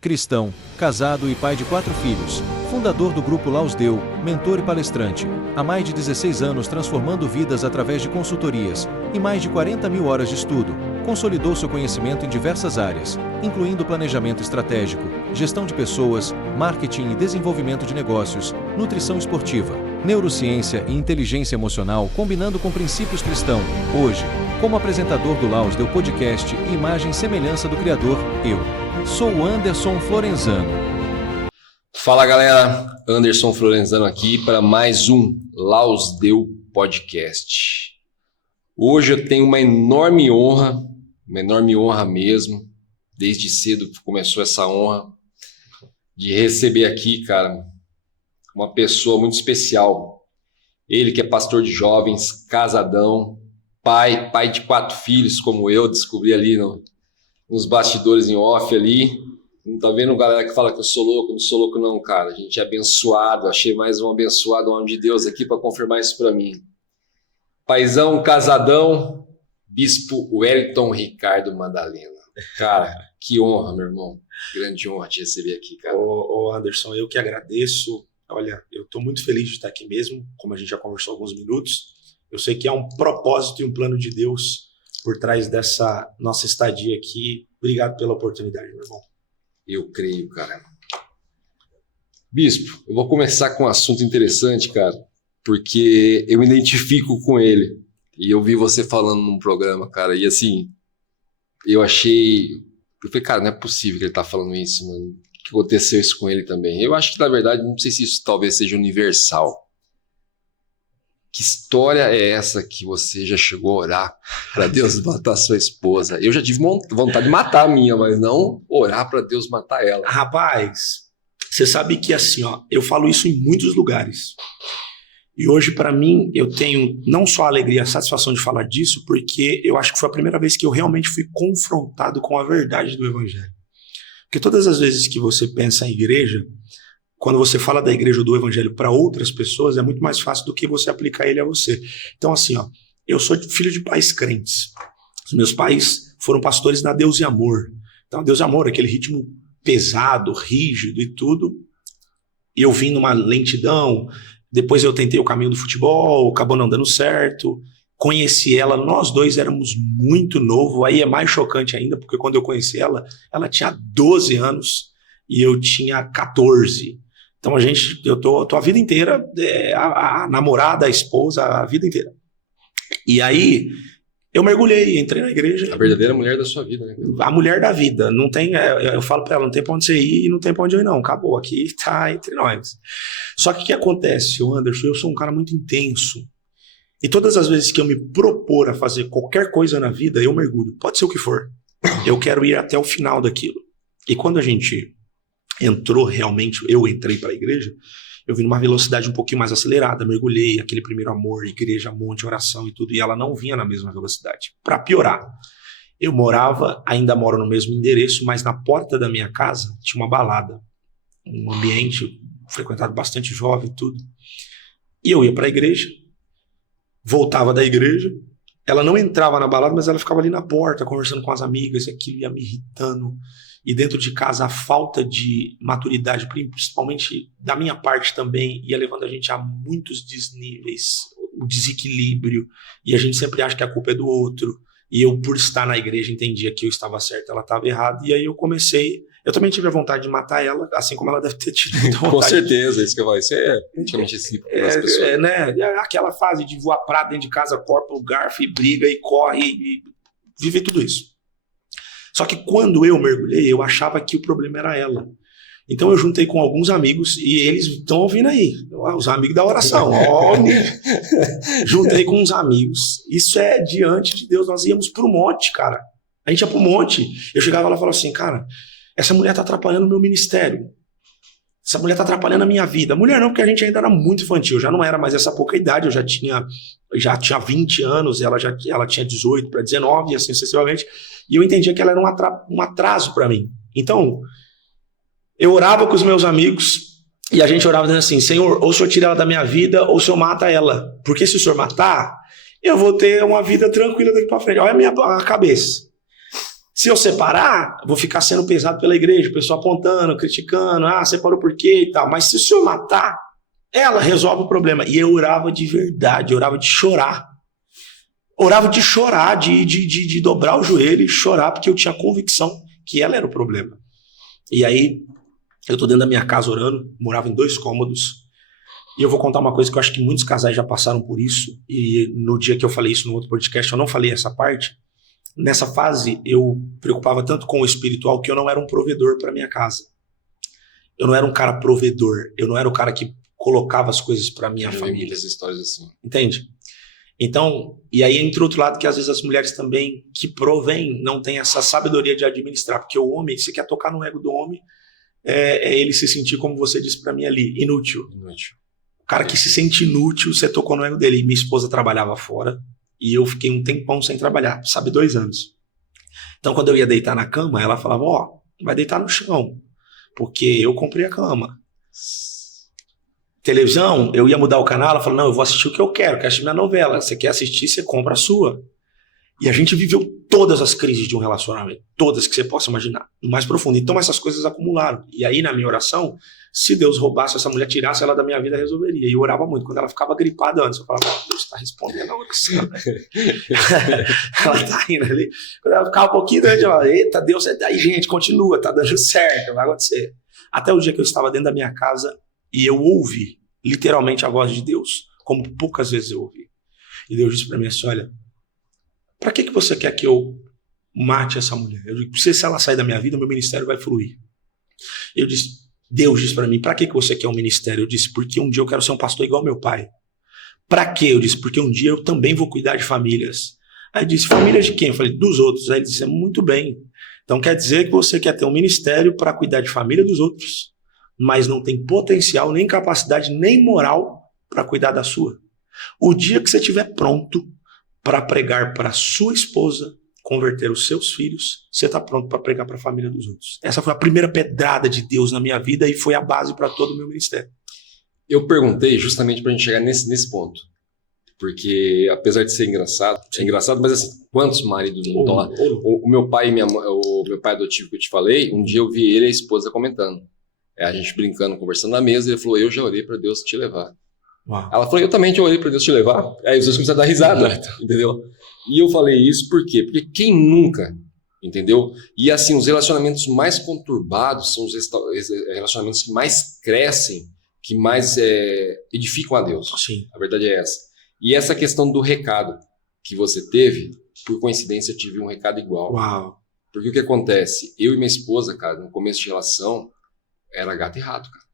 cristão, casado e pai de 4 filhos, fundador do Grupo Laus Deu, mentor e palestrante, há mais de 16 anos transformando vidas através de consultorias e mais de 40 mil horas de estudo, consolidou seu conhecimento em diversas áreas, incluindo planejamento estratégico, gestão de pessoas, marketing e desenvolvimento de negócios, nutrição esportiva, neurociência e inteligência emocional combinando com princípios cristãos. Hoje, como apresentador do Laus Deu Podcast e imagem e semelhança do Criador, eu sou o Anderson Florenzano. Fala galera, Anderson Florenzano aqui para mais um Laus Deu Podcast. Hoje eu tenho uma enorme honra mesmo, desde cedo começou essa honra de receber aqui, cara, uma pessoa muito especial. Ele que é pastor de jovens, casadão, pai de 4 filhos como eu, descobri ali nos bastidores em off ali. Não tá vendo galera que fala que eu sou louco? Não sou louco não, cara. A gente é abençoado. Achei mais um abençoado, um homem de Deus aqui para confirmar isso para mim. Paizão, casadão, Bispo Wellington Ricardo Madalena. Cara, que honra, meu irmão. Grande honra te receber aqui, cara. Ô Anderson, eu que agradeço. Olha, eu tô muito feliz de estar aqui mesmo, como a gente já conversou há alguns minutos. Eu sei que há um propósito e um plano de Deus por trás dessa nossa estadia aqui. Obrigado pela oportunidade, meu irmão. Eu creio, cara. Bispo, eu vou começar com um assunto interessante, cara, porque eu me identifico com ele. E eu vi você falando num programa, cara, e assim, eu falei, cara, não é possível que ele tá falando isso, mano. Que aconteceu isso com ele também. Eu acho que, na verdade, não sei se isso talvez seja universal. Que história é essa que você já chegou a orar para Deus matar sua esposa? Eu já tive vontade de matar a minha, mas não orar para Deus matar ela. Rapaz, você sabe que assim, ó, eu falo isso em muitos lugares. E hoje, para mim, eu tenho não só a alegria, a satisfação de falar disso, porque eu acho que foi a primeira vez que eu realmente fui confrontado com a verdade do Evangelho. Porque todas as vezes que você pensa em igreja, quando você fala da igreja ou do evangelho para outras pessoas, é muito mais fácil do que você aplicar ele a você. Então assim, ó, eu sou filho de pais crentes. Os meus pais foram pastores na Deus e Amor. Então Deus e Amor, aquele ritmo pesado, rígido e tudo. E eu vim numa lentidão, depois eu tentei o caminho do futebol, acabou não dando certo. Conheci ela, nós dois éramos muito novos, aí é mais chocante ainda, porque quando eu conheci ela, ela tinha 12 anos e eu tinha 14. Então eu tô a vida inteira, a namorada, a esposa, a vida inteira. E aí eu mergulhei, entrei na igreja. A verdadeira mulher da sua vida, né? A mulher da vida. Não tem, eu falo pra ela, não tem pra onde você ir e não tem pra onde eu ir não. Acabou, aqui tá entre nós. Só que o que acontece, Anderson, eu sou um cara muito intenso. E todas as vezes que eu me propor a fazer qualquer coisa na vida, eu mergulho. Pode ser o que for. Eu quero ir até o final daquilo. E quando a gente entrou realmente, eu entrei para a igreja, eu vim numa velocidade um pouquinho mais acelerada, mergulhei, aquele primeiro amor, igreja, monte, oração e tudo, e ela não vinha na mesma velocidade. Para piorar, eu ainda moro no mesmo endereço, mas na porta da minha casa tinha uma balada, um ambiente frequentado bastante jovem e tudo. E eu ia para a igreja, voltava da igreja, ela não entrava na balada, mas ela ficava ali na porta, conversando com as amigas, e aquilo ia me irritando. E dentro de casa a falta de maturidade, principalmente da minha parte também, ia levando a gente a muitos desníveis, o desequilíbrio, e a gente sempre acha que a culpa é do outro. E eu, por estar na igreja, entendia que eu estava certo, ela estava errada, e aí eu também tive a vontade de matar ela, assim como ela deve ter tido vontade. Com certeza, isso que eu falo, isso é praticamente das pessoas. Né? Aquela fase de voar pra dentro de casa, corta o garfo e briga e corre e vive tudo isso. Só que quando eu mergulhei, eu achava que o problema era ela. Então eu juntei com alguns amigos, e eles estão ouvindo aí, os amigos da oração. Juntei com uns amigos, isso é diante de Deus, nós íamos pro monte, cara. A gente ia pro monte. Eu chegava lá e falava assim, cara, essa mulher tá atrapalhando o meu ministério. Essa mulher tá atrapalhando a minha vida. Mulher não, porque a gente ainda era muito infantil, já não era mais essa pouca idade, eu já tinha 20 anos, ela tinha 18 para 19, e assim sucessivamente. E eu entendia que ela era um atraso para mim. Então, eu orava com os meus amigos e a gente orava dizendo assim, Senhor, ou o Senhor tira ela da minha vida ou o Senhor mata ela. Porque se o Senhor matar, eu vou ter uma vida tranquila daqui para frente. Olha a minha cabeça. Se eu separar, vou ficar sendo pesado pela igreja, o pessoal apontando, criticando, separou por quê e tal. Mas se eu matar, ela resolve o problema. E eu orava de verdade, eu orava de chorar. Orava de chorar, de dobrar o joelho e chorar, porque eu tinha convicção que ela era o problema. E aí, eu tô dentro da minha casa orando, morava em 2 cômodos. E eu vou contar uma coisa que eu acho que muitos casais já passaram por isso. E no dia que eu falei isso no outro podcast, eu não falei essa parte. Nessa fase, eu preocupava tanto com o espiritual que eu não era um provedor para minha casa. Eu não era um cara provedor. Eu não era o cara que colocava as coisas para minha família. Muitas histórias assim. Entende? Então, e aí entra outro lado que às vezes as mulheres também que provêm não têm essa sabedoria de administrar. Porque o homem, se quer tocar no ego do homem, é ele se sentir, como você disse para mim ali, inútil. O cara que se sente inútil, você tocou no ego dele. E minha esposa trabalhava fora. E eu fiquei um tempão sem trabalhar, 2 anos. Então, quando eu ia deitar na cama, ela falava, vai deitar no chão, porque eu comprei a cama. Televisão, eu ia mudar o canal, ela falou, não, eu vou assistir o que eu quero assistir minha novela. Você quer assistir, você compra a sua. E a gente viveu todas as crises de um relacionamento, todas que você possa imaginar, no mais profundo. Então, essas coisas acumularam. E aí, na minha oração, se Deus roubasse essa mulher, tirasse ela da minha vida, resolveria. E eu orava muito. Quando ela ficava gripada antes, eu falava, Deus está respondendo a oração. Ela tá indo ali. Quando ela ficava um pouquinho doente, eu falava, eita, Deus, aí, gente, continua, tá dando certo, vai acontecer. Até o dia que eu estava dentro da minha casa e eu ouvi, literalmente, a voz de Deus, como poucas vezes eu ouvi. E Deus disse para mim assim, olha, para que você quer que eu mate essa mulher? Eu digo, se ela sair da minha vida, meu ministério vai fluir. Deus disse para mim, para que você quer um ministério? Eu disse, porque um dia eu quero ser um pastor igual meu pai. Para quê? Eu disse, porque um dia eu também vou cuidar de famílias. Aí ele disse, família de quem? Eu falei, dos outros. Aí ele disse, muito bem. Então quer dizer que você quer ter um ministério para cuidar de família dos outros, mas não tem potencial, nem capacidade, nem moral para cuidar da sua. O dia que você estiver pronto para pregar para sua esposa, converter os seus filhos, você está pronto para pregar para a família dos outros. Essa foi a primeira pedrada de Deus na minha vida e foi a base para todo o meu ministério. Eu perguntei justamente para a gente chegar nesse ponto. Porque, apesar de ser engraçado, é engraçado, mas assim, quantos maridos não estão lá? O meu pai e o meu pai adotivo que eu te falei, um dia eu vi ele e a esposa comentando. A gente brincando, conversando na mesa, ele falou, eu já orei para Deus te levar. Uau. Ela falou, eu também te orei para Deus te levar. Aí os dois começaram a dar risada, entendeu? E eu falei isso por quê? Porque quem nunca, entendeu? E assim, os relacionamentos mais conturbados são os relacionamentos que mais crescem, que mais edificam a Deus. Sim. A verdade é essa. E essa questão do recado que você teve, por coincidência eu tive um recado igual. Uau. Porque o que acontece? Eu e minha esposa, cara, no começo de relação, era gato e rato, cara.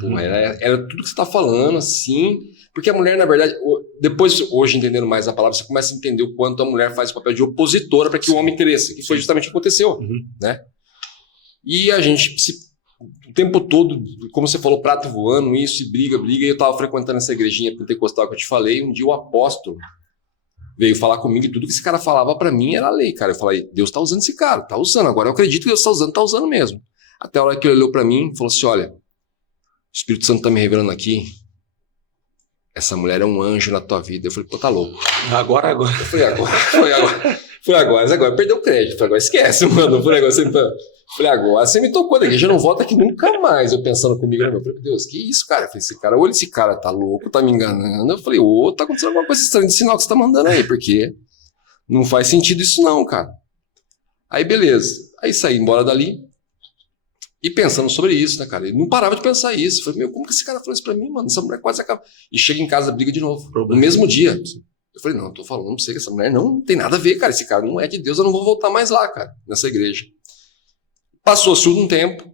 Pô, era tudo que você tá falando, assim. Porque a mulher, na verdade, depois, hoje, entendendo mais a palavra, você começa a entender o quanto a mulher faz o papel de opositora para que o homem cresça, que foi justamente o que aconteceu, né? E a gente, o tempo todo, como você falou, prato voando, isso, e briga, e eu tava frequentando essa igrejinha pentecostal que eu te falei, um dia o apóstolo veio falar comigo e tudo que esse cara falava para mim era lei, cara. Eu falei, Deus tá usando esse cara, tá usando, agora eu acredito que Deus tá usando mesmo. Até a hora que ele olhou para mim e falou assim, olha, o Espírito Santo tá me revelando aqui, essa mulher é um anjo na tua vida. Eu falei, pô, tá louco. Agora. Eu falei, agora. Perdeu o crédito. Eu falei, agora esquece, mano. Eu falei, agora você me tocou daqui, já não volta aqui nunca mais. Eu pensando comigo, eu falei, Deus, que isso, cara? Eu falei, esse cara tá louco, tá me enganando. Eu falei, tá acontecendo alguma coisa estranha de sinal que você tá mandando aí, porque não faz sentido isso não, cara. Aí, beleza. Aí saí embora dali. E pensando sobre isso, né, cara? Ele não parava de pensar isso. Eu falei, como que esse cara falou isso pra mim, mano? Essa mulher quase acaba. E chega em casa, briga de novo. No mesmo dia. Eu falei, não, eu tô falando pra você que essa mulher não tem nada a ver, cara. Esse cara não é de Deus, eu não vou voltar mais lá, cara, nessa igreja. Passou-se um tempo,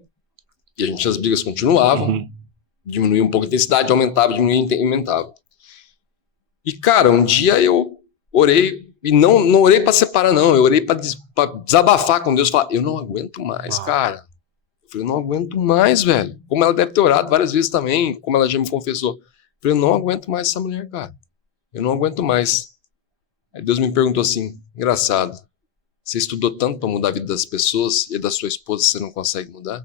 e as brigas continuavam, diminuía um pouco a intensidade, aumentava, diminuía e aumentava. E, cara, um dia eu orei, e não orei pra separar, não. Eu orei pra desabafar com Deus, falar, eu não aguento mais, cara. Eu falei, eu não aguento mais, velho. Como ela deve ter orado várias vezes também, como ela já me confessou. Eu falei, eu não aguento mais essa mulher, cara. Eu não aguento mais. Aí Deus me perguntou assim, engraçado, você estudou tanto para mudar a vida das pessoas e a da sua esposa você não consegue mudar?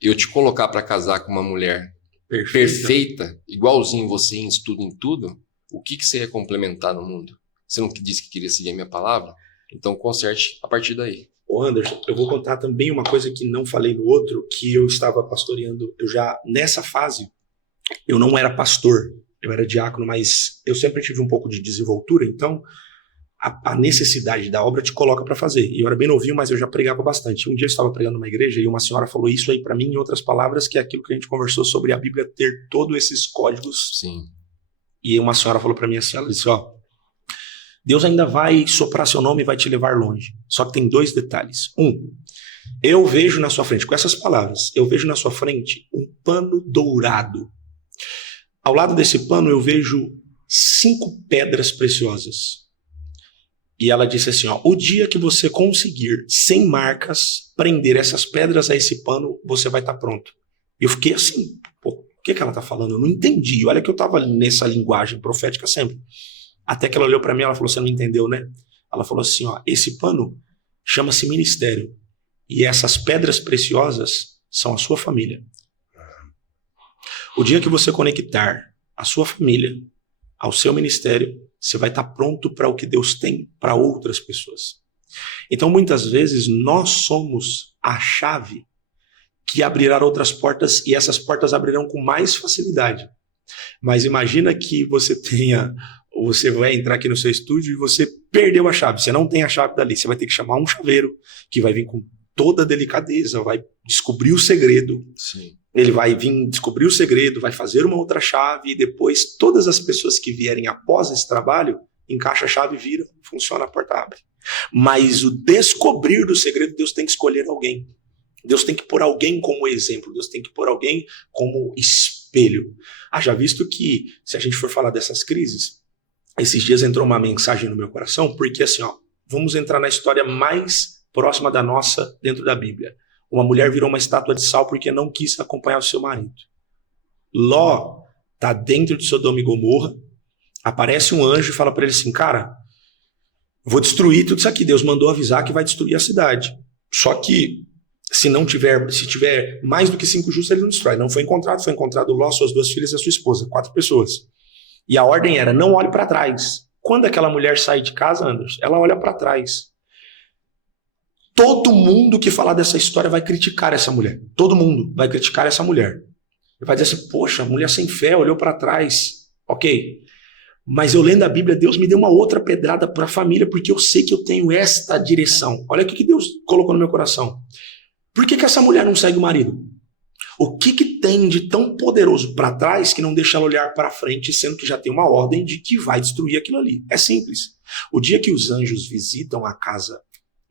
Eu te colocar para casar com uma mulher perfeita, igualzinho você em estudo em tudo, o que você ia complementar no mundo? Você não disse que queria seguir a minha palavra? Então conserte a partir daí. Ô Anderson, eu vou contar também uma coisa que não falei no outro, que eu estava pastoreando, nessa fase, eu não era pastor, eu era diácono, mas eu sempre tive um pouco de desenvoltura, então a necessidade da obra te coloca para fazer. E eu era bem novinho, mas eu já pregava bastante. Um dia eu estava pregando numa igreja e uma senhora falou isso aí para mim, em outras palavras, que é aquilo que a gente conversou sobre a Bíblia ter todos esses códigos. Sim. E uma senhora falou para mim assim, ela disse, ó, Deus ainda vai soprar seu nome e vai te levar longe. Só que tem 2 detalhes. Eu vejo na sua frente, com essas palavras, eu vejo na sua frente um pano dourado. Ao lado desse pano eu vejo 5 pedras preciosas. E ela disse assim, ó, o dia que você conseguir, sem marcas, prender essas pedras a esse pano, você vai estar pronto. E eu fiquei assim, pô, o que ela está falando? Eu não entendi. Olha que eu estava nessa linguagem profética sempre. Até que ela olhou para mim, ela falou, você não entendeu, né? Ela falou assim, ó, esse pano chama-se ministério. E essas pedras preciosas são a sua família. O dia que você conectar a sua família ao seu ministério, você vai estar pronto para o que Deus tem para outras pessoas. Então, muitas vezes, nós somos a chave que abrirá outras portas e essas portas abrirão com mais facilidade. Mas imagina que você vai entrar aqui no seu estúdio e você perdeu a chave. Você não tem a chave dali. Você vai ter que chamar um chaveiro que vai vir com toda a delicadeza, vai descobrir o segredo. Sim. Ele vai vir descobrir o segredo, vai fazer uma outra chave e depois todas as pessoas que vierem após esse trabalho, encaixa a chave, vira, funciona, a porta abre. Mas o descobrir do segredo, Deus tem que escolher alguém. Deus tem que pôr alguém como exemplo, Deus tem que pôr alguém como espelho. Já visto que, se a gente for falar dessas crises, esses dias entrou uma mensagem no meu coração, porque assim, ó, vamos entrar na história mais próxima da nossa dentro da Bíblia. Uma mulher virou uma estátua de sal porque não quis acompanhar o seu marido. Ló está dentro de Sodoma e Gomorra, aparece um anjo e fala para ele assim, cara, vou destruir tudo isso aqui, Deus mandou avisar que vai destruir a cidade. Só que se tiver mais do que 5 justos, ele não destrói. Não foi encontrado Ló, suas 2 filhas e a sua esposa, 4 pessoas. E a ordem era, não olhe para trás. Quando aquela mulher sai de casa, Anderson, ela olha para trás. Todo mundo que falar dessa história vai criticar essa mulher. Todo mundo vai criticar essa mulher. Vai dizer assim, poxa, mulher sem fé, olhou para trás. Ok. Mas eu lendo a Bíblia, Deus me deu uma outra pedrada para a família, porque eu sei que eu tenho esta direção. Olha o que Deus colocou no meu coração. Por que essa mulher não segue o marido? O que tem de tão poderoso para trás que não deixa ela olhar para frente, sendo que já tem uma ordem de que vai destruir aquilo ali? É simples. O dia que os anjos visitam a casa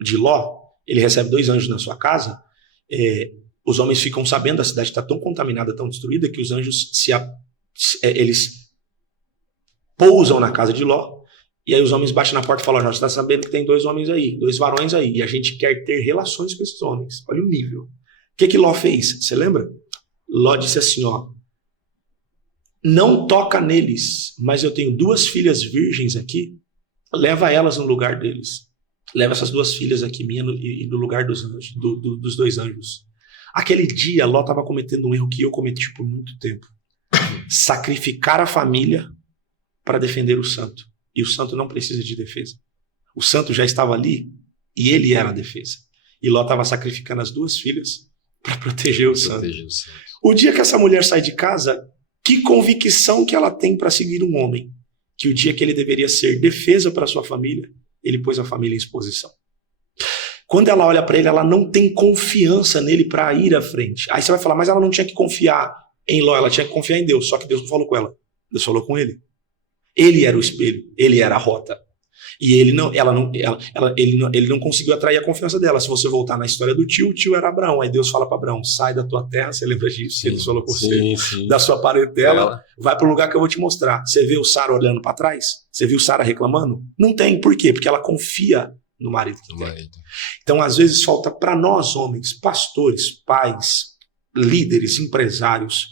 de Ló, ele recebe 2 anjos na sua casa, os homens ficam sabendo, a cidade está tão contaminada, tão destruída, que os anjos eles pousam na casa de Ló, e aí os homens batem na porta e falam, nós estamos sabendo que tem 2 homens aí, 2 varões aí, e a gente quer ter relações com esses homens. Olha o nível. O que Ló fez? Você lembra? Ló disse assim, ó, não toca neles, mas eu tenho 2 filhas virgens aqui, leva elas no lugar deles. Leva essas 2 filhas aqui minha no lugar dos anjos, dos 2 anjos. Aquele dia, Ló estava cometendo um erro que eu cometi por muito tempo. Sacrificar a família para defender o santo. E o santo não precisa de defesa. O santo já estava ali e ele era a defesa. E Ló estava sacrificando as 2 filhas para proteger o santo. O dia que essa mulher sai de casa, que convicção que ela tem para seguir um homem? Que o dia que ele deveria ser defesa para sua família, ele pôs a família em exposição. Quando ela olha para ele, ela não tem confiança nele para ir à frente. Aí você vai falar, mas ela não tinha que confiar em Ló, ela tinha que confiar em Deus. Só que Deus não falou com ela. Deus falou com ele. Ele era o espelho, ele era a rota. E ele não conseguiu atrair a confiança dela. Se você voltar na história do tio, o tio era Abraão. Aí Deus fala para Abraão, sai da tua terra, você lembra disso? Sim, que Deus falou com você, da sua parentela, vai para o lugar que eu vou te mostrar. Você viu Sara olhando para trás? Você viu Sara reclamando? Não tem, por quê? Porque ela confia no marido que tem. Então, às vezes, falta para nós, homens, pastores, pais, líderes, empresários,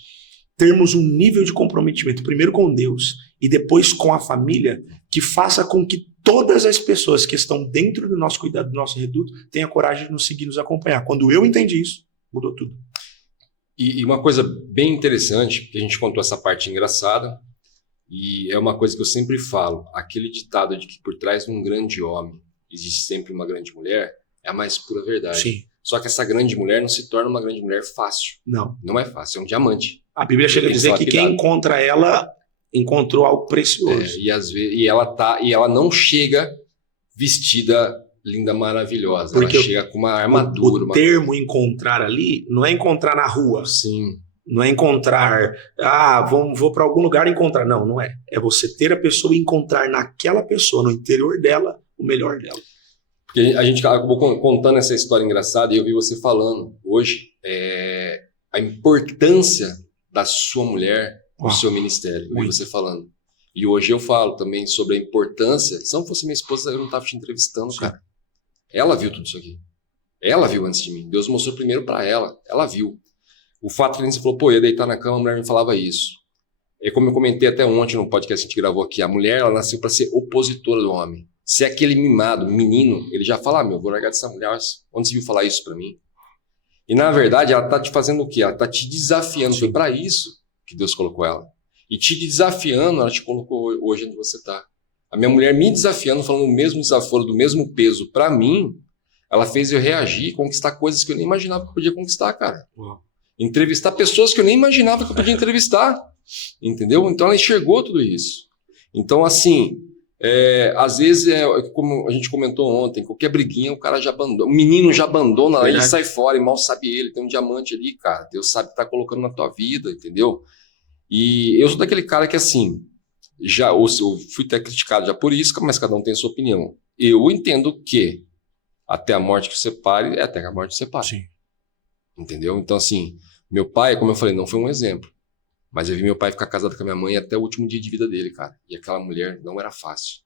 termos um nível de comprometimento, primeiro com Deus e depois com a família, que faça com que todas as pessoas que estão dentro do nosso cuidado, do nosso reduto, tenham coragem de nos seguir, nos acompanhar. Quando eu entendi isso, mudou tudo. E uma coisa bem interessante, que a gente contou essa parte engraçada, e é uma coisa que eu sempre falo, aquele ditado de que por trás de um grande homem existe sempre uma grande mulher, é a mais pura verdade. Sim. Só que essa grande mulher não se torna uma grande mulher fácil. Não. Não é fácil, é um diamante. A Bíblia chega a dizer que quem encontra ela, encontrou algo precioso. E ela não chega vestida linda, maravilhosa. Porque ela chega com uma armadura. O termo encontrar ali não é encontrar na rua. Sim. Não é encontrar, vou para algum lugar encontrar. Não, não é. É você ter a pessoa e encontrar naquela pessoa, no interior dela, o melhor dela. Porque a gente acabou contando essa história engraçada e eu vi você falando hoje a importância da sua mulher no seu ministério. Eu vi você falando. E hoje eu falo também sobre a importância. Se não fosse minha esposa, eu não estava te entrevistando, Sim. cara. Ela viu tudo isso aqui. Ela viu antes de mim. Deus mostrou primeiro para ela. Ela viu. O fato que você falou, pô, ia deitar na cama, a mulher me falava isso. É como eu comentei até ontem no podcast que a gente gravou aqui, a mulher, ela nasceu para ser opositora do homem. Se é aquele mimado, menino, ele já fala, vou largar dessa mulher, onde você viu falar isso para mim? E na verdade, ela tá te fazendo o quê? Ela tá te desafiando, foi para isso que Deus colocou ela. E te desafiando, ela te colocou hoje onde você tá. A minha mulher me desafiando, falando o mesmo desaforo, do mesmo peso para mim, ela fez eu reagir, conquistar coisas que eu nem imaginava que eu podia conquistar, cara. Uau. Entrevistar pessoas que eu nem imaginava que eu podia entrevistar, entendeu? Então ela enxergou tudo isso. Então assim, às vezes, como a gente comentou ontem, qualquer briguinha o cara já abandona, o menino já abandona, ele sai fora e mal sabe ele, tem um diamante ali, cara, Deus sabe que tá colocando na tua vida, entendeu? E eu sou daquele cara que assim, eu fui até criticado já por isso, mas cada um tem a sua opinião. Eu entendo que até a morte que separe, é até a morte que separe. Sim. Entendeu? Então, assim, meu pai, como eu falei, não foi um exemplo. Mas eu vi meu pai ficar casado com a minha mãe até o último dia de vida dele, cara. E aquela mulher não era fácil.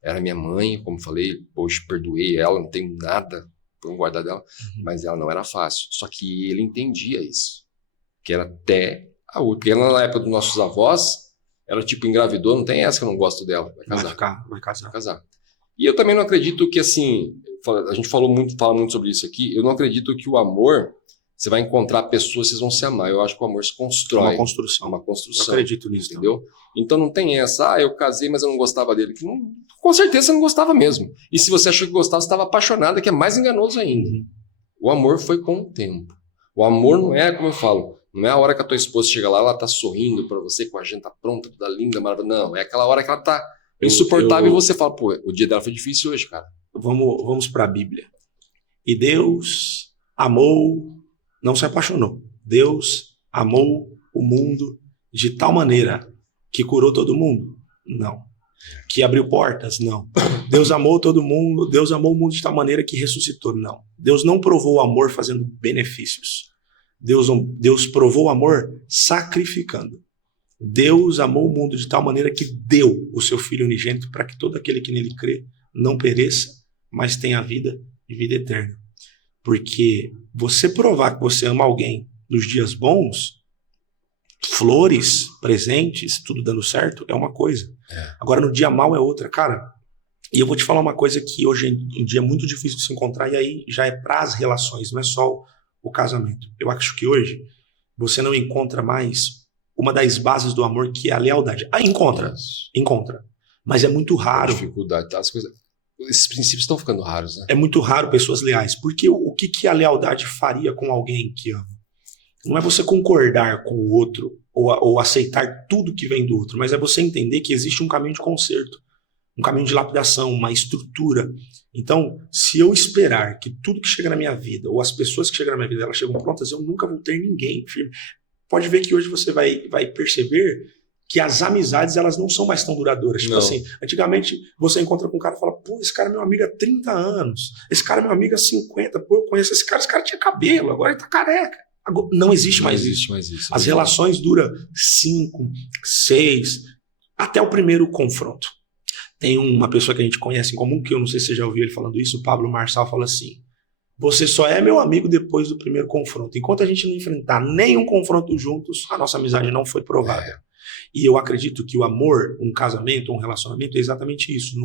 Era minha mãe, como falei, hoje perdoei ela, não tenho nada por não guardar dela, mas ela não era fácil. Só que ele entendia isso. Que era até a última. Porque na época dos nossos avós, ela tipo engravidou, não tem essa que eu não gosto dela. Vai casar. Vai casar. E eu também não acredito que, assim, a gente fala muito sobre isso aqui, eu não acredito que o amor, você vai encontrar pessoas, vocês vão se amar. Eu acho que o amor se constrói. É uma construção. Eu acredito nisso, entendeu? Então não tem essa, eu casei, mas eu não gostava dele. Com certeza você não gostava mesmo. E se você achou que gostava, você estava apaixonada, que é mais enganoso ainda. O amor foi com o tempo. O amor não é, como eu falo, não é a hora que a tua esposa chega lá, ela tá sorrindo para você, com a janta pronta, toda linda, maravilhosa. Não, é aquela hora que ela tá insuportável e você fala, pô, o dia dela foi difícil hoje, cara. Vamos para a Bíblia. E Deus amou, não se apaixonou. Deus amou o mundo de tal maneira que curou todo mundo? Não. Que abriu portas? Não. Deus amou todo mundo, Deus amou o mundo de tal maneira que ressuscitou? Não. Deus não provou o amor fazendo benefícios. Deus provou o amor sacrificando. Deus amou o mundo de tal maneira que deu o seu Filho unigênito para que todo aquele que nele crê não pereça, mas tenha vida e vida eterna. Porque você provar que você ama alguém nos dias bons, flores, presentes, tudo dando certo, é uma coisa. Agora, no dia mau é outra. Cara, e eu vou te falar uma coisa que hoje em dia é muito difícil de se encontrar, e aí já é para as relações, não é só o casamento. Eu acho que hoje você não encontra mais uma das bases do amor, que é a lealdade. Encontra. Mas é muito raro. Dificuldade, tá? Esses princípios estão ficando raros, né? É muito raro pessoas leais. Porque o que a lealdade faria com alguém que ama? Não é você concordar com o outro ou aceitar tudo que vem do outro, mas é você entender que existe um caminho de conserto, um caminho de lapidação, uma estrutura. Então, se eu esperar que tudo que chega na minha vida, ou as pessoas que chegam na minha vida, elas chegam prontas, eu nunca vou ter ninguém firme. Pode ver que hoje você vai perceber que as amizades, elas não são mais tão duradouras. Tipo assim, antigamente você encontra com um cara e fala, pô, esse cara é meu amigo há 30 anos, esse cara é meu amigo há 50, pô, eu conheço esse cara tinha cabelo, agora ele tá careca. Agora, não existe mais isso. As relações duram 5, 6, até o primeiro confronto. Tem uma pessoa que a gente conhece em comum, que eu não sei se você já ouviu ele falando isso, o Pablo Marçal fala assim, você só é meu amigo depois do primeiro confronto. Enquanto a gente não enfrentar nenhum confronto juntos, a nossa amizade não foi provada. E eu acredito que o amor, um casamento, um relacionamento, é exatamente isso.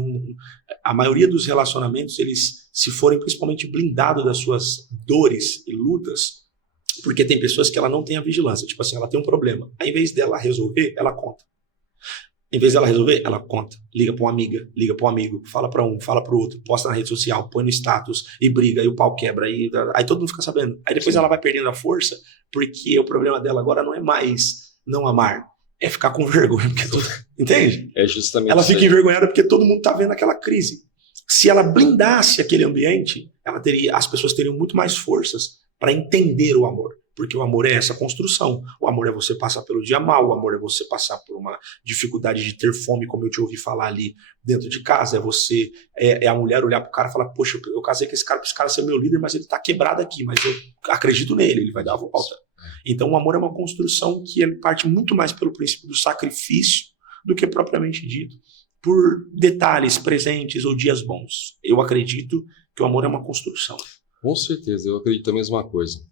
A maioria dos relacionamentos, eles, se forem principalmente blindados das suas dores e lutas, porque tem pessoas que ela não tem a vigilância. Tipo assim, ela tem um problema. Ao invés dela resolver, ela conta. Em vez dela resolver, ela conta. Liga pra uma amiga, liga pra um amigo, fala pra um, fala pro outro, posta na rede social, põe no status e briga, e o pau quebra, aí todo mundo fica sabendo. Aí depois ela vai perdendo a força, porque o problema dela agora não é mais não amar, é ficar com vergonha. Entende? É justamente ela isso fica aí. envergonhada porque todo mundo tá vendo aquela crise. Se ela blindasse aquele ambiente, as pessoas teriam muito mais forças para entender o amor. Porque o amor é essa construção. O amor é você passar pelo dia mal, o amor é você passar por uma dificuldade de ter fome, como eu te ouvi falar ali dentro de casa. É a mulher olhar pro cara e falar, poxa, eu casei com esse cara ser meu líder, mas ele tá quebrado aqui, mas eu acredito nele, ele vai dar a volta. Então o amor é uma construção que ele parte muito mais pelo princípio do sacrifício do que propriamente dito por detalhes, presentes ou dias bons. Eu acredito que o amor é uma construção. Com certeza, eu acredito a mesma coisa.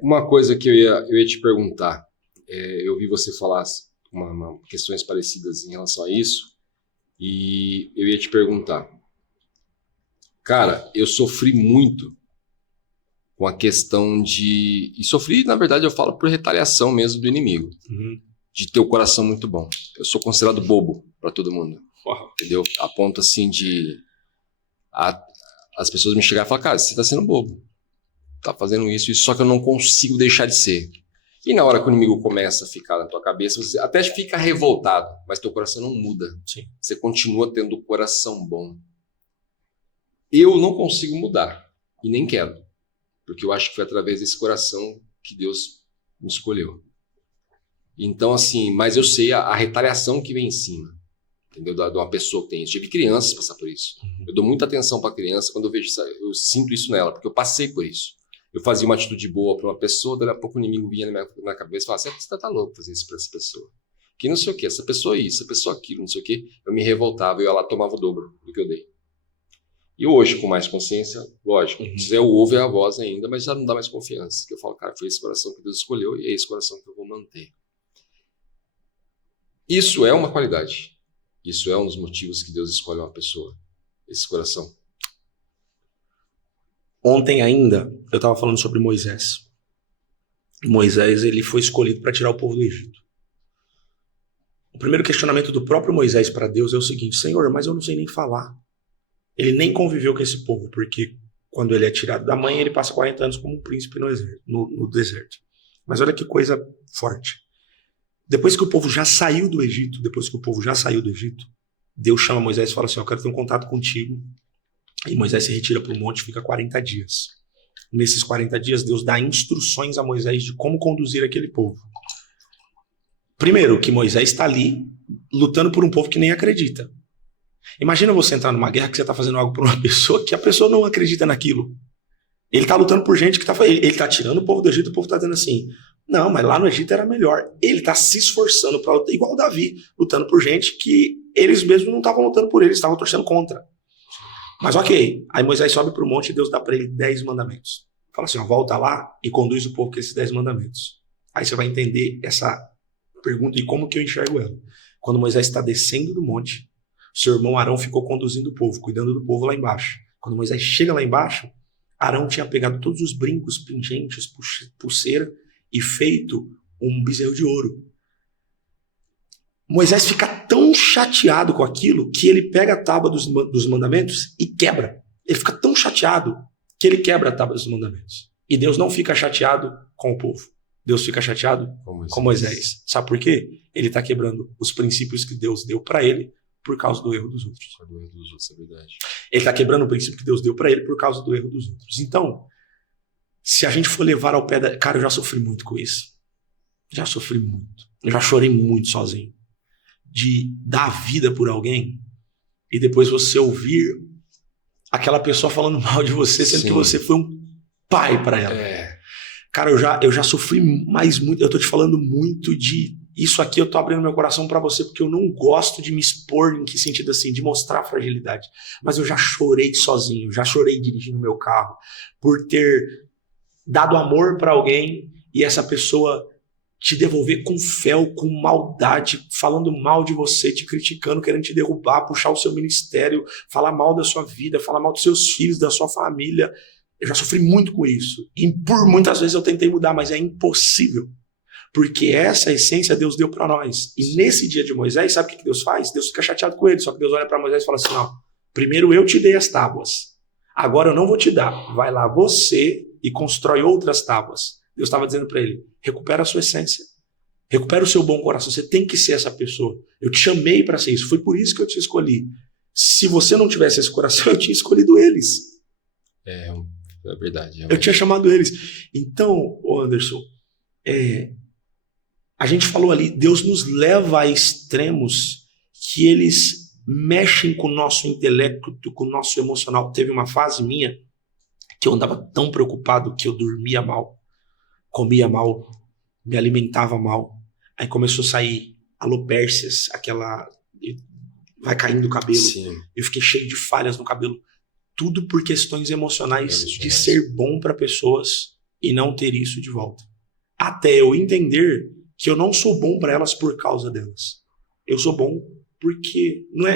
Uma coisa que eu ia te perguntar, eu vi você falar questões parecidas em relação a isso, e eu ia te perguntar, cara, eu sofri muito com a questão e sofri, na verdade, eu falo por retaliação mesmo do inimigo, de ter o coração muito bom. Eu sou considerado bobo para todo mundo, entendeu? A ponto assim as pessoas me chegarem e falar, cara, você tá sendo bobo. Tá fazendo isso, só que eu não consigo deixar de ser. E na hora que o inimigo começa a ficar na tua cabeça, você até fica revoltado, mas teu coração não muda. Sim. Você continua tendo o coração bom. Eu não consigo mudar, e nem quero, porque eu acho que foi através desse coração que Deus me escolheu. Então, assim, mas eu sei a retaliação que vem em cima, entendeu? De uma pessoa que tem isso. Eu vi crianças passar por isso. Eu dou muita atenção para a criança quando eu vejo isso, eu sinto isso nela, porque eu passei por isso. Eu fazia uma atitude boa para uma pessoa, daqui a pouco o inimigo vinha na cabeça e falava assim, você tá louco fazer isso para essa pessoa. Que não sei o que, essa pessoa isso, essa pessoa aquilo, não sei o que. Eu me revoltava e eu lá tomava o dobro do que eu dei. E hoje, com mais consciência, lógico, se eu ouvo é a voz ainda, mas já não dá mais confiança. Que eu falo, cara, foi esse coração que Deus escolheu e é esse coração que eu vou manter. Isso é uma qualidade. Isso é um dos motivos que Deus escolhe uma pessoa. Esse coração. Ontem ainda, eu estava falando sobre Moisés. Moisés, ele foi escolhido para tirar o povo do Egito. O primeiro questionamento do próprio Moisés para Deus é o seguinte, Senhor, mas eu não sei nem falar. Ele nem conviveu com esse povo, porque quando ele é tirado da mãe, ele passa 40 anos como um príncipe no deserto. Mas olha que coisa forte. Depois que o povo já saiu do Egito, Deus chama Moisés e fala assim, eu quero ter um contato contigo. E Moisés se retira para o monte e fica 40 dias. Nesses 40 dias, Deus dá instruções a Moisés de como conduzir aquele povo. Primeiro, que Moisés está ali lutando por um povo que nem acredita. Imagina você entrar numa guerra que você está fazendo algo por uma pessoa que a pessoa não acredita naquilo. Ele está lutando por gente que está... Ele está tirando o povo do Egito, o povo está dizendo assim, não, mas lá no Egito era melhor. Ele está se esforçando para lutar, igual o Davi, lutando por gente que eles mesmos não estavam lutando por eles, estavam torcendo contra. Mas ok, aí Moisés sobe para o monte e Deus dá para ele 10 mandamentos. Fala assim, ó, volta lá e conduz o povo com esses 10 mandamentos. Aí você vai entender essa pergunta e como que eu enxergo ela. Quando Moisés está descendo do monte, seu irmão Arão ficou conduzindo o povo, cuidando do povo lá embaixo. Quando Moisés chega lá embaixo, Arão tinha pegado todos os brincos, pingentes, pulseira e feito um bezerro de ouro. Moisés fica tão chateado com aquilo que ele pega a tábua dos mandamentos e quebra. Ele fica tão chateado que ele quebra a tábua dos mandamentos. E Deus não fica chateado com o povo. Deus fica chateado com Moisés. Sabe por quê? Ele está quebrando os princípios que Deus deu para ele por causa do erro dos outros. É verdade. Ele está quebrando o princípio que Deus deu para ele por causa do erro dos outros. Então, se a gente for levar ao pé da... Cara, eu já sofri muito com isso. Já sofri muito. Eu já chorei muito sozinho. De dar a vida por alguém e depois você ouvir aquela pessoa falando mal de você, sendo que você foi um pai para ela. Cara, eu já sofri mais muito. Eu tô te falando muito de... Isso aqui eu tô abrindo meu coração para você porque eu não gosto de me expor, em que sentido assim, de mostrar fragilidade. Mas eu já chorei sozinho, já chorei dirigindo meu carro por ter dado amor para alguém e essa pessoa te devolver com fel, com maldade, falando mal de você, te criticando, querendo te derrubar, puxar o seu ministério, falar mal da sua vida, falar mal dos seus filhos, da sua família. Eu já sofri muito com isso. E por muitas vezes eu tentei mudar, mas é impossível. Porque essa essência Deus deu para nós. E nesse dia de Moisés, sabe o que Deus faz? Deus fica chateado com ele, só que Deus olha para Moisés e fala assim, não, primeiro eu te dei as tábuas, agora eu não vou te dar, vai lá você e constrói outras tábuas. Deus estava dizendo para ele, recupera a sua essência, recupera o seu bom coração, você tem que ser essa pessoa. Eu te chamei para ser isso, foi por isso que eu te escolhi. Se você não tivesse esse coração, eu tinha escolhido eles. É verdade. Eu tinha chamado eles. Então, Anderson, a gente falou ali, Deus nos leva a extremos que eles mexem com o nosso intelecto, com o nosso emocional. Teve uma fase minha que eu andava tão preocupado que eu dormia mal, comia mal, me alimentava mal. Aí começou a sair alopécias, aquela... vai caindo o cabelo. Sim. Eu fiquei cheio de falhas no cabelo. Tudo por questões emocionais de ser bom para pessoas e não ter isso de volta. Até eu entender que eu não sou bom para elas por causa delas. Eu sou bom porque não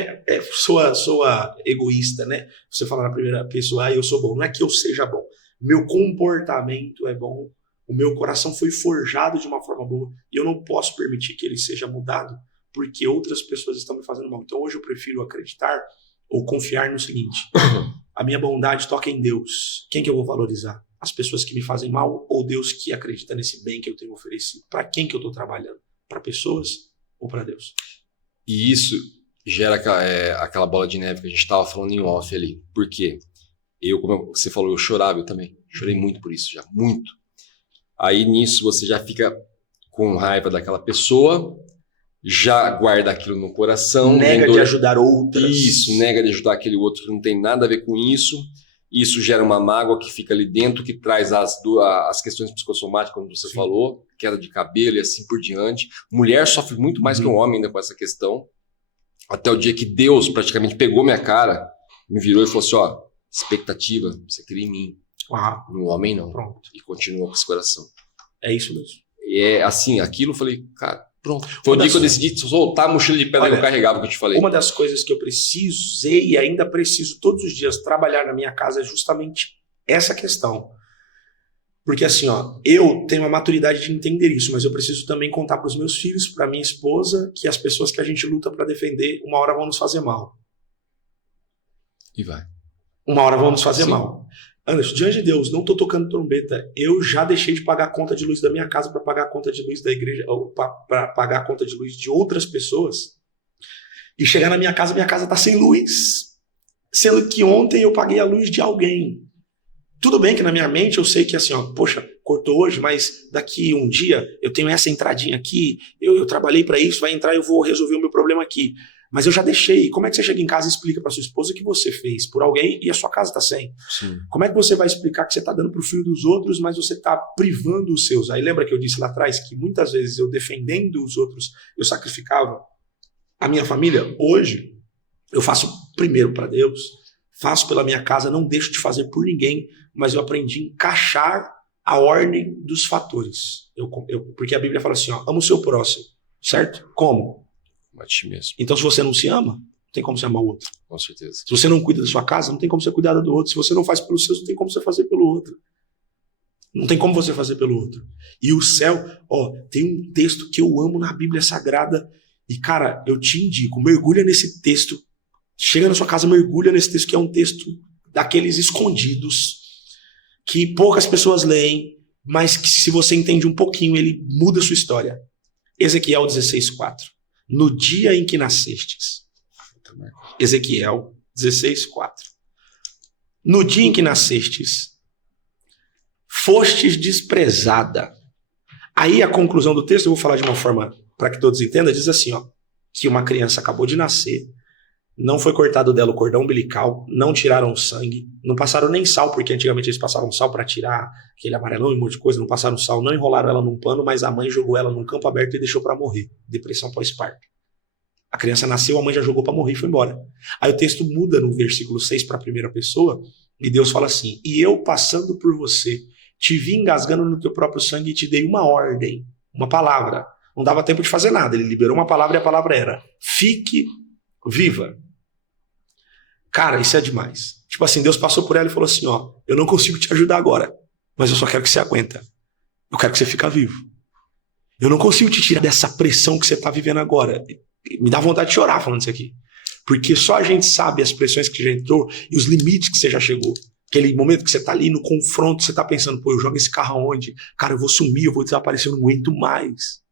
soa egoísta, né? Você fala na primeira pessoa, eu sou bom. Não é que eu seja bom. Meu comportamento é bom. O meu coração foi forjado de uma forma boa e eu não posso permitir que ele seja mudado porque outras pessoas estão me fazendo mal. Então hoje eu prefiro acreditar ou confiar no seguinte: a minha bondade toca em Deus. Quem que eu vou valorizar? As pessoas que me fazem mal ou Deus que acredita nesse bem que eu tenho oferecido? Para quem que eu estou trabalhando? Para pessoas ou para Deus? E isso gera aquela bola de neve que a gente estava falando em off ali. Por quê? Como você falou, eu chorava, eu também. Chorei muito por isso já, muito. Aí nisso você já fica com raiva daquela pessoa, já guarda aquilo no coração. Nega de ajudar outras. Isso, nega de ajudar aquele outro que não tem nada a ver com isso. Isso gera uma mágoa que fica ali dentro, que traz as questões psicossomáticas, como você falou, queda de cabelo e assim por diante. Mulher sofre muito mais que um homem ainda com essa questão. Até o dia que Deus praticamente pegou minha cara, me virou e falou assim, ó, expectativa, você cria em mim. No homem não. Pronto. E continua com esse coração. É isso mesmo. E é assim, aquilo eu falei, cara, pronto. Foi o dia que eu decidi soltar a mochila de pedra que eu carregava, que eu te falei. Uma das coisas que eu precisei e ainda preciso todos os dias trabalhar na minha casa é justamente essa questão. Porque assim, ó, eu tenho a maturidade de entender isso, mas eu preciso também contar para os meus filhos, para minha esposa, que as pessoas que a gente luta para defender, uma hora vão nos fazer mal. E vai. Uma hora vão nos fazer mal. Anderson, diante de Deus, não estou tocando trombeta. Eu já deixei de pagar a conta de luz da minha casa para pagar a conta de luz da igreja, ou para pagar a conta de luz de outras pessoas. E chegar na minha casa está sem luz. Sendo que ontem eu paguei a luz de alguém. Tudo bem que na minha mente eu sei que assim, ó, poxa, cortou hoje, mas daqui um dia eu tenho essa entradinha aqui, eu trabalhei para isso, vai entrar e eu vou resolver o meu problema aqui. Mas eu já deixei. Como é que você chega em casa e explica para sua esposa que você fez por alguém e a sua casa está sem? Sim. Como é que você vai explicar que você está dando para o filho dos outros, mas você está privando os seus? Aí lembra que eu disse lá atrás que muitas vezes eu defendendo os outros, eu sacrificava a minha família? Hoje eu faço primeiro para Deus, faço pela minha casa, não deixo de fazer por ninguém, mas eu aprendi a encaixar a ordem dos fatores. Porque a Bíblia fala assim, ó, ama o seu próximo, certo? Como? A ti mesmo. Então, se você não se ama, não tem como você amar o outro. Com certeza. Se você não cuida da sua casa, não tem como você cuidar do outro. Se você não faz pelos seus, não tem como você fazer pelo outro. Não tem como você fazer pelo outro. E o céu, ó, tem um texto que eu amo na Bíblia Sagrada. E, cara, eu te indico, mergulha nesse texto. Chega na sua casa, mergulha nesse texto, que é um texto daqueles escondidos, que poucas pessoas leem, mas que se você entende um pouquinho, ele muda a sua história. Ezequiel 16:4. No dia em que nascestes. Ezequiel 16:4. No dia em que nascestes, fostes desprezada. Aí a conclusão do texto, eu vou falar de uma forma para que todos entendam, diz assim, ó, que uma criança acabou de nascer, não foi cortado dela o cordão umbilical, não tiraram sangue, não passaram nem sal, porque antigamente eles passavam sal para tirar aquele amarelão e um monte de coisa, não passaram sal, não enrolaram ela num pano, mas a mãe jogou ela num campo aberto e deixou para morrer. Depressão pós-parto. A criança nasceu, a mãe já jogou para morrer e foi embora. Aí o texto muda no versículo 6 para a primeira pessoa, e Deus fala assim, e eu passando por você, te vi engasgando no teu próprio sangue e te dei uma ordem, uma palavra. Não dava tempo de fazer nada, ele liberou uma palavra e a palavra era, fique viva. Cara, isso é demais. Tipo assim, Deus passou por ela e falou assim, ó, eu não consigo te ajudar agora, mas eu só quero que você aguenta. Eu quero que você fique vivo. Eu não consigo te tirar dessa pressão que você tá vivendo agora. Me dá vontade de chorar falando isso aqui. Porque só a gente sabe as pressões que você já entrou e os limites que você já chegou. Aquele momento que você tá ali no confronto, você tá pensando, pô, eu jogo esse carro aonde? Cara, eu vou sumir, eu vou desaparecer, eu não aguento mais.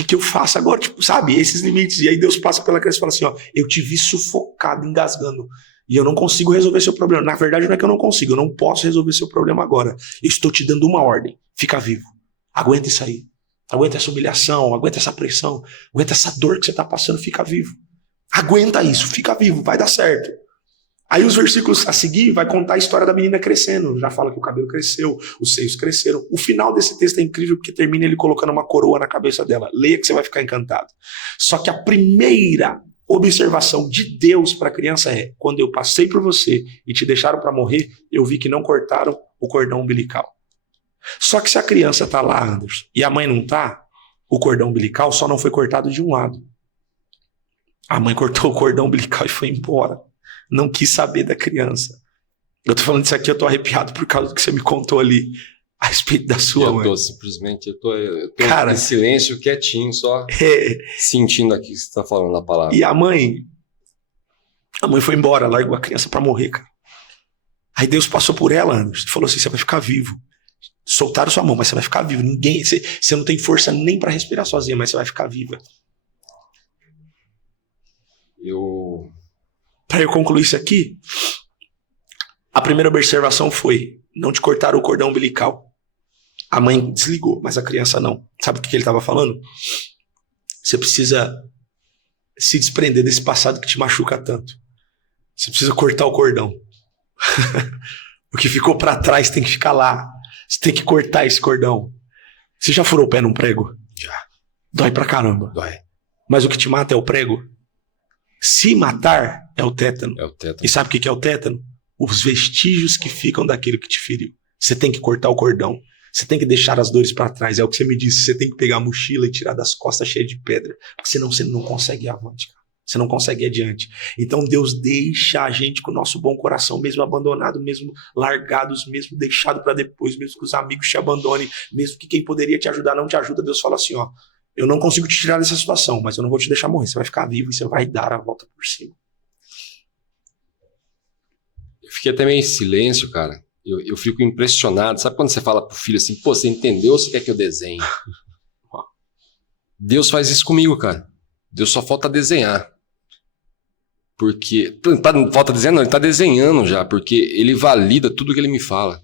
O que eu faço agora? Tipo, sabe, esses limites. E aí Deus passa pela criança e fala assim, ó, eu te vi sufocado, engasgando. E eu não consigo resolver seu problema. Na verdade, não é que eu não consigo, eu não posso resolver seu problema agora. Eu estou te dando uma ordem. Fica vivo. Aguenta isso aí. Aguenta essa humilhação, aguenta essa pressão, aguenta essa dor que você tá passando, fica vivo. Aguenta isso, fica vivo, vai dar certo. Aí os versículos a seguir vai contar a história da menina crescendo. Já fala que o cabelo cresceu, os seios cresceram. O final desse texto é incrível porque termina ele colocando uma coroa na cabeça dela. Leia que você vai ficar encantado. Só que a primeira observação de Deus para a criança é: quando eu passei por você e te deixaram para morrer, eu vi que não cortaram o cordão umbilical. Só que se a criança tá lá, Anderson, e a mãe não tá, o cordão umbilical só não foi cortado de um lado. A mãe cortou o cordão umbilical e foi embora. Não quis saber da criança. Eu tô falando isso aqui, eu tô arrepiado por causa do que você me contou ali a respeito da sua mãe. Eu tô simplesmente, eu tô Cara, em silêncio, quietinho, só sentindo aqui que você tá falando a palavra. E a mãe foi embora, largou a criança pra morrer, cara. Aí Deus passou por ela, Anderson, e falou assim, você vai ficar vivo. Soltaram sua mão, mas você vai ficar vivo. Você não tem força nem pra respirar sozinha, mas você vai ficar viva. Para eu concluir isso aqui, a primeira observação foi: não te cortaram o cordão umbilical. A mãe desligou, mas a criança não. Sabe o que ele estava falando? Você precisa se desprender desse passado que te machuca tanto. Você precisa cortar o cordão. O que ficou para trás tem que ficar lá. Você tem que cortar esse cordão. Você já furou o pé num prego? Já. Dói pra caramba. Dói. Mas o que te mata é o prego. Se matar, é o tétano. É o tétano. E sabe o que é o tétano? Os vestígios que ficam daquilo que te feriu. Você tem que cortar o cordão. Você tem que deixar as dores para trás. É o que você me disse. Você tem que pegar a mochila e tirar das costas cheias de pedra. Porque senão você não consegue ir avante, cara. Você não consegue ir adiante. Então Deus deixa a gente com o nosso bom coração, mesmo abandonado, mesmo largados, mesmo deixado para depois, mesmo que os amigos te abandonem, mesmo que quem poderia te ajudar não te ajuda. Deus fala assim, ó, eu não consigo te tirar dessa situação, mas eu não vou te deixar morrer. Você vai ficar vivo e você vai dar a volta por cima. Eu fiquei até meio em silêncio, cara. Eu fico impressionado. Sabe quando você fala pro filho assim, pô, você entendeu ou você quer que eu desenhe? Deus faz isso comigo, cara. Deus só falta desenhar. Porque, falta desenhar não, ele tá desenhando já, porque ele valida tudo que ele me fala.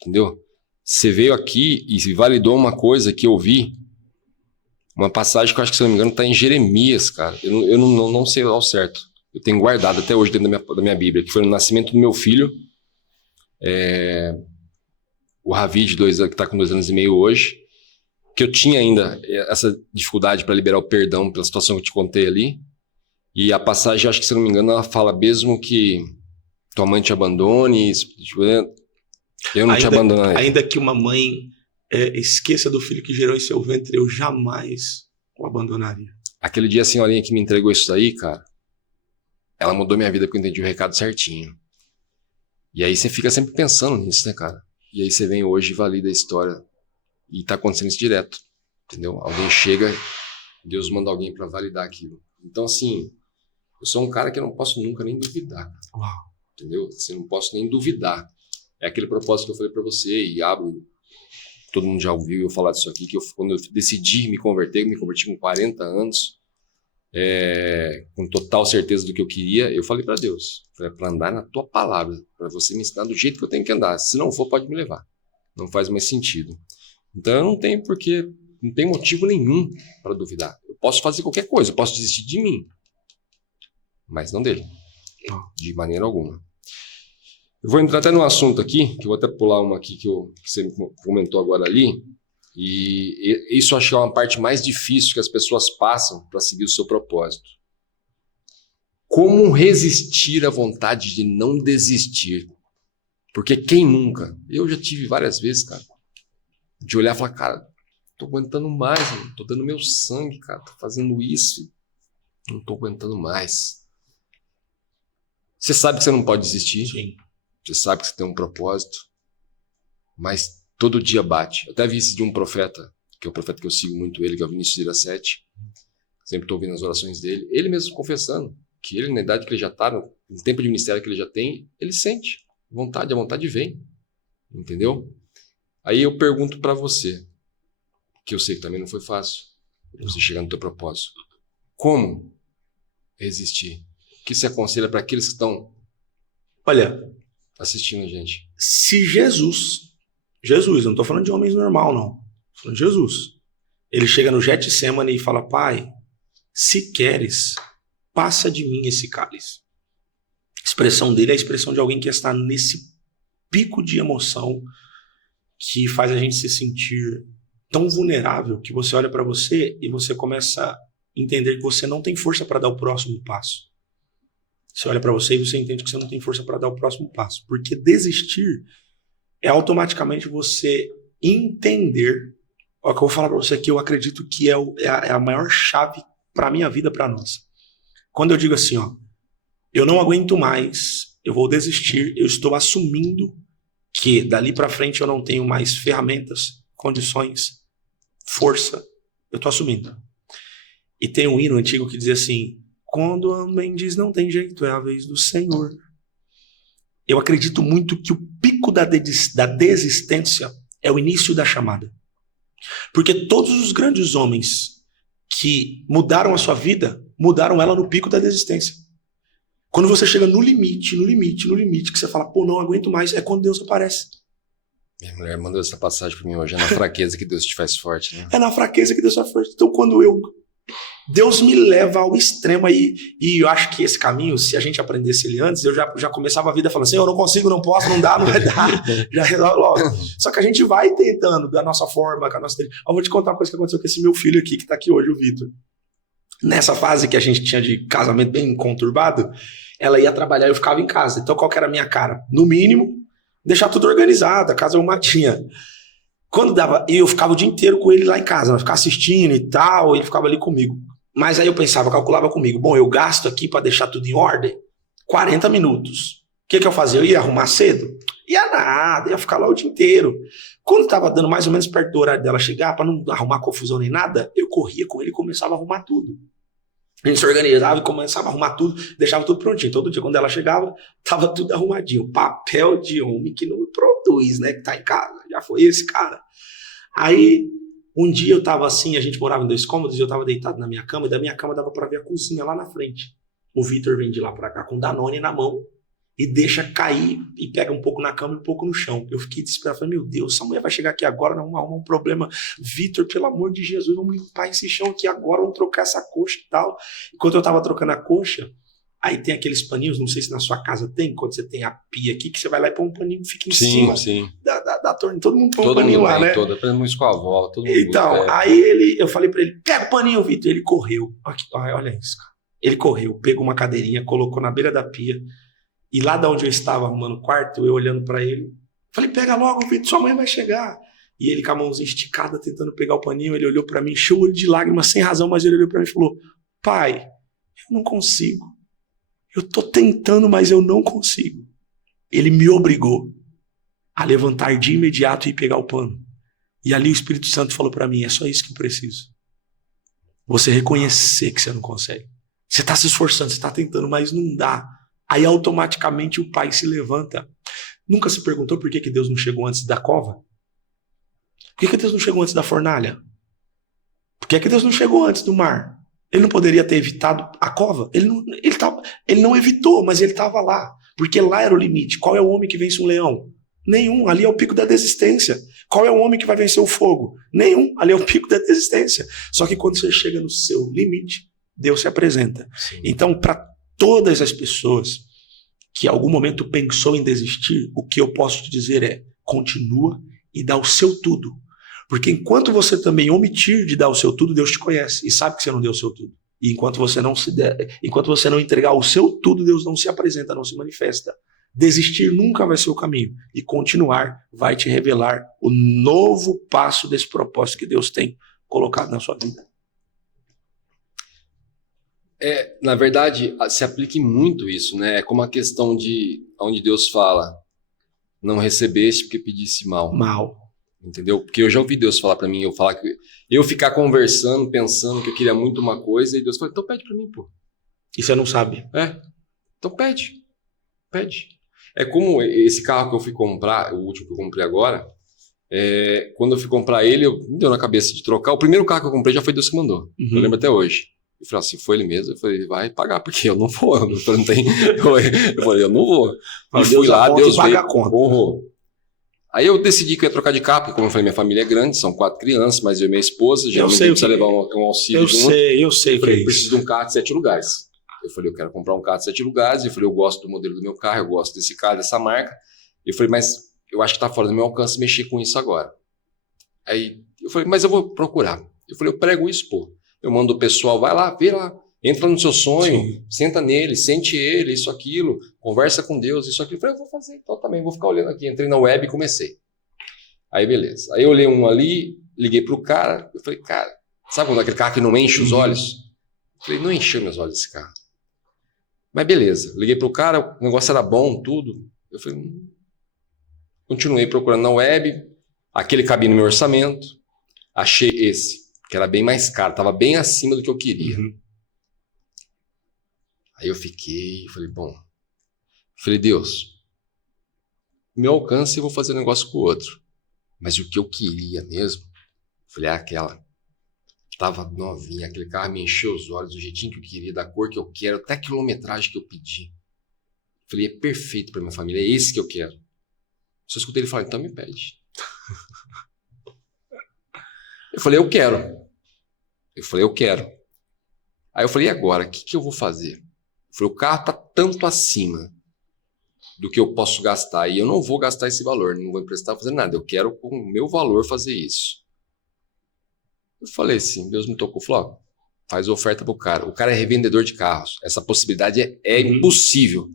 Entendeu? Você veio aqui e validou uma coisa que eu vi. Uma passagem que eu acho que, se não me engano, está em Jeremias, cara. Eu não sei ao certo. Eu tenho guardado até hoje dentro da minha Bíblia, que foi no nascimento do meu filho. O Ravi, que está com 2 anos e meio hoje. Que eu tinha ainda essa dificuldade para liberar o perdão pela situação que eu te contei ali. E a passagem, acho que, se não me engano, ela fala mesmo que tua mãe te abandone. Eu não te abandonarei. Ainda que uma mãe... esqueça do filho que gerou em seu ventre, eu jamais o abandonaria. Aquele dia a senhorinha que me entregou isso aí, cara, ela mudou minha vida porque eu entendi o recado certinho. E aí você fica sempre pensando nisso, né, cara? E aí você vem hoje e valida a história. E tá acontecendo isso direto, entendeu? Alguém chega, Deus manda alguém pra validar aquilo. Então, assim, eu sou um cara que eu não posso nunca nem duvidar. Uau. Entendeu? Assim, não posso nem duvidar. É aquele propósito que eu falei pra você e abro... Todo mundo já ouviu eu falar disso aqui, que quando eu decidi me converter, eu me converti com 40 anos, com total certeza do que eu queria, eu falei para Deus, para andar na tua palavra, para você me ensinar do jeito que eu tenho que andar. Se não for, pode me levar. Não faz mais sentido. Então eu não tenho motivo nenhum para duvidar. Eu posso fazer qualquer coisa, eu posso desistir de mim, mas não dele, de maneira alguma. Eu vou entrar até num assunto aqui, que eu vou até pular uma aqui que você comentou agora ali, e isso acho que é uma parte mais difícil que as pessoas passam para seguir o seu propósito. Como resistir à vontade de não desistir? Porque quem nunca? Eu já tive várias vezes, cara, de olhar e falar, cara, tô aguentando mais, mano, tô dando meu sangue, cara, tô fazendo isso, não tô aguentando mais. Você sabe que você não pode desistir? Sim. Você sabe que você tem um propósito, mas todo dia bate. Eu até vi isso de um profeta que é o profeta que eu sigo muito ele, que é o Vinícius Iracete. Sempre estou ouvindo as orações dele. Ele mesmo confessando que ele, na idade que ele já está, no tempo de ministério que ele já tem, ele sente vontade, a vontade vem. Entendeu? Aí eu pergunto para você, que eu sei que também não foi fácil, você chegar no teu propósito. Como resistir? O que você aconselha para aqueles que estão assistindo a gente? Se Jesus, eu não estou falando de homens normal, não. Estou falando de Jesus. Ele chega no Getsemane e fala, Pai, se queres, passa de mim esse cálice. A expressão dele é a expressão de alguém que está nesse pico de emoção que faz a gente se sentir tão vulnerável que você olha para você e você começa a entender que você não tem força para dar o próximo passo. Você olha para você e você entende que você não tem força para dar o próximo passo. Porque desistir é automaticamente você entender. O que eu vou falar para você aqui, eu acredito que é a maior chave para a minha vida, para a nossa. Quando eu digo assim, eu não aguento mais, eu vou desistir, eu estou assumindo que dali para frente eu não tenho mais ferramentas, condições, força. Eu estou assumindo. E tem um hino antigo que dizia assim, quando o homem diz não tem jeito, é a vez do Senhor. Eu acredito muito que o pico da desistência é o início da chamada. Porque todos os grandes homens que mudaram a sua vida, mudaram ela no pico da desistência. Quando você chega no limite, que você fala, pô, não aguento mais, é quando Deus aparece. Minha mulher mandou essa passagem para mim hoje, é na fraqueza que Deus te faz forte, né? É na fraqueza que Deus te faz forte. Então, Deus me leva ao extremo aí, e eu acho que esse caminho, se a gente aprendesse ele antes, eu já começava a vida falando assim, eu não consigo, não posso, não dá, não vai dar, já resolve logo. Só que a gente vai tentando, da nossa forma, com a nossa... Eu vou te contar uma coisa que aconteceu com esse meu filho aqui, que tá aqui hoje, o Vitor. Nessa fase que a gente tinha de casamento bem conturbado, ela ia trabalhar e eu ficava em casa. Então qual que era a minha cara? No mínimo, deixar tudo organizado, a casa arrumadinha. Quando dava, eu ficava o dia inteiro com ele lá em casa, eu ficava assistindo e tal, ele ficava ali comigo. Mas aí eu pensava, calculava comigo, bom, eu gasto aqui para deixar tudo em ordem 40 minutos. O que eu fazia? Eu ia arrumar cedo? Ia nada, ia ficar lá o dia inteiro. Quando estava dando mais ou menos perto do horário dela chegar, para não arrumar confusão nem nada, eu corria com ele e começava a arrumar tudo. A gente se organizava e começava a arrumar tudo, deixava tudo prontinho. Todo dia, quando ela chegava, tava tudo arrumadinho. Papel de homem que não produz, né? Que tá em casa. Já foi esse cara. Aí, um dia eu tava assim, a gente morava em 2 cômodos, e eu tava deitado na minha cama, e da minha cama dava pra ver a cozinha lá na frente. O Vitor vem de lá pra cá com Danone na mão e deixa cair e pega um pouco na cama e um pouco no chão. Eu fiquei desesperado, falei, meu Deus, essa mulher vai chegar aqui agora, não vamos arrumar um problema. Vitor, pelo amor de Jesus, vamos limpar esse chão aqui agora, vamos trocar essa coxa e tal. Enquanto eu tava trocando a coxa, aí tem aqueles paninhos, não sei se na sua casa tem, quando você tem a pia aqui, que você vai lá e põe um paninho que fica em cima da torre. Todo mundo põe um paninho lá, né? Todo isso com a avó, todo mundo. Então, aí eu falei pra ele, pega o paninho, Vitor. Ele correu. Aqui, olha isso, cara. Ele correu, pegou uma cadeirinha, colocou na beira da pia. E lá de onde eu estava arrumando o quarto, eu olhando pra ele, falei, pega logo, Vitor, sua mãe vai chegar. E ele com a mãozinha esticada, tentando pegar o paninho, ele olhou pra mim, encheu o olho de lágrimas, sem razão, mas ele olhou pra mim e falou, pai, eu não consigo. Eu tô tentando, mas eu não consigo. Ele me obrigou a levantar de imediato e pegar o pano. E ali o Espírito Santo falou pra mim, é só isso que eu preciso. Você reconhecer que você não consegue. Você tá se esforçando, você tá tentando, mas não dá. Aí automaticamente o pai se levanta. Nunca se perguntou por que Deus não chegou antes da cova? Por que Deus não chegou antes da fornalha? Por que Deus não chegou antes do mar? Ele não poderia ter evitado a cova? Ele não evitou, mas ele estava lá. Porque lá era o limite. Qual é o homem que vence um leão? Nenhum. Ali é o pico da desistência. Qual é o homem que vai vencer o fogo? Nenhum. Ali é o pico da desistência. Só que quando você chega no seu limite, Deus se apresenta. Sim. Então, para todas as pessoas que em algum momento pensou em desistir, o que eu posso te dizer é, continua e dá o seu tudo. Porque enquanto você também omitir de dar o seu tudo, Deus te conhece e sabe que você não deu o seu tudo. E enquanto você não entregar o seu tudo, Deus não se apresenta, não se manifesta. Desistir nunca vai ser o caminho. E continuar vai te revelar o novo passo desse propósito que Deus tem colocado na sua vida. Na verdade, se aplica muito isso, né? É como a questão de onde Deus fala, não recebeste porque pedisse mal. Entendeu? Porque eu já ouvi Deus falar pra mim, eu ficar conversando, pensando que eu queria muito uma coisa, e Deus falou, então pede pra mim, pô. E você não sabe. Então pede. É como esse carro que eu fui comprar, o último que eu comprei agora, quando eu fui comprar ele, me deu na cabeça de trocar. O primeiro carro que eu comprei já foi Deus que mandou. Eu lembro até hoje. Eu falei assim, foi ele mesmo? Eu falei, vai pagar, porque eu não vou. Eu falei, eu não vou. E fui lá, Deus veio, honrou. Aí eu decidi que eu ia trocar de carro, porque como eu falei, minha família é grande, são 4 crianças, mas eu e minha esposa, geralmente precisa levar um auxílio junto. Eu sei eu falei, preciso de um carro de 7 lugares. Eu falei, eu quero comprar um carro de 7 lugares. Eu falei, eu gosto do modelo do meu carro, eu gosto desse carro, dessa marca. Eu falei, mas eu acho que tá fora do meu alcance mexer com isso agora. Aí eu falei, mas eu vou procurar. Eu falei, eu prego isso, pô. Eu mando o pessoal, vai lá, vê lá. Entra no seu sonho, senta nele, sente ele, isso, aquilo, conversa com Deus, isso, aquilo. Eu falei, eu vou fazer, então também, vou ficar olhando aqui. Entrei na web e comecei. Aí, beleza. Aí eu olhei um ali, liguei pro cara, eu falei, cara, sabe quando aquele carro que não enche os olhos? Eu falei, não encheu meus olhos esse carro. Mas beleza, liguei pro cara, o negócio era bom, tudo. Eu falei, continuei procurando na web, aquele cabia no meu orçamento, achei esse, que era bem mais caro, estava bem acima do que eu queria. Aí eu falei, Deus, meu alcance eu vou fazer um negócio com o outro. Mas o que eu queria mesmo, falei, aquela, tava novinha, aquele carro me encheu os olhos, do jeitinho que eu queria, da cor que eu quero, até a quilometragem que eu pedi. Falei, é perfeito para minha família, é esse que eu quero. Só escutei ele falar, então me pede. Eu falei, eu quero. Aí eu falei, e agora, o que eu vou fazer? Eu falei, o carro está tanto acima do que eu posso gastar e eu não vou gastar esse valor, não vou emprestar fazer nada, eu quero com o meu valor fazer isso. Eu falei assim, Deus me tocou, falou, faz oferta pro cara. O cara é revendedor de carros, essa possibilidade é impossível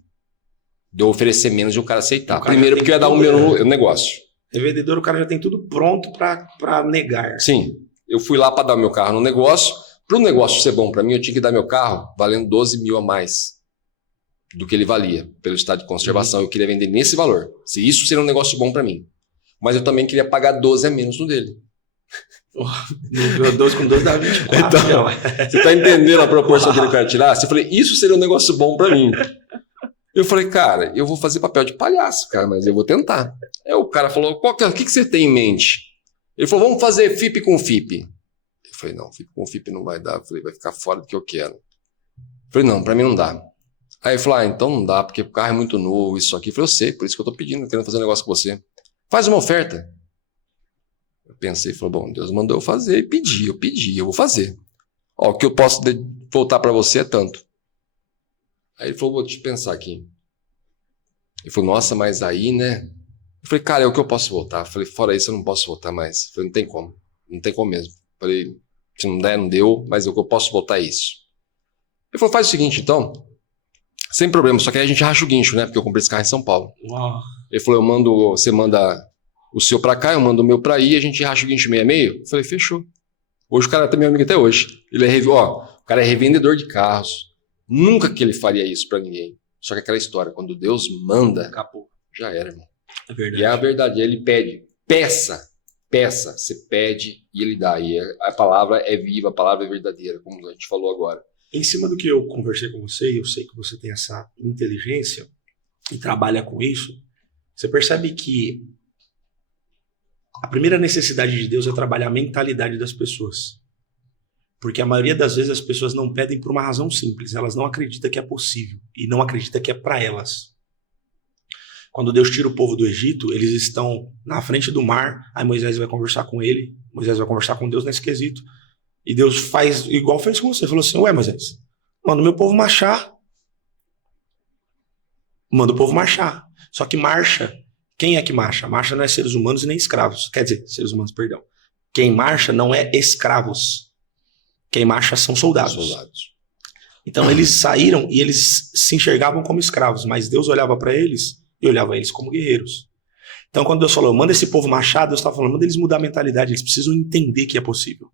de eu oferecer menos e o cara aceitar. Primeiro porque eu ia dar o meu negócio. Revendedor, o cara já tem tudo pronto para negar. Sim, eu fui lá para dar o meu carro no negócio. Para o negócio ser bom para mim, eu tinha que dar meu carro valendo 12 mil a mais do que ele valia, pelo estado de conservação. Eu queria vender nesse valor. Se isso seria um negócio bom para mim. Mas eu também queria pagar 12 a menos no dele. 12 com 12 dá 24. Então, você tá entendendo a proporção que ele quer tirar? Eu falei, isso seria um negócio bom para mim. Eu falei, cara, eu vou fazer papel de palhaço, cara, mas eu vou tentar. Aí o cara falou, o que você tem em mente? Ele falou, vamos fazer FIP com FIP. Eu falei, não, FIP com FIP não vai dar. Eu falei, vai ficar fora do que eu quero. Eu falei, não, pra mim não dá. Aí ele falou, então não dá, porque o carro é muito novo, isso aqui. Eu falei, eu sei, por isso que eu tô pedindo, querendo fazer um negócio com você. Faz uma oferta. Eu pensei, falou, bom, Deus mandou eu fazer e pedi, eu vou fazer. Ó, o que eu posso voltar pra você é tanto. Aí ele falou, vou te pensar aqui. Ele falou, nossa, mas aí, né? Eu falei, cara, é o que eu posso voltar. Eu falei, fora isso eu não posso voltar mais. Eu falei, não tem como mesmo. Eu falei, se não der, não deu, mas o que eu posso voltar é isso. Ele falou, faz o seguinte então, sem problema, só que aí a gente racha o guincho, né? Porque eu comprei esse carro em São Paulo. Uau. Ele falou, você manda o seu pra cá, eu mando o meu pra aí, a gente racha o guincho meio a meio. Eu falei, fechou. Hoje o cara tá meu amigo até hoje. O cara é revendedor de carros. Nunca que ele faria isso pra ninguém. Só que aquela história, quando Deus manda, acabou. Já era, irmão. É verdade. E é a verdade. Ele pede, peça. Você pede e ele dá. E a palavra é viva, a palavra é verdadeira, como a gente falou agora. Em cima do que eu conversei com você, e eu sei que você tem essa inteligência e trabalha com isso, você percebe que a primeira necessidade de Deus é trabalhar a mentalidade das pessoas. Porque a maioria das vezes as pessoas não pedem por uma razão simples. Elas não acreditam que é possível. E não acreditam que é para elas. Quando Deus tira o povo do Egito, eles estão na frente do mar. Aí Moisés vai conversar com ele. Moisés vai conversar com Deus nesse quesito. E Deus faz igual fez com você. Falou assim, ué Moisés, manda o meu povo marchar. Manda o povo marchar. Só que marcha. Quem é que marcha? Marcha não é seres humanos e nem escravos. Quer dizer, seres humanos, perdão. Quem marcha não é escravos. Quem marcha são soldados. Então eles saíram e eles se enxergavam como escravos, mas Deus olhava para eles e olhava eles como guerreiros. Então quando Deus falou, manda esse povo marchar, Deus estava falando, manda eles mudar a mentalidade, eles precisam entender que é possível.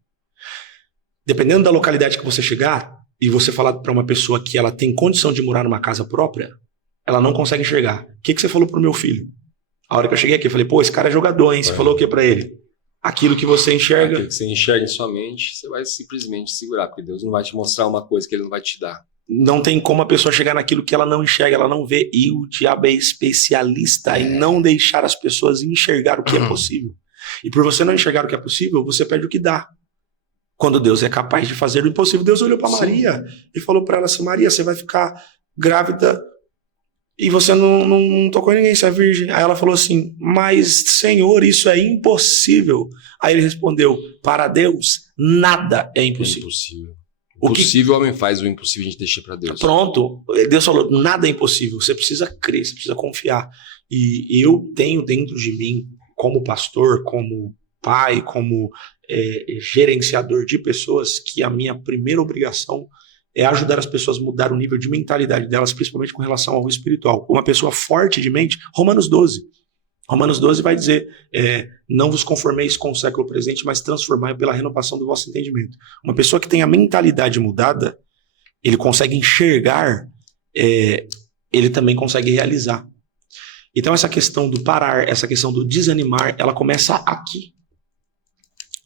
Dependendo da localidade que você chegar e você falar para uma pessoa que ela tem condição de morar numa casa própria, ela não consegue enxergar. O que você falou pro meu filho? A hora que eu cheguei aqui, eu falei, pô, esse cara é jogador, hein? Você falou o que para ele? aquilo que você enxerga. Aquilo que você enxerga em sua mente, você vai simplesmente segurar, porque Deus não vai te mostrar uma coisa que Ele não vai te dar. Não tem como a pessoa chegar naquilo que ela não enxerga, ela não vê. E o diabo é especialista em não deixar as pessoas enxergar o que é possível. E por você não enxergar o que é possível, você perde o que dá. Quando Deus é capaz de fazer o impossível. Deus olhou para Maria e falou para ela assim, Maria, você vai ficar grávida e você não tocou em ninguém, você é virgem. Aí ela falou assim, mas Senhor, isso é impossível. Aí ele respondeu, para Deus, nada é impossível. É impossível. O possível o homem faz, o impossível a gente deixa para Deus. Pronto, Deus falou, nada é impossível, você precisa crer, você precisa confiar. E eu tenho dentro de mim, como pastor, como pai, como gerenciador de pessoas, que a minha primeira obrigação é ajudar as pessoas a mudar o nível de mentalidade delas, principalmente com relação ao espiritual. Uma pessoa forte de mente, Romanos 12. Romanos 12 vai dizer, não vos conformeis com o século presente, mas transformai pela renovação do vosso entendimento. Uma pessoa que tem a mentalidade mudada, ele consegue enxergar, ele também consegue realizar. Então essa questão do parar, essa questão do desanimar, ela começa aqui.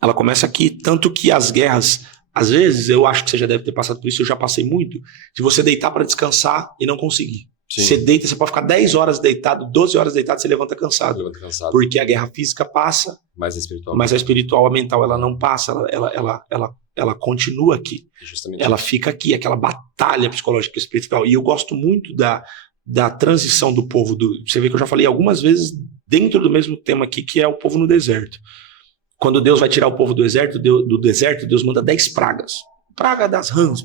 Ela começa aqui, tanto que as guerras, às vezes, eu acho que você já deve ter passado por isso, eu já passei muito, de você deitar para descansar e não conseguir. Sim. Você deita, você pode ficar 10 horas deitado, 12 horas deitado, você levanta cansado. Porque a guerra física passa, mas a espiritual, a mental, ela não passa, ela continua aqui. Justamente ela fica aqui, aquela batalha psicológica espiritual. E eu gosto muito da transição do povo. Você vê que eu já falei algumas vezes dentro do mesmo tema aqui, que é o povo no deserto. Quando Deus vai tirar o povo do deserto, Deus manda 10 pragas. Praga das rãs,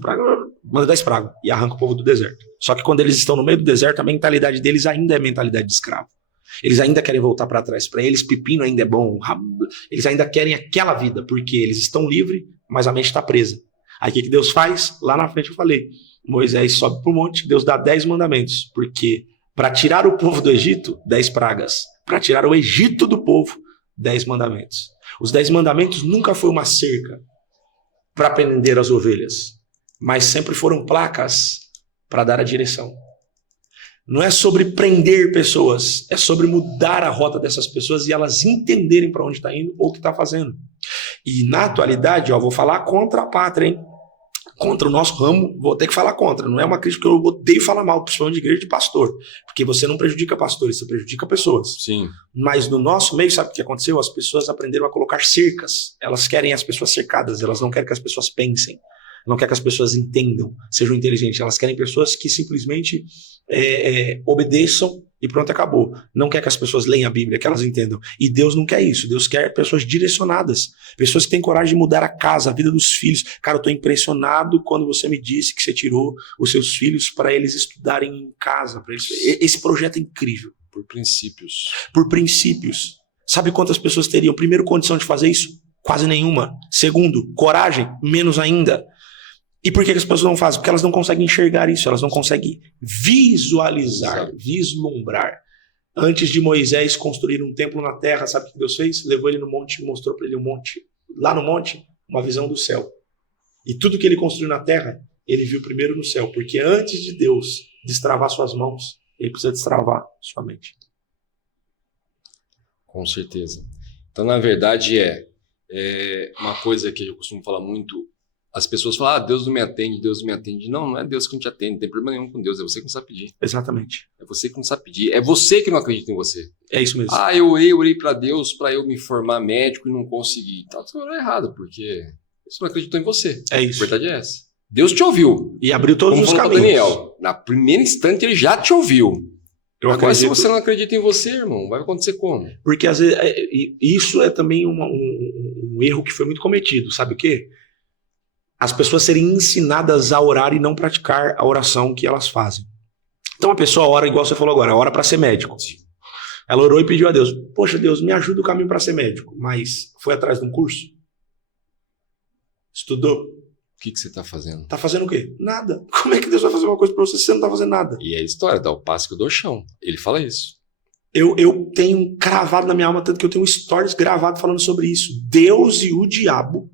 manda 10 pragas e arranca o povo do deserto. Só que quando eles estão no meio do deserto, a mentalidade deles ainda é mentalidade de escravo. Eles ainda querem voltar para trás. Para eles, pepino ainda é bom. Eles ainda querem aquela vida, porque eles estão livres, mas a mente está presa. Aí o que Deus faz? Lá na frente eu falei, Moisés sobe para o monte, Deus dá 10 mandamentos, porque para tirar o povo do Egito, 10 pragas. Para tirar o Egito do povo, 10 mandamentos. Os 10 mandamentos nunca foi uma cerca para prender as ovelhas, mas sempre foram placas para dar a direção. Não é sobre prender pessoas, é sobre mudar a rota dessas pessoas e elas entenderem para onde está indo ou o que está fazendo. E na atualidade, vou falar contra a pátria, hein? Contra o nosso ramo, vou ter que falar contra. Não é uma crítica que eu odeio falar mal, principalmente de igreja de pastor. Porque você não prejudica pastores, você prejudica pessoas. Sim. Mas no nosso meio, sabe o que aconteceu? As pessoas aprenderam a colocar cercas. Elas querem as pessoas cercadas, elas não querem que as pessoas pensem. Não querem que as pessoas entendam, sejam inteligentes. Elas querem pessoas que simplesmente obedeçam e pronto, acabou. Não quer que as pessoas leiam a Bíblia, que elas entendam. E Deus não quer isso. Deus quer pessoas direcionadas. Pessoas que têm coragem de mudar a casa, a vida dos filhos. Cara, eu estou impressionado quando você me disse que você tirou os seus filhos para eles estudarem em casa. Pra eles... Esse projeto é incrível. Por princípios. Por princípios. Sabe quantas pessoas teriam? Primeiro, condição de fazer isso? Quase nenhuma. Segundo, coragem? Menos ainda. E por que as pessoas não fazem? Porque elas não conseguem enxergar isso, elas não conseguem visualizar, vislumbrar. Antes de Moisés construir um templo na terra, sabe o que Deus fez? Levou ele no monte e mostrou para ele um monte. Lá no monte, uma visão do céu. E tudo que ele construiu na terra, ele viu primeiro no céu. Porque antes de Deus destravar suas mãos, ele precisa destravar sua mente. Com certeza. Então, na verdade, uma coisa que eu costumo falar muito. As pessoas falam, Deus não me atende, Deus não me atende. Não, não é Deus que não te atende, não tem problema nenhum com Deus, é você que não sabe pedir. Exatamente. É você que não sabe pedir, é você que não acredita em você. É isso mesmo. Eu orei para Deus para eu me formar médico e não consegui. Tá, você orou errado, porque você não acreditou em você. É isso. A verdade é essa. Deus te ouviu. E abriu todos os caminhos. Daniel, na primeira instante ele já te ouviu. Agora, se você não acredita em você, irmão, vai acontecer como? Porque às vezes isso é também um erro que foi muito cometido. Sabe o quê? As pessoas serem ensinadas a orar e não praticar a oração que elas fazem. Então a pessoa ora, igual você falou agora, ora para ser médico. Ela orou e pediu a Deus, poxa Deus, me ajuda o caminho para ser médico. Mas foi atrás de um curso? Estudou? O que você está fazendo? Está fazendo o quê? Nada. Como é que Deus vai fazer uma coisa para você se você não está fazendo nada? E é a história, dá o passo que eu dou chão. Ele fala isso. Eu tenho cravado na minha alma, tanto que eu tenho stories gravado falando sobre isso. Deus e o diabo.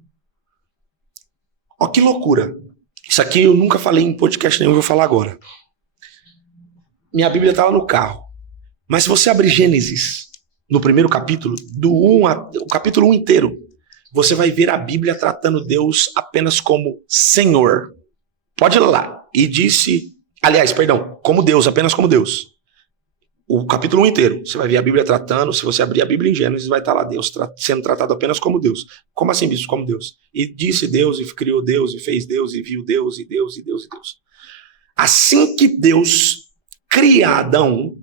Ó, que loucura. Isso aqui eu nunca falei em podcast nenhum, vou falar agora. Minha Bíblia está lá no carro. Mas se você abrir Gênesis, no primeiro capítulo, o capítulo 1 inteiro, você vai ver a Bíblia tratando Deus apenas como Senhor. Pode ir lá. E disse, aliás, perdão, como Deus, apenas como Deus. O capítulo 1 inteiro, você vai ver a Bíblia tratando, se você abrir a Bíblia em Gênesis, vai estar lá Deus sendo tratado apenas como Deus. Como assim, bispo? Como Deus. E disse Deus, e criou Deus, e fez Deus, e viu Deus, e Deus, e Deus, e Deus. Assim que Deus cria Adão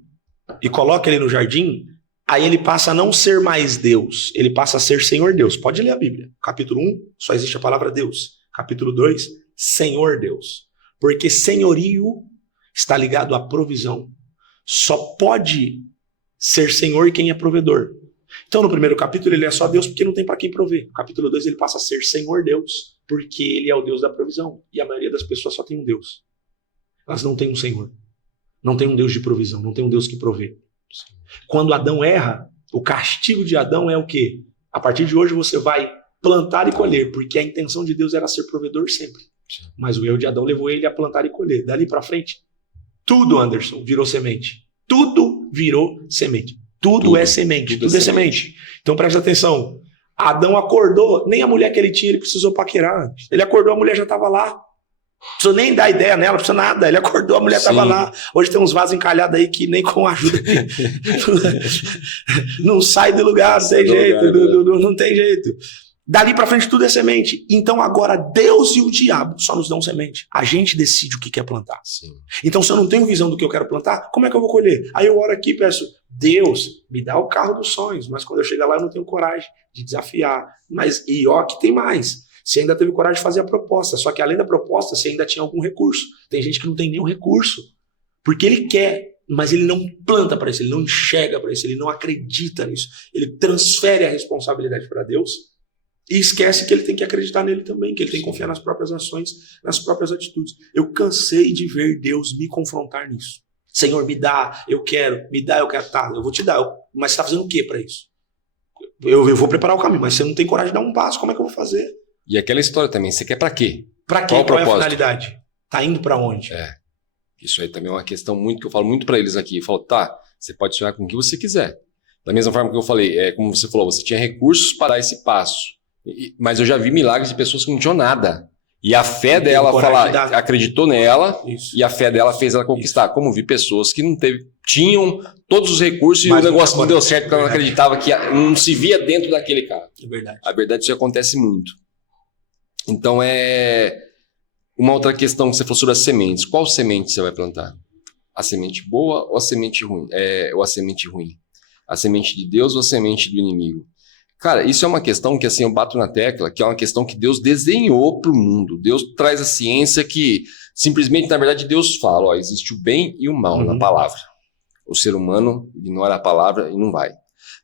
e coloca ele no jardim, aí ele passa a não ser mais Deus, ele passa a ser Senhor Deus. Pode ler a Bíblia. Capítulo 1, só existe a palavra Deus. Capítulo 2, Senhor Deus. Porque senhorio está ligado à provisão. Só pode ser Senhor quem é provedor. Então no primeiro capítulo ele é só Deus porque não tem para quem prover. No capítulo 2 ele passa a ser Senhor Deus porque ele é o Deus da provisão. E a maioria das pessoas só tem um Deus. Elas não têm um Senhor. Não tem um Deus de provisão. Não tem um Deus que provê. Quando Adão erra, o castigo de Adão é o quê? A partir de hoje você vai plantar e colher, porque a intenção de Deus era ser provedor sempre. Mas o erro de Adão levou ele a plantar e colher. Dali para frente, tudo, Anderson, virou semente. Tudo virou semente. Tudo é semente. Tudo é semente. Então presta atenção. Adão acordou, nem a mulher que ele tinha ele precisou paquerar. Ele acordou, a mulher já estava lá. Não precisa nem dar ideia nela, não precisa nada. Ele acordou, a mulher estava lá. Hoje tem uns vasos encalhados aí que nem com ajuda. Não sai do lugar, não tem jeito. Não tem jeito. Dali pra frente tudo é semente. Então agora Deus e o diabo só nos dão semente. A gente decide o que quer plantar. Sim. Então se eu não tenho visão do que eu quero plantar, como é que eu vou colher? Aí eu oro aqui e peço, Deus, me dá o carro dos sonhos. Mas quando eu chegar lá eu não tenho coragem de desafiar. E ó, que tem mais. Você ainda teve coragem de fazer a proposta. Só que além da proposta, você ainda tinha algum recurso. Tem gente que não tem nenhum recurso. Porque ele quer, mas ele não planta para isso. Ele não enxerga para isso. Ele não acredita nisso. Ele transfere a responsabilidade para Deus. E esquece que ele tem que acreditar nele também, que ele tem que confiar nas próprias ações, nas próprias atitudes. Eu cansei de ver Deus me confrontar nisso. Senhor, me dá, eu quero, me dá, eu quero. Tá, eu vou te dar, mas você está fazendo o que para isso? Eu vou preparar o caminho, mas você não tem coragem de dar um passo, como é que eu vou fazer? E aquela história também, você quer para quê? Para quê? Qual é a finalidade? Tá indo para onde? Isso aí também é uma questão muito que eu falo muito para eles aqui. Eu falo, tá, você pode sonhar com o que você quiser. Da mesma forma que eu falei, como você falou, você tinha recursos para dar esse passo. Mas eu já vi milagres de pessoas que não tinham nada. E a fé dela acreditou nela. Isso. E a fé dela fez ela conquistar. Isso. Como vi pessoas que tinham todos os recursos e o negócio não deu certo porque ela não acreditava que não se via dentro daquele cara. É verdade. A verdade, isso acontece muito. Então uma outra questão que você falou sobre as sementes. Qual semente você vai plantar? A semente boa ou a semente ruim? Ou a semente ruim? A semente de Deus ou a semente do inimigo? Cara, isso é uma questão que assim eu bato na tecla, que é uma questão que Deus desenhou para o mundo. Deus traz a ciência que simplesmente, na verdade, Deus fala, ó, existe o bem e o mal na palavra. O ser humano ignora a palavra e não vai.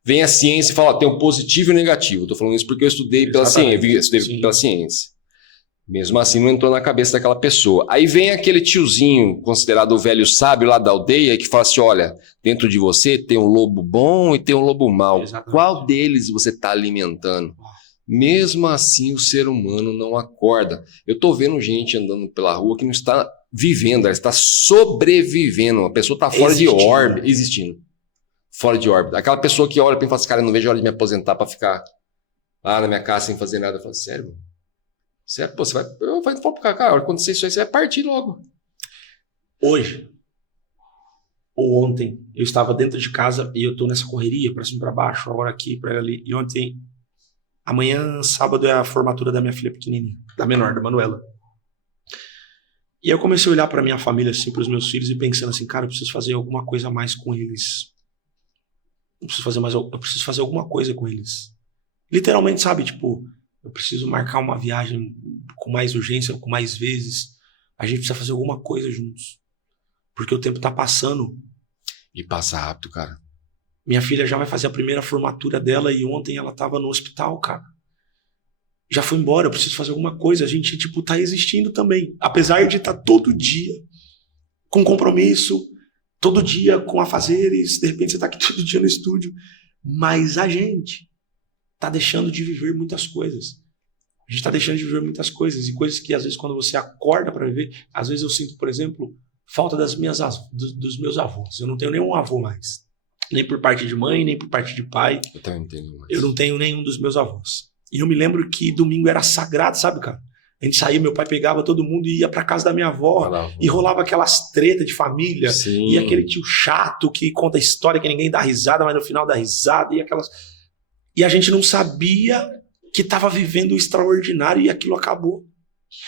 Vem a ciência e fala, ó, tem o positivo e o negativo. Estou falando isso porque eu estudei pela ciência. Mesmo assim, não entrou na cabeça daquela pessoa. Aí vem aquele tiozinho, considerado o velho sábio lá da aldeia, que fala assim, olha, dentro de você tem um lobo bom e tem um lobo mau. Exatamente. Qual deles você está alimentando? Mesmo assim, o ser humano não acorda. Eu estou vendo gente andando pela rua que não está vivendo, ela está sobrevivendo. A pessoa está fora de órbita, existindo. Fora de órbita. Aquela pessoa que olha para mim e fala assim, cara, eu não vejo a hora de me aposentar para ficar lá na minha casa sem fazer nada. Eu falo, sério, mano? Certo? Pô, você vai focar, cara, quando acontecer isso aí, você vai partir logo. Hoje, ou ontem, eu estava dentro de casa e eu tô nessa correria, pra cima e pra baixo, agora aqui, pra ali. E ontem, amanhã, sábado, é a formatura da minha filha pequenininha, da menor, da Manuela. E aí eu comecei a olhar pra minha família, assim, pros meus filhos e pensando assim, cara, eu preciso fazer alguma coisa a mais com eles. Eu preciso fazer alguma coisa com eles. Literalmente, sabe, tipo... Eu preciso marcar uma viagem com mais urgência, com mais vezes. A gente precisa fazer alguma coisa juntos. Porque o tempo tá passando. E passa rápido, cara. Minha filha já vai fazer a primeira formatura dela e ontem ela tava no hospital, cara. Já foi embora, eu preciso fazer alguma coisa. A gente, tipo, tá existindo também. Apesar de estar todo dia com compromisso, todo dia com afazeres, de repente você tá aqui todo dia no estúdio. Mas a gente... tá deixando de viver muitas coisas. A gente tá deixando de viver muitas coisas. E coisas que, às vezes, quando você acorda para viver... Às vezes eu sinto, por exemplo, falta dos meus avós. Eu não tenho nenhum avô mais. Nem por parte de mãe, nem por parte de pai. Eu também não tenho mais. Eu não tenho nenhum dos meus avós. E eu me lembro que domingo era sagrado, sabe, cara? A gente saía, meu pai pegava todo mundo e ia pra casa da minha avó. E rolava aquelas tretas de família. Sim. E aquele tio chato que conta a história que ninguém dá risada, mas no final dá risada. E a gente não sabia que estava vivendo o extraordinário e aquilo acabou.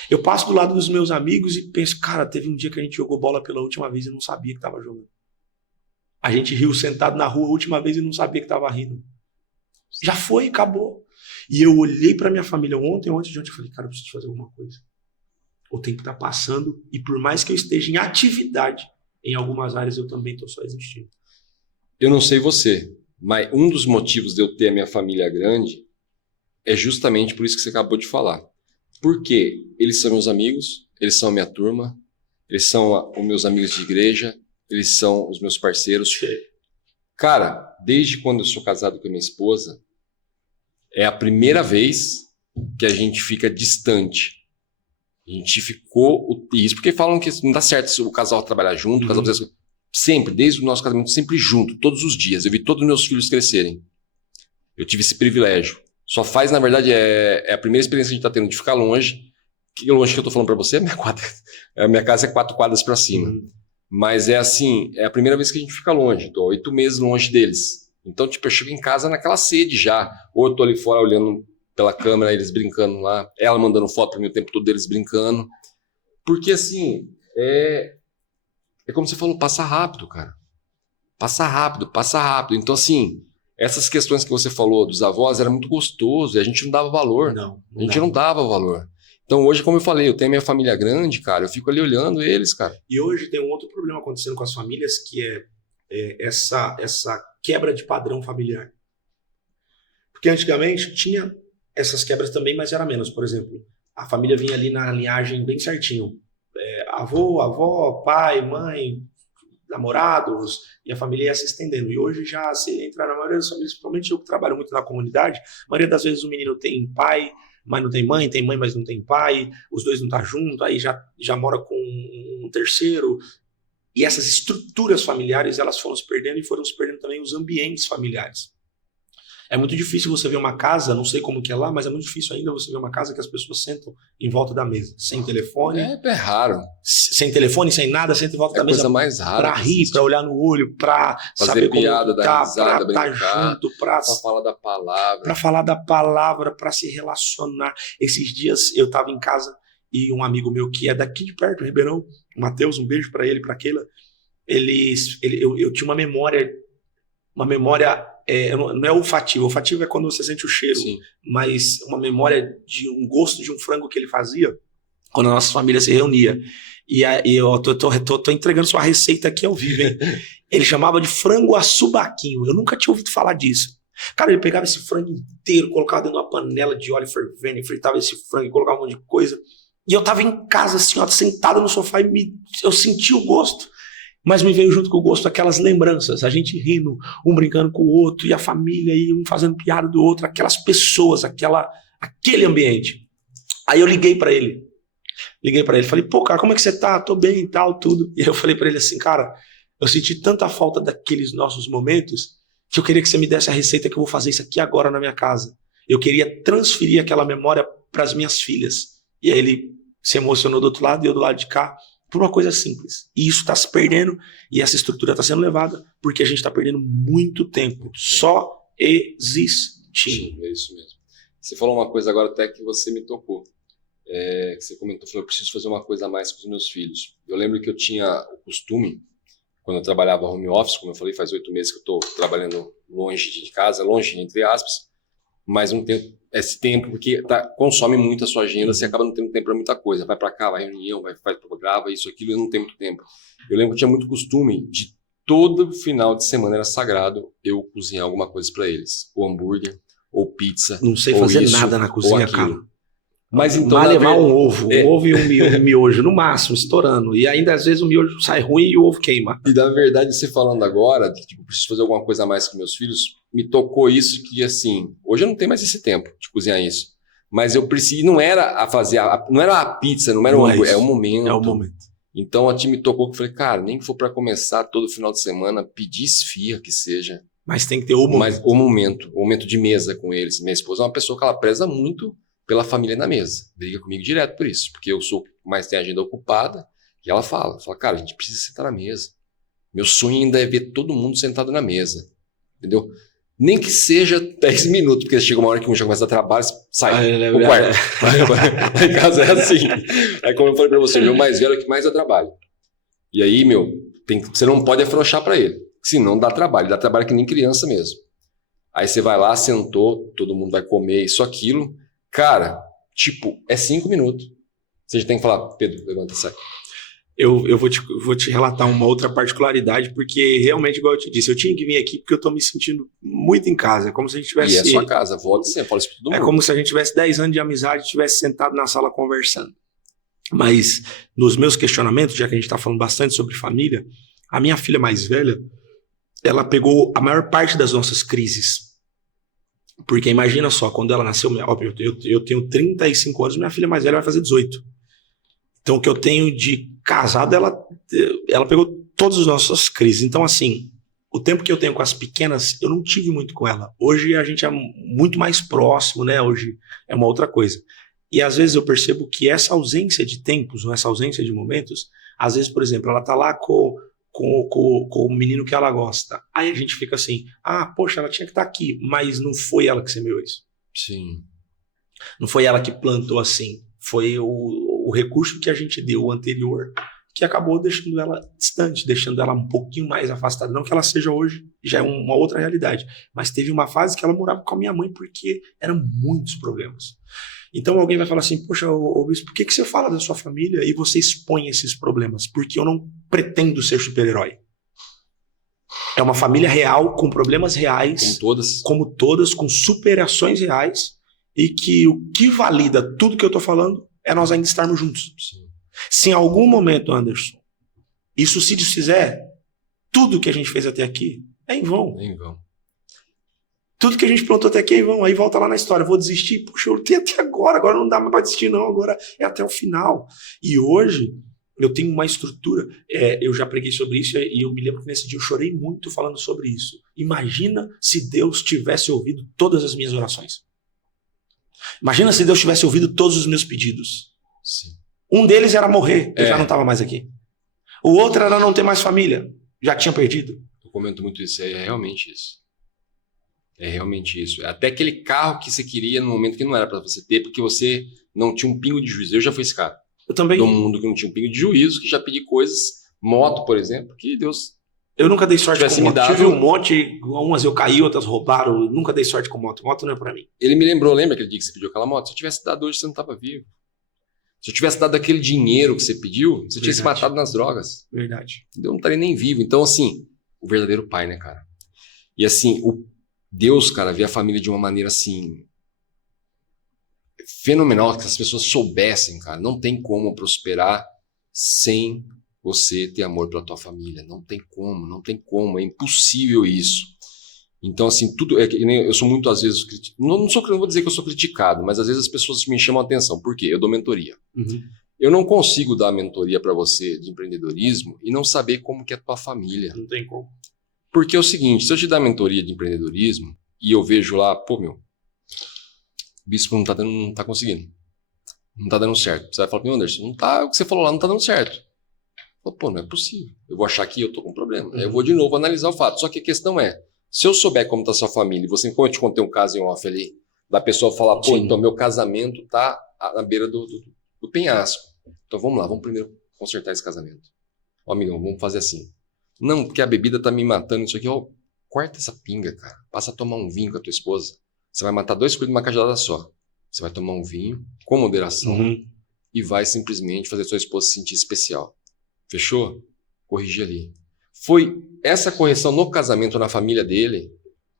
Eu passo do lado dos meus amigos e penso, cara, teve um dia que a gente jogou bola pela última vez e não sabia que estava jogando. A gente riu sentado na rua a última vez e não sabia que estava rindo. Já foi, acabou. E eu olhei para minha família ontem de ontem, eu falei, cara, eu preciso fazer alguma coisa. O tempo está passando e por mais que eu esteja em atividade, em algumas áreas eu também estou só existindo. Eu não sei você, mas um dos motivos de eu ter a minha família grande é justamente por isso que você acabou de falar. Porque eles são meus amigos, eles são a minha turma, eles são os meus amigos de igreja, eles são os meus parceiros. Cara, desde quando eu sou casado com a minha esposa, é a primeira vez que a gente fica distante. A gente ficou... Isso porque falam que não dá certo se o casal trabalhar junto, o casal fazer... Sempre, desde o nosso casamento, sempre junto, todos os dias. Eu vi todos os meus filhos crescerem. Eu tive esse privilégio. Só faz, na verdade, é a primeira experiência que a gente está tendo de ficar longe. Que longe que eu estou falando para você? A minha casa é 4 quadras para cima. Mas é assim, é a primeira vez que a gente fica longe. Estou 8 meses longe deles. Então, tipo, eu chego em casa naquela sede já. Ou eu estou ali fora olhando pela câmera, eles brincando lá. Ela mandando foto para mim o tempo todo deles brincando. Porque, assim, é como você falou, passa rápido, cara. Passa rápido, passa rápido. Então, assim, essas questões que você falou dos avós era muito gostoso e a gente não dava valor. A gente não dava valor. Então hoje, como eu falei, eu tenho minha família grande, cara, eu fico ali olhando eles, cara. E hoje tem um outro problema acontecendo com as famílias, que é essa quebra de padrão familiar. Porque antigamente tinha essas quebras também, mas era menos. Por exemplo, a família vinha ali na linhagem bem certinho. Avô, avó, pai, mãe, namorados, e a família ia se estendendo. E hoje já se entra na maioria das famílias, principalmente eu que trabalho muito na comunidade, a maioria das vezes o menino tem pai, mas não tem mãe, mas não tem pai, os dois não estão juntos, aí já mora com um terceiro. E essas estruturas familiares, elas foram se perdendo e foram se perdendo também os ambientes familiares. É muito difícil você ver uma casa, não sei como que é lá, mas é muito difícil ainda você ver uma casa que as pessoas sentam em volta da mesa, sem telefone. É raro. Sem telefone, sem nada, sentam em volta da mesa. É a coisa mais rara. Pra rir, pra olhar no olho, pra fazer saber piada, como tá, risada, pra estar junto, pra falar da palavra. Pra falar da palavra, pra se relacionar. Esses dias eu tava em casa e um amigo meu que é daqui de perto, Ribeirão, o Matheus, um beijo pra ele, pra Keila, eu tinha uma memória não é olfativa. Olfativa é quando você sente o cheiro. Sim. Mas uma memória de um gosto de um frango que ele fazia quando a nossa família se reunia. E eu tô entregando sua receita aqui ao vivo, hein? Ele chamava de frango a subaquinho. Eu nunca tinha ouvido falar disso. Cara, ele pegava esse frango inteiro, colocava dentro de uma panela de óleo fervendo, fritava esse frango e colocava um monte de coisa. E eu tava em casa, assim, ó, sentado no sofá e eu senti o gosto. Mas me veio junto com o gosto aquelas lembranças, a gente rindo, um brincando com o outro, e a família, e um fazendo piada do outro, aquelas pessoas, aquele ambiente. Aí eu liguei pra ele, falei, pô, cara, como é que você tá? Tô bem e tal, tudo. E eu falei pra ele assim, cara, eu senti tanta falta daqueles nossos momentos, que eu queria que você me desse a receita que eu vou fazer isso aqui agora na minha casa. Eu queria transferir aquela memória pras minhas filhas. E aí ele se emocionou do outro lado e eu do lado de cá, por uma coisa simples. E isso está se perdendo e essa estrutura está sendo levada porque a gente está perdendo muito tempo só existindo. É isso mesmo. Você falou uma coisa agora até que você me tocou. Que você comentou, falou, eu preciso fazer uma coisa a mais com os meus filhos. Eu lembro que eu tinha o costume, quando eu trabalhava home office, como eu falei, faz 8 meses que eu estou trabalhando longe de casa, longe entre aspas, mas não tenho esse tempo, porque consome muito a sua agenda, você acaba não tendo tempo para muita coisa. Vai para cá, vai reunião, grava isso, aquilo, e não tem muito tempo. Eu lembro que eu tinha muito costume de todo final de semana, era sagrado, eu cozinhar alguma coisa para eles. Ou hambúrguer, ou pizza. Não sei fazer nada na cozinha, cara. Mas então, levar um ovo e um miojo, no máximo, estourando. E ainda às vezes o miojo sai ruim e o ovo queima. E na verdade, você falando agora, que tipo, preciso fazer alguma coisa a mais com meus filhos, me tocou isso que assim, hoje eu não tenho mais esse tempo de cozinhar isso. Mas eu preciso, não era a pizza, não era o hambúrguer, é o momento. É o momento. Então a time tocou que eu falei, cara, nem que for para começar todo final de semana, pedir esfirra que seja. Mas tem que ter o momento. Mas o momento de mesa com eles. Minha esposa é uma pessoa que ela preza muito pela família na mesa. Briga comigo direto por isso, porque eu sou mais tem a agenda ocupada. E ela fala, cara, a gente precisa sentar na mesa. Meu sonho ainda é ver todo mundo sentado na mesa. Entendeu? Nem que seja 10 minutos, porque chega uma hora que um já começa a trabalhar, sai pro quarto. Em casa é assim. Aí como eu falei pra você, meu mais velho é o que mais eu trabalho. E aí, você não pode afrouxar pra ele. Senão dá trabalho que nem criança mesmo. Aí você vai lá, sentou, todo mundo vai comer isso, aquilo. Cara, é 5 minutos. Você já tem que falar, Pedro, levanta e sai. Eu vou te relatar uma outra particularidade, porque realmente, igual eu te disse, eu tinha que vir aqui porque eu tô me sentindo muito em casa. É como se a gente tivesse... E é sua casa, volte sempre, fala isso pra todo mundo. É como se a gente tivesse 10 anos de amizade e tivesse sentado na sala conversando. Mas nos meus questionamentos, já que a gente tá falando bastante sobre família, a minha filha mais velha, ela pegou a maior parte das nossas crises. Porque imagina só, quando ela nasceu, óbvio, eu tenho 35 anos, minha filha mais velha vai fazer 18. Então, o que eu tenho de casado, ela pegou todas as nossas crises. Então, assim, o tempo que eu tenho com as pequenas, eu não tive muito com ela. Hoje a gente é muito mais próximo, né? Hoje é uma outra coisa. E às vezes eu percebo que essa ausência de tempos, ou essa ausência de momentos, às vezes, por exemplo, ela tá lá com o menino que ela gosta. Aí a gente fica assim, poxa, ela tinha que estar aqui, mas não foi ela que semeou isso. Sim. Não foi ela que plantou assim. Foi o recurso que a gente deu anterior que acabou deixando ela distante, deixando ela um pouquinho mais afastada. Não que ela seja hoje, já é uma outra realidade. Mas teve uma fase que ela morava com a minha mãe porque eram muitos problemas. Então alguém vai falar assim, poxa, Bispo, por que você fala da sua família e você expõe esses problemas? Porque eu não pretendo ser super-herói. É uma família real, com problemas reais. Como todas, com superações reais. E que o que valida tudo que eu tô falando é nós ainda estarmos juntos. Sim. Se em algum momento, Anderson, isso se desfizer, tudo que a gente fez até aqui é em vão. É em vão. Tudo que a gente plantou até aqui é em vão. Aí volta lá na história, vou desistir. Puxa, eu lutei até agora não dá mais para desistir não, agora é até o final. E hoje eu tenho uma estrutura, eu já preguei sobre isso e eu me lembro que nesse dia eu chorei muito falando sobre isso. Imagina se Deus tivesse ouvido todas as minhas orações. Imagina se Deus tivesse ouvido todos os meus pedidos. Sim. Um deles era morrer, eu já não estava mais aqui. O outro era não ter mais família, já tinha perdido. Eu comento muito isso, é realmente isso. É realmente isso. Até aquele carro que você queria no momento que não era para você ter, porque você não tinha um pingo de juízo. Eu já fui esse cara. Eu também. Do mundo que não tinha um pingo de juízo, que já pedi coisas, moto, por exemplo, que Deus... Eu nunca dei sorte com moto. Dado... Tive um monte, umas eu caí, outras roubaram. Eu nunca dei sorte com moto. Moto não é pra mim. Ele me lembrou, lembra aquele dia que você pediu aquela moto? Se eu tivesse dado hoje, você não tava vivo. Se eu tivesse dado aquele dinheiro que você pediu, você tinha se matado nas drogas. Verdade. Eu não estaria nem vivo. Então, assim, o verdadeiro pai, né, cara? E assim, Deus, cara, vê a família de uma maneira, assim, fenomenal, que as pessoas soubessem, cara. Não tem como prosperar sem você ter amor pela tua família. Não tem como, é impossível isso. Então, assim, tudo. Eu sou muito, às vezes, não vou dizer que eu sou criticado, mas às vezes as pessoas me chamam a atenção. Por quê? Eu dou mentoria. Uhum. Eu não consigo dar mentoria para você de empreendedorismo e não saber como que é a tua família. Não tem como. Porque é o seguinte, se eu te dar mentoria de empreendedorismo e eu vejo lá, o bispo não tá conseguindo. Não tá dando certo. Você vai falar, Anderson, o que você falou lá não tá dando certo. Não é possível. Eu vou achar que eu tô com problema. Aí eu vou de novo analisar o fato. Só que a questão é, se eu souber como tá a sua família, como eu te contei um caso em off ali, da pessoa falar, então meu casamento tá na beira do penhasco. Então vamos lá, vamos primeiro consertar esse casamento. Amigão, vamos fazer assim. Não, porque a bebida tá me matando, isso aqui, corta essa pinga, cara. Passa a tomar um vinho com a tua esposa. Você vai matar 2 coelhos numa cajadada só. Você vai tomar um vinho com moderação e vai simplesmente fazer sua esposa se sentir especial. Fechou? Corrigir ali. Foi essa correção no casamento, na família dele,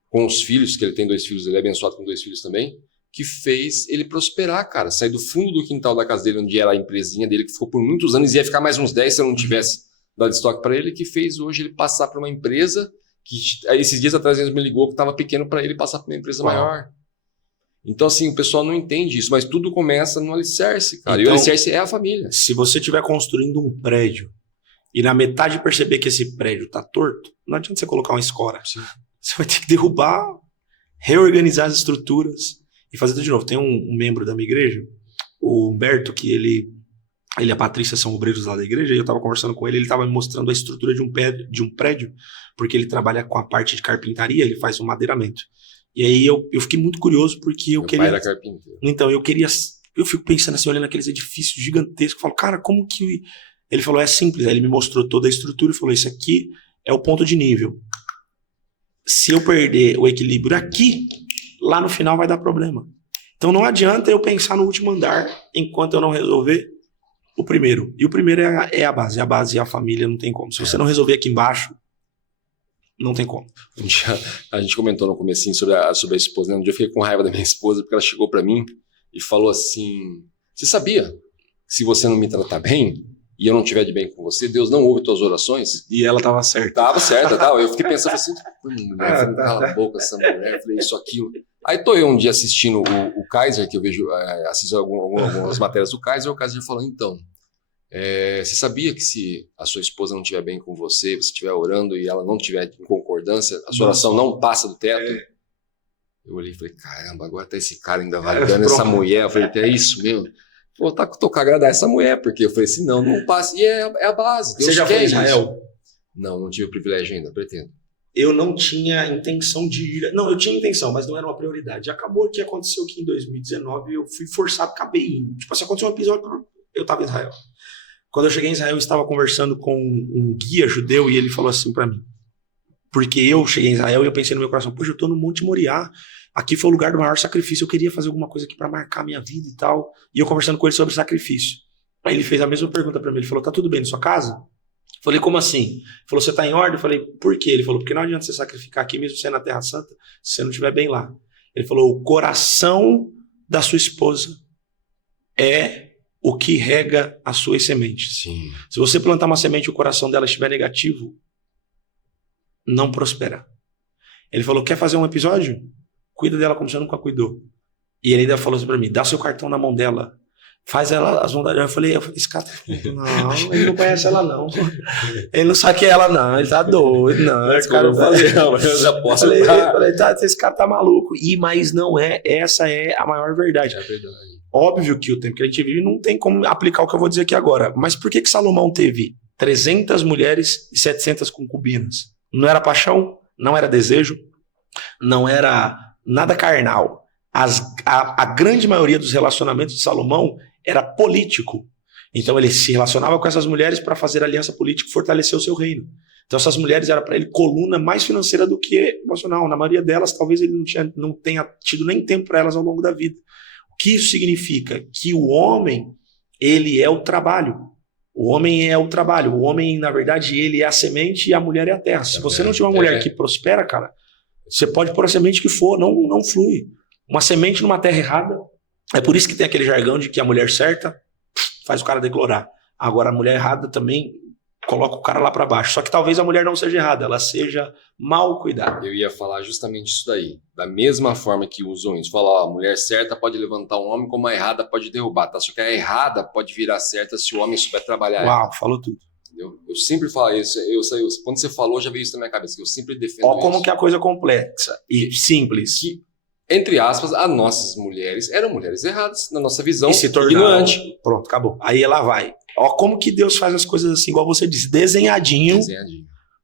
com os filhos, que ele tem 2 filhos, ele é abençoado com 2 filhos também, que fez ele prosperar, cara. Sair do fundo do quintal da casa dele, onde era a empresinha dele, que ficou por muitos anos, e ia ficar mais uns 10 se eu não tivesse dado estoque para ele, que fez hoje ele passar para uma empresa, que esses dias atrás ele me ligou, que estava pequeno para ele passar para uma empresa maior. Então, assim, o pessoal não entende isso, mas tudo começa no alicerce, cara. E o Então, alicerce é a família. Se você estiver construindo um prédio e na metade perceber que esse prédio tá torto, não adianta você colocar uma escora. Você vai ter que derrubar, reorganizar as estruturas e fazer tudo de novo. Tem um membro da minha igreja, o Humberto, que ele e a Patrícia são obreiros lá da igreja, e eu estava conversando com ele estava me mostrando a estrutura de um prédio, porque ele trabalha com a parte de carpintaria, ele faz um madeiramento. E aí eu fiquei muito curioso, porque eu Meu queria... pai era carpinteiro. Então, eu fico pensando assim, olhando aqueles edifícios gigantescos, eu falo, cara, como que... Ele falou, é simples. Aí ele me mostrou toda a estrutura e falou, isso aqui é o ponto de nível. Se eu perder o equilíbrio aqui, lá no final vai dar problema. Então não adianta eu pensar no último andar enquanto eu não resolver o primeiro. E o primeiro é a base. A base é a família, não tem como. Se você não resolver aqui embaixo, não tem como. A gente comentou no comecinho sobre a esposa, né? Um dia eu fiquei com raiva da minha esposa porque ela chegou pra mim e falou assim, você sabia que se você não me tratar bem e eu não estiver de bem com você, Deus não ouve tuas orações? E ela estava certa. Tava certa, tá? Eu fiquei pensando assim, mulher, cala a boca essa mulher, eu falei isso, aquilo. Aí tô eu um dia assistindo o Kaiser, que eu vejo, assisto algumas matérias do Kaiser, e o Kaiser falou, então, você sabia que se a sua esposa não estiver bem com você, você estiver orando e ela não estiver em concordância, a sua oração não passa do teto? Eu olhei e falei, caramba, agora tá esse cara ainda validando essa mulher. Eu falei, é isso mesmo? Pô, tô com agradar essa mulher, porque eu falei assim, não passa. E é a base. Deus Você já foi em Israel? Isso. Não tive o privilégio ainda, pretendo. Eu não tinha intenção de ir. Não, eu tinha intenção, mas não era uma prioridade. Acabou que aconteceu que em 2019 eu fui forçado, acabei indo. Tipo assim, aconteceu um episódio, eu estava em Israel. Quando eu cheguei em Israel, eu estava conversando com um guia judeu e ele falou assim para mim. Porque eu cheguei em Israel e eu pensei no meu coração, poxa, eu tô no Monte Moriá. Aqui foi o lugar do maior sacrifício. Eu queria fazer alguma coisa aqui para marcar a minha vida e tal. E eu conversando com ele sobre sacrifício. Aí ele fez a mesma pergunta para mim. Ele falou, tá tudo bem na sua casa? Falei, como assim? Ele falou, você tá em ordem? Eu falei, por quê? Ele falou, porque não adianta você sacrificar aqui, mesmo você na Terra Santa, se você não estiver bem lá. Ele falou, o coração da sua esposa é o que rega as suas sementes. Sim. Se você plantar uma semente e o coração dela estiver negativo, não prospera. Ele falou, quer fazer um episódio? Cuida dela como você nunca cuidou. E ele ainda falou assim pra mim, dá seu cartão na mão dela. Faz ela as vontades. Eu falei, esse cara, não, ele não conhece ela não. Ele não sabe que é ela não, ele tá doido, não. Esse cara eu já posso. Falei, esse cara tá maluco. Mas não é, essa é a maior verdade. É verdade. Óbvio que o tempo que a gente vive não tem como aplicar o que eu vou dizer aqui agora. Mas por que Salomão teve 300 mulheres e 700 concubinas? Não era paixão, não era desejo, não era nada carnal. A grande maioria dos relacionamentos de Salomão era político. Então ele se relacionava com essas mulheres para fazer aliança política e fortalecer o seu reino. Então essas mulheres eram para ele coluna mais financeira do que emocional. Na maioria delas, talvez ele não tenha tido nem tempo para elas ao longo da vida. O que isso significa? Que o homem, ele é o trabalho. O homem é o trabalho. O homem, na verdade, ele é a semente e a mulher é a terra. Se você não tiver uma mulher que prospera, cara, você pode pôr a semente que for, não flui. Uma semente numa terra errada. É por isso que tem aquele jargão de que a mulher certa faz o cara declorar. Agora a mulher errada também coloca o cara lá para baixo. Só que talvez a mulher não seja errada, ela seja mal cuidada. Eu ia falar justamente isso daí. Da mesma forma que usam isso. Falar, a mulher certa pode levantar um homem, como a errada pode derrubar. Tá? Só que a errada pode virar certa se o homem souber trabalhar. Uau, falou tudo. Eu sempre falo isso. Quando você falou, já veio isso na minha cabeça. Que eu sempre defendo Ó, como isso. que é a coisa complexa e simples. Que, entre aspas, as nossas mulheres eram mulheres erradas, na nossa visão, E se tornaram... ignorante. Pronto, acabou. Aí ela vai. Ó, como que Deus faz as coisas assim, igual você disse, desenhadinho.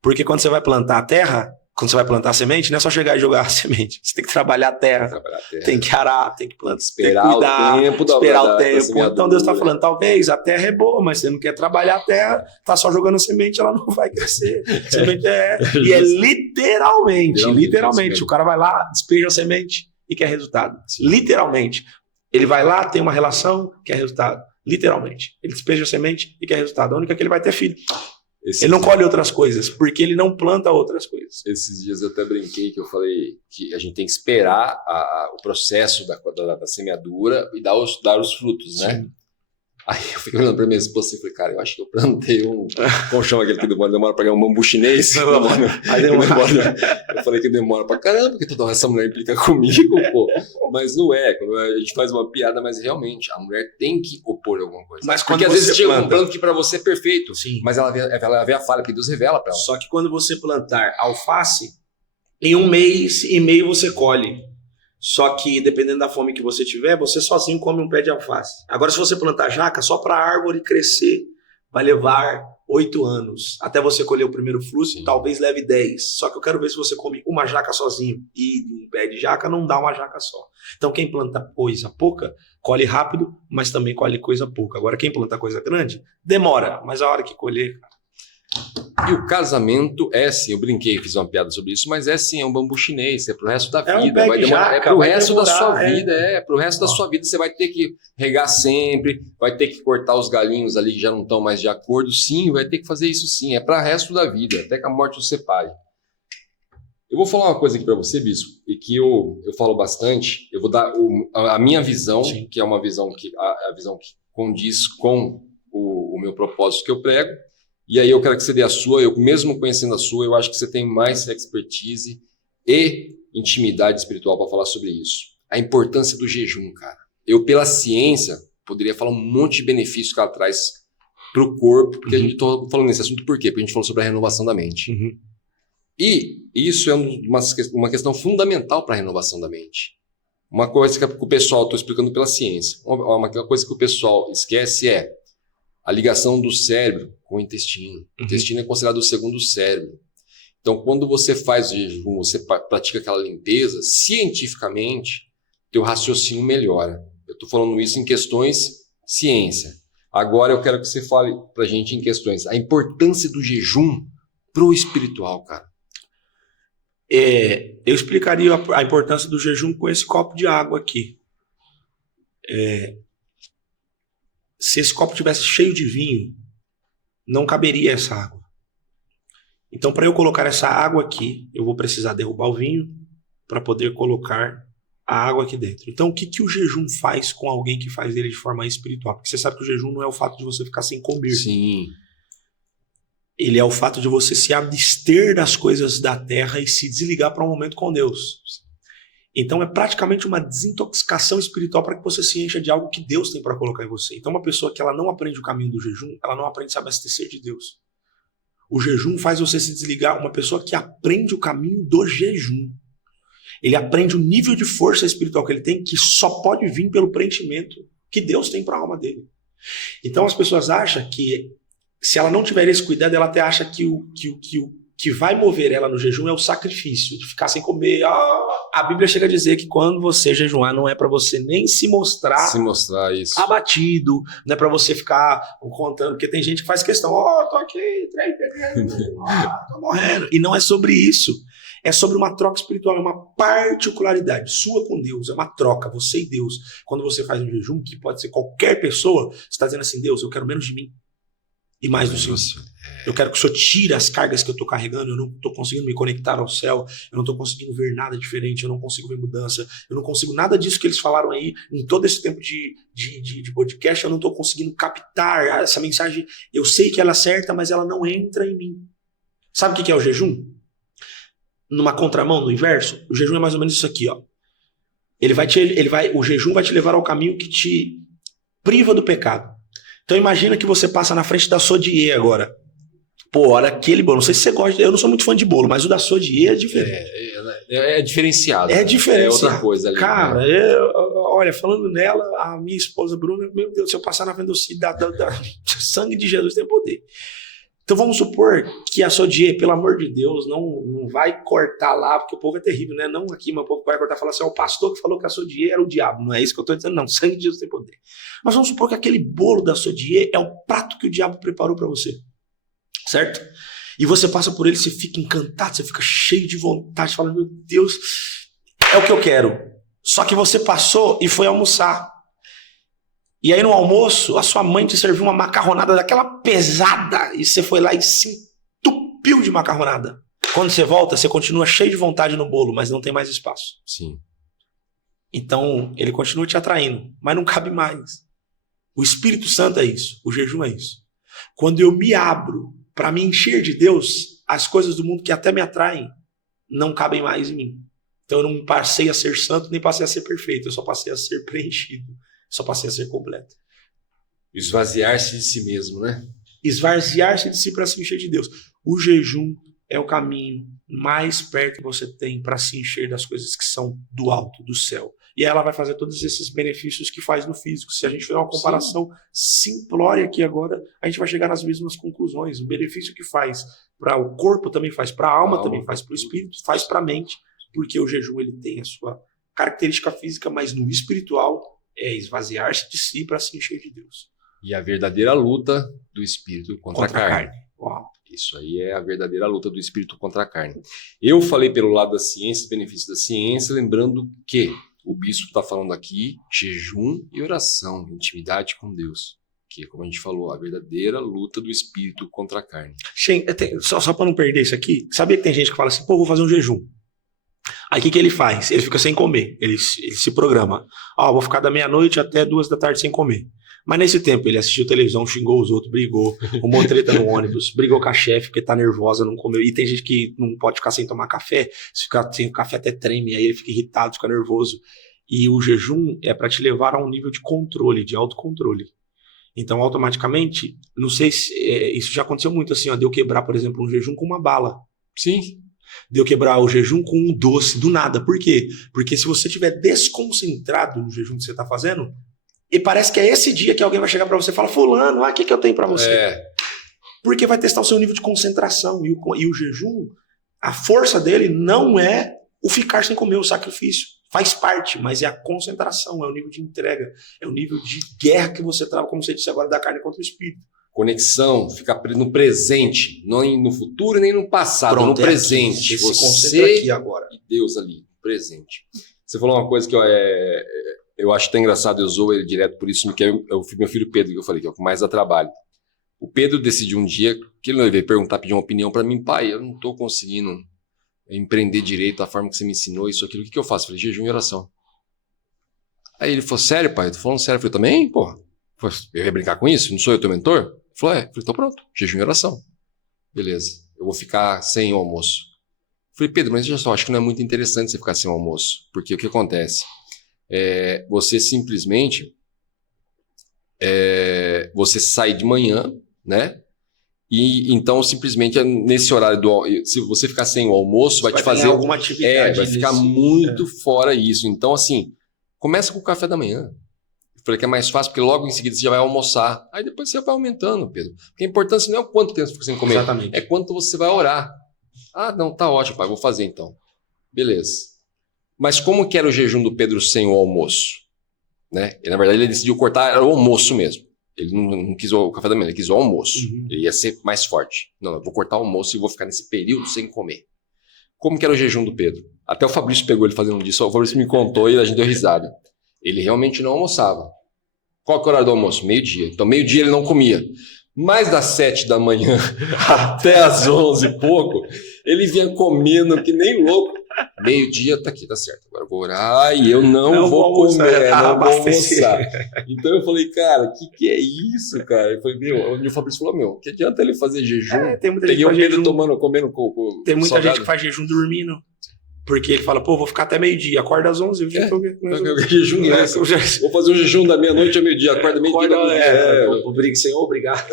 Porque quando você vai plantar a terra, quando você vai plantar a semente, não é só chegar e jogar a semente. Você tem que trabalhar a terra, tem que arar, tem que plantar, esperar, tem que cuidar, o tempo. esperar o tempo. Então Deus está falando, talvez a terra é boa, mas você não quer trabalhar a terra, tá só jogando semente, ela não vai crescer. Semente e é literalmente. O cara vai lá, despeja a semente e quer resultado. Sim. Literalmente. Ele vai lá, tem uma relação, quer resultado. Literalmente. Ele despeja a semente e quer resultado. A única é que ele vai ter filho. Ele não colhe outras coisas, porque ele não planta outras coisas. Esses dias eu até brinquei que eu falei que a gente tem que esperar o processo da semeadura e dar os frutos, né? Aí eu fiquei olhando pra minha esposa e falei, cara, eu acho que eu plantei como chama aquele que demora pra ganhar um bambu chinês? Aí demora. Eu falei que demora pra caramba, porque toda hora essa mulher implica comigo, pô. Mas não é, a gente faz uma piada, mas realmente, a mulher tem que opor alguma coisa. Mas porque às vezes chega um plano que pra você é perfeito, sim, mas ela vê a falha, porque Deus revela pra ela. Só que quando você plantar alface, em 1 mês e meio você colhe. Só que, dependendo da fome que você tiver, você sozinho come um pé de alface. Agora, se você plantar jaca, só para a árvore crescer, vai levar 8 anos. Até você colher o primeiro fruto, talvez leve 10. Só que eu quero ver se você come uma jaca sozinho. E um pé de jaca não dá uma jaca só. Então, quem planta coisa pouca, colhe rápido, mas também colhe coisa pouca. Agora, quem planta coisa grande, demora. Mas a hora que colher... E o casamento é sim, eu brinquei, fiz uma piada sobre isso, mas é sim, é um bambu chinês, é pro resto da vida, vai demorar, é pro resto da sua vida, pro resto da sua vida, você vai ter que regar sempre, vai ter que cortar os galinhos ali que já não estão mais de acordo, sim, vai ter que fazer isso sim, é para o resto da vida, até que a morte os separe. Eu vou falar uma coisa aqui para você, Bispo, e que eu falo bastante, eu vou dar a minha visão, sim, que é uma visão que a visão que condiz com o meu propósito que eu prego. E aí eu quero que você dê a sua, eu mesmo conhecendo a sua, eu acho que você tem mais expertise e intimidade espiritual para falar sobre isso. A importância do jejum, cara. Eu, pela ciência, poderia falar um monte de benefícios que ela traz para o corpo, porque a gente está falando nesse assunto por quê? Porque a gente falou sobre a renovação da mente. E isso é uma questão fundamental para a renovação da mente. Uma coisa que o pessoal, estou explicando pela ciência, uma coisa que o pessoal esquece é a ligação do cérebro com o intestino. O intestino é considerado o segundo cérebro. Então, quando você faz o jejum, você pratica aquela limpeza, cientificamente, teu raciocínio melhora. Eu estou falando isso em questões ciência. Agora eu quero que você fale pra gente em questões a importância do jejum pro espiritual, cara. Eu explicaria a importância do jejum com esse copo de água aqui. Se esse copo tivesse cheio de vinho, não caberia essa água. Então, para eu colocar essa água aqui, eu vou precisar derrubar o vinho para poder colocar a água aqui dentro. Então, o que o jejum faz com alguém que faz ele de forma espiritual? Porque você sabe que o jejum não é o fato de você ficar sem comer. Sim. Ele é o fato de você se abster das coisas da terra e se desligar para um momento com Deus. Então é praticamente uma desintoxicação espiritual para que você se encha de algo que Deus tem para colocar em você. Então uma pessoa que ela não aprende o caminho do jejum, ela não aprende a se abastecer de Deus. O jejum faz você se desligar. Uma pessoa que aprende o caminho do jejum, ele aprende o nível de força espiritual que ele tem, que só pode vir pelo preenchimento que Deus tem para a alma dele. Então as pessoas acham que se ela não tiver esse cuidado, ela até acha que o que vai mover ela no jejum é o sacrifício, de ficar sem comer. A Bíblia chega a dizer que quando você jejuar, não é para você nem se mostrar isso. abatido, não é para você ficar contando, porque tem gente que faz questão, tô aqui, tô morrendo. E não é sobre isso. É sobre uma troca espiritual, é uma particularidade sua com Deus, é uma troca, você e Deus. Quando você faz um jejum, que pode ser qualquer pessoa, você está dizendo assim, Deus, eu quero menos de mim e mais do Senhor. Eu quero que o Senhor tire as cargas que eu estou carregando, eu não estou conseguindo me conectar ao céu, eu não estou conseguindo ver nada diferente, eu não consigo ver mudança, eu não consigo nada disso que eles falaram aí, em todo esse tempo de podcast, eu não estou conseguindo captar essa mensagem, eu sei que ela é certa, mas ela não entra em mim. Sabe o que é o jejum? Numa contramão, no inverso, o jejum é mais ou menos isso aqui, ó. O jejum vai te levar ao caminho que te priva do pecado. Então imagina que você passa na frente da Sodier agora. Pô, olha aquele bolo. Não sei se você gosta, eu não sou muito fã de bolo, mas o da Sodier é diferente. É diferenciado. É diferenciado. É outra coisa ali. Cara, olha, falando nela, a minha esposa Bruna, meu Deus, se eu passar na frente do sangue de Jesus tem poder. Então vamos supor que a Sodier, pelo amor de Deus, não vai cortar lá, porque o povo é terrível, né? Não aqui, mas o povo vai cortar e falar assim, o pastor que falou que a Sodier era o diabo. Não é isso que eu estou dizendo, não. Sangue de Jesus tem poder. Mas vamos supor que aquele bolo da Sodier é o prato que o diabo preparou para você. Certo? E você passa por ele, você fica encantado, você fica cheio de vontade, falando, meu Deus, é o que eu quero. Só que você passou e foi almoçar. E aí no almoço, a sua mãe te serviu uma macarronada daquela pesada e você foi lá e se entupiu de macarronada. Quando você volta, você continua cheio de vontade no bolo, mas não tem mais espaço. Sim. Então, ele continua te atraindo, mas não cabe mais. O Espírito Santo é isso, o jejum é isso. Quando eu me abro para me encher de Deus, as coisas do mundo que até me atraem não cabem mais em mim. Então eu não passei a ser santo, nem passei a ser perfeito, eu só passei a ser preenchido, só passei a ser completo. Esvaziar-se de si mesmo, né? Esvaziar-se de si para se encher de Deus. O jejum é o caminho mais perto que você tem para se encher das coisas que são do alto, do céu. E ela vai fazer todos esses benefícios que faz no físico. Se a gente fizer uma comparação simplória aqui agora, a gente vai chegar nas mesmas conclusões. O benefício que faz para o corpo também faz, para a alma também faz, para o espírito, faz para a mente, porque o jejum ele tem a sua característica física, mas no espiritual é esvaziar-se de si para se encher de Deus. E a verdadeira luta do espírito contra a carne. Uau. Isso aí é a verdadeira luta do espírito contra a carne. Eu falei pelo lado da ciência, benefícios da ciência, lembrando que o bispo está falando aqui jejum e oração, intimidade com Deus. Que, como a gente falou, a verdadeira luta do espírito contra a carne. Só para não perder isso aqui, sabia que tem gente que fala assim, pô, vou fazer um jejum. Aí o que ele faz? Ele fica sem comer, ele se programa. Vou ficar da meia-noite até 2 da tarde sem comer. Mas nesse tempo ele assistiu televisão, xingou os outros, brigou, arrumou treta no ônibus, brigou com a chefe porque tá nervosa, não comeu. E tem gente que não pode ficar sem tomar café, se ficar sem café até treme, aí ele fica irritado, fica nervoso. E o jejum é para te levar a um nível de controle, de autocontrole. Então, automaticamente, não sei se isso já aconteceu muito assim, de eu quebrar, por exemplo, um jejum com uma bala. Sim. De eu quebrar o jejum com um doce, do nada. Por quê? Porque se você estiver desconcentrado no jejum que você está fazendo, e parece que é esse dia que alguém vai chegar para você e falar, fulano, o que eu tenho para você? Porque vai testar o seu nível de concentração. E o jejum, a força dele não é o ficar sem comer, o sacrifício. Faz parte, mas é a concentração, é o nível de entrega, é o nível de guerra que você trava, como você disse agora, da carne contra o espírito. Conexão, ficar no presente, não no futuro nem no passado, no presente. Você se concentra aqui agora. E Deus ali, presente. Você falou uma coisa que eu acho até engraçado, eu usou ele direto por isso, que é o meu filho Pedro, que eu falei, que é o que mais dá trabalho. O Pedro decidiu um dia, que ele veio perguntar, pedir uma opinião para mim, pai, eu não estou conseguindo empreender direito da forma que você me ensinou, isso, aquilo, o que eu faço? Eu falei, jejum e oração. Aí ele falou, sério, pai? Eu tô falando sério. Eu falei, também? Pô, eu ia brincar com isso? Não sou eu teu mentor? Ele falou, Eu falei, então pronto, jejum e oração. Beleza, eu vou ficar sem o almoço. Eu falei, Pedro, mas eu só acho que não é muito interessante você ficar sem o almoço, porque o que acontece? Você simplesmente você sai de manhã, né? E então simplesmente nesse horário se você ficar sem o almoço, vai te fazer alguma atividade. Vai ficar muito fora isso. Então assim, começa com o café da manhã. Eu falei que é mais fácil porque logo em seguida você já vai almoçar. Aí depois você vai aumentando, Pedro. Porque a importância não é o quanto tempo você fica sem comer, exatamente, é quanto você vai orar. Não, tá ótimo, pai, vou fazer então. Beleza. Mas como que era o jejum do Pedro sem o almoço? Né? E, na verdade, ele decidiu cortar o almoço mesmo. Ele não quis o café da manhã, ele quis o almoço. Uhum. Ele ia ser mais forte. Não, eu vou cortar o almoço e vou ficar nesse período sem comer. Como que era o jejum do Pedro? Até o Fabrício pegou ele fazendo isso. O Fabrício me contou e a gente deu risada. Ele realmente não almoçava. Qual que é o horário do almoço? 12:00. Então, 12:00 ele não comia. Mas das 7 da manhã até as 11 e pouco, ele vinha comendo que nem louco. 12:00 tá aqui, tá certo. Agora eu vou orar e eu não vou comer, não vou almoçar. Então eu falei, cara, que é isso, cara? Eu falei, e o Fabrício falou, que adianta ele fazer jejum? Tem muita gente que faz jejum comendo coco. Tem muita gente que faz jejum dormindo. Porque ele fala, vou ficar até 12:00, acorda às 11. Jejum vou fazer um jejum da meia-noite ao 12:00, acorda meio-dia. Senhor, obrigado.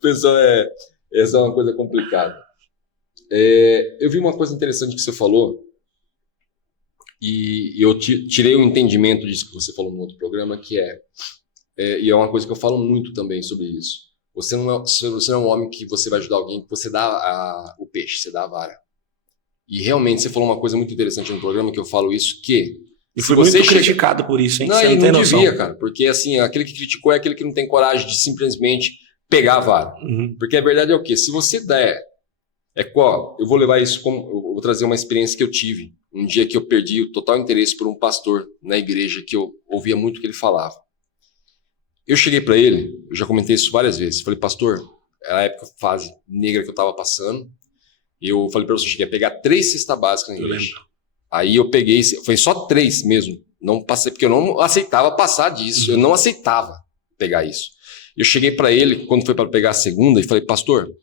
Pessoal, essa é uma coisa complicada. Eu vi uma coisa interessante que você falou e eu tirei o entendimento disso que você falou no outro programa, que e é uma coisa que eu falo muito também sobre isso. Você não é um homem que você vai ajudar alguém, que você dá o peixe, você dá a vara. E realmente você falou uma coisa muito interessante no programa, que eu falo isso, que... E foi muito criticado por isso, hein? Você não devia, cara, porque assim, aquele que criticou é aquele que não tem coragem de simplesmente pegar a vara. Uhum. Porque a verdade é o quê? Se você der... eu vou levar isso como... Eu vou trazer uma experiência que eu tive. Um dia que eu perdi o total interesse por um pastor na igreja, que eu ouvia muito o que ele falava. Eu cheguei para ele, eu já comentei isso várias vezes, falei, pastor, era a época, fase negra que eu estava passando, eu falei para você, eu cheguei a pegar 3 cestas básicas na igreja. Aí eu peguei, foi só 3 mesmo, Não passei, porque eu não aceitava passar disso. Eu não aceitava pegar isso. Eu cheguei para ele, quando foi para pegar a segunda, e falei, pastor,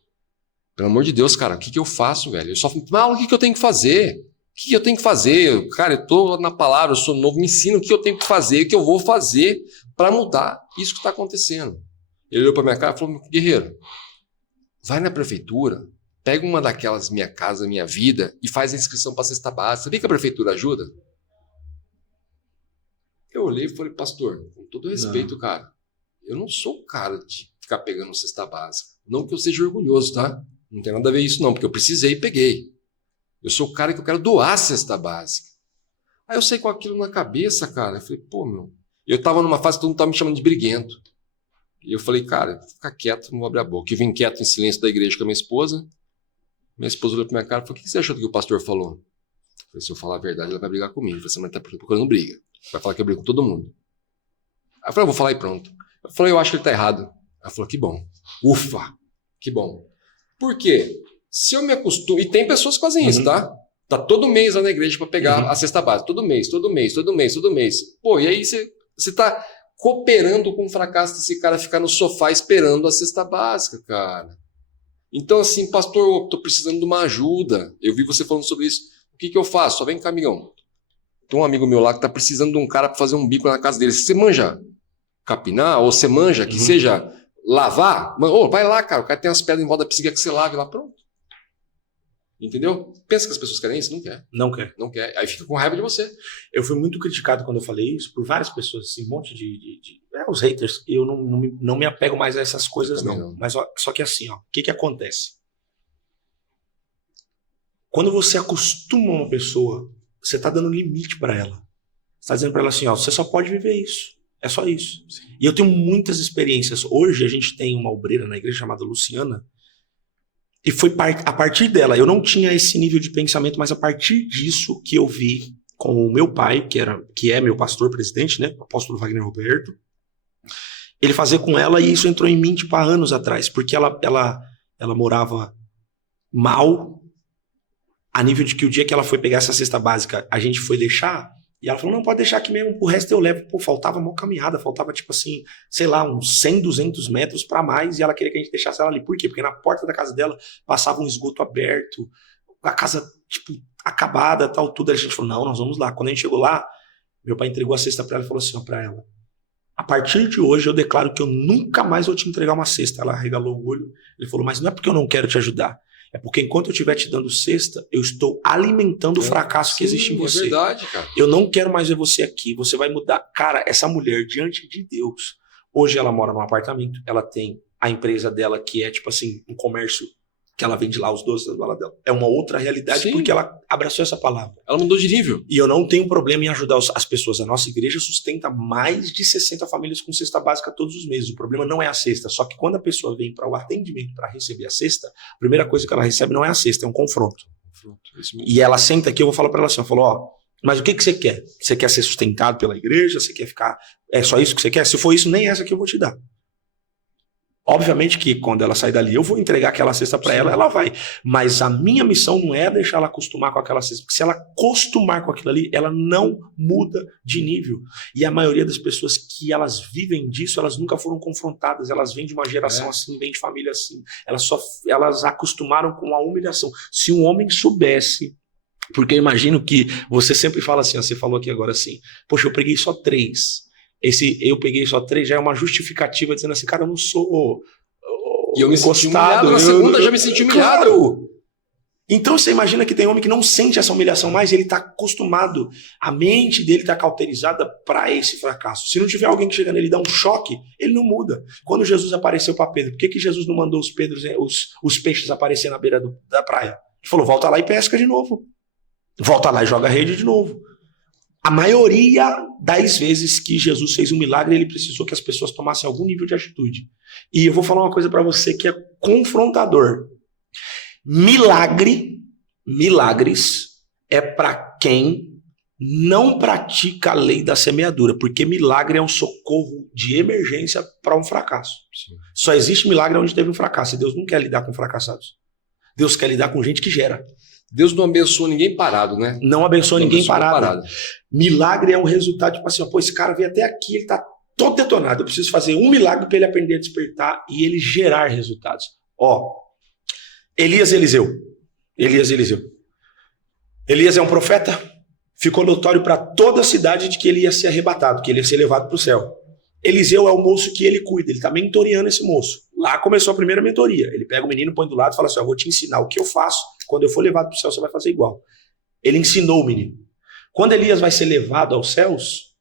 pelo amor de Deus, cara, o que eu faço, velho? Eu só falei, o que eu tenho que fazer? O que eu tenho que fazer? Cara, eu tô na palavra, eu sou novo, me ensina o que eu tenho que fazer, o que eu vou fazer para mudar isso que está acontecendo. Ele olhou para minha cara e falou, guerreiro, vai na prefeitura, pega uma daquelas Minha Casa Minha Vida e faz a inscrição para a cesta básica. Sabia que a prefeitura ajuda? Eu olhei e falei, pastor, com todo respeito, cara, eu não sou o cara de ficar pegando cesta básica. Não que eu seja orgulhoso, tá? Não tem nada a ver isso não, porque eu precisei e peguei. Eu sou o cara que eu quero doar a cesta básica. Aí eu saí com aquilo na cabeça, cara. Eu falei, pô, meu... Eu tava numa fase que todo mundo tava me chamando de briguento. E eu falei, cara, vou ficar quieto, não vou abrir a boca. Eu vim quieto em silêncio da igreja com a minha esposa. Minha esposa olhou pra minha cara e falou, o que você achou do que o pastor falou? Eu falei, se eu falar a verdade, ela vai brigar comigo. Eu falei, mas tá procurando briga. Vai falar que eu brigo com todo mundo. Aí eu falei, vou falar e pronto. Eu falei, eu acho que ele tá errado. Ela falou, que bom. Ufa, que bom. Por quê? Se eu me acostumo... E tem pessoas que fazem isso, tá? Tá todo mês lá na igreja para pegar a cesta básica. Todo mês. Pô, e aí você tá cooperando com o fracasso desse cara ficar no sofá esperando a cesta básica, cara. Então, assim, pastor, eu tô precisando de uma ajuda. Eu vi você falando sobre isso. O que eu faço? Só vem cá, amigão. Tem um amigo meu lá que tá precisando de um cara para fazer um bico na casa dele. Você manja capinar? Ou você manja que seja lavar? Vai lá, cara. O cara tem umas pedras em volta da piscina que você lave lá. Pronto. Entendeu? Pensa que as pessoas querem isso? Não quer. Não quer. Aí fica com raiva de você. Eu fui muito criticado quando eu falei isso por várias pessoas, assim, um monte os haters. Eu não me apego mais a essas coisas, não. Mas só que assim, ó, o que acontece? Quando você acostuma uma pessoa, você tá dando limite para ela. Você tá dizendo para ela assim, ó, você só pode viver isso. É só isso. Sim. E eu tenho muitas experiências. Hoje a gente tem uma obreira na igreja chamada Luciana. E foi a partir dela, eu não tinha esse nível de pensamento, mas a partir disso que eu vi com o meu pai, que é meu pastor presidente, né, o apóstolo Wagner Roberto, ele fazer com ela, e isso entrou em mim tipo há anos atrás, porque ela morava mal, a nível de que o dia que ela foi pegar essa cesta básica, a gente foi deixar, e ela falou, não, pode deixar aqui mesmo, o resto eu levo. Pô, faltava uma caminhada, faltava tipo assim, sei lá, uns 100, 200 metros para mais, e ela queria que a gente deixasse ela ali. Por quê? Porque na porta da casa dela passava um esgoto aberto, a casa, tipo, acabada, tal, tudo. Aí a gente falou, não, nós vamos lá. Quando a gente chegou lá, meu pai entregou a cesta para ela e falou assim, ó, pra ela, a partir de hoje eu declaro que eu nunca mais vou te entregar uma cesta. Ela arregalou o olho, ele falou, mas não é porque eu não quero te ajudar, é porque enquanto eu estiver te dando cesta, eu estou alimentando o fracasso que existe em você. É verdade, cara. Eu não quero mais ver você aqui. Você vai mudar. Cara, essa mulher, diante de Deus, hoje ela mora num apartamento, ela tem a empresa dela que é tipo assim, um comércio que ela vende lá os doces das balas dela. É uma outra realidade. Sim. Porque ela abraçou essa palavra. Ela mudou de nível. E eu não tenho problema em ajudar as pessoas. A nossa igreja sustenta mais de 60 famílias com cesta básica todos os meses. O problema não é a cesta. Só que quando a pessoa vem para o atendimento para receber a cesta, a primeira coisa que ela recebe não é a cesta, é um confronto. E ela senta aqui, eu vou falar para ela assim, eu falo, ó, mas o que você quer? Você quer ser sustentado pela igreja? Você quer ficar... É só isso que você quer? Se for isso, nem essa que eu vou te dar. Obviamente que quando ela sair dali, eu vou entregar aquela cesta para ela, ela vai. Mas a minha missão não é deixar ela acostumar com aquela cesta. Porque se ela acostumar com aquilo ali, ela não muda de nível. E a maioria das pessoas que elas vivem disso, elas nunca foram confrontadas. Elas vêm de uma geração assim, vêm de família assim. Elas acostumaram com a humilhação. Se um homem soubesse... Porque eu imagino que você sempre fala assim, você falou aqui agora assim, poxa, eu peguei só 3. Eu peguei só 3 já é uma justificativa dizendo assim, cara, eu não sou e eu me senti humilhado, na segunda já me senti humilhado. Claro. Então você imagina que tem homem que não sente essa humilhação mais, ele está acostumado, a mente dele está cauterizada para esse fracasso. Se não tiver alguém que chega nele e dá um choque, ele não muda. Quando Jesus apareceu para Pedro, por que Jesus não mandou os peixes aparecer na beira da praia? Ele falou, volta lá e pesca de novo. Volta lá e joga a rede de novo. A maioria das vezes que Jesus fez um milagre, ele precisou que as pessoas tomassem algum nível de atitude. E eu vou falar uma coisa para você que é confrontador. Milagres é para quem não pratica a lei da semeadura, porque milagre é um socorro de emergência para um fracasso. Sim. Só existe milagre onde teve um fracasso, e Deus não quer lidar com fracassados. Deus quer lidar com gente que gera. Deus não abençoa ninguém parado, né? Não abençoa Não ninguém abençoa parado. Milagre é o resultado, tipo assim, ó, pô, esse cara veio até aqui, ele tá todo detonado. Eu preciso fazer um milagre para ele aprender a despertar e ele gerar resultados. Ó, Elias e Eliseu. Elias é um profeta, ficou notório para toda a cidade de que ele ia ser arrebatado, que ele ia ser levado para o céu. Eliseu é o moço que ele cuida, ele está mentoreando esse moço. Lá começou a primeira mentoria. Ele pega o menino, põe do lado e fala assim, eu vou te ensinar o que eu faço, quando eu for levado para o céu você vai fazer igual. Ele ensinou o menino. Quando Elias vai ser levado aos céus,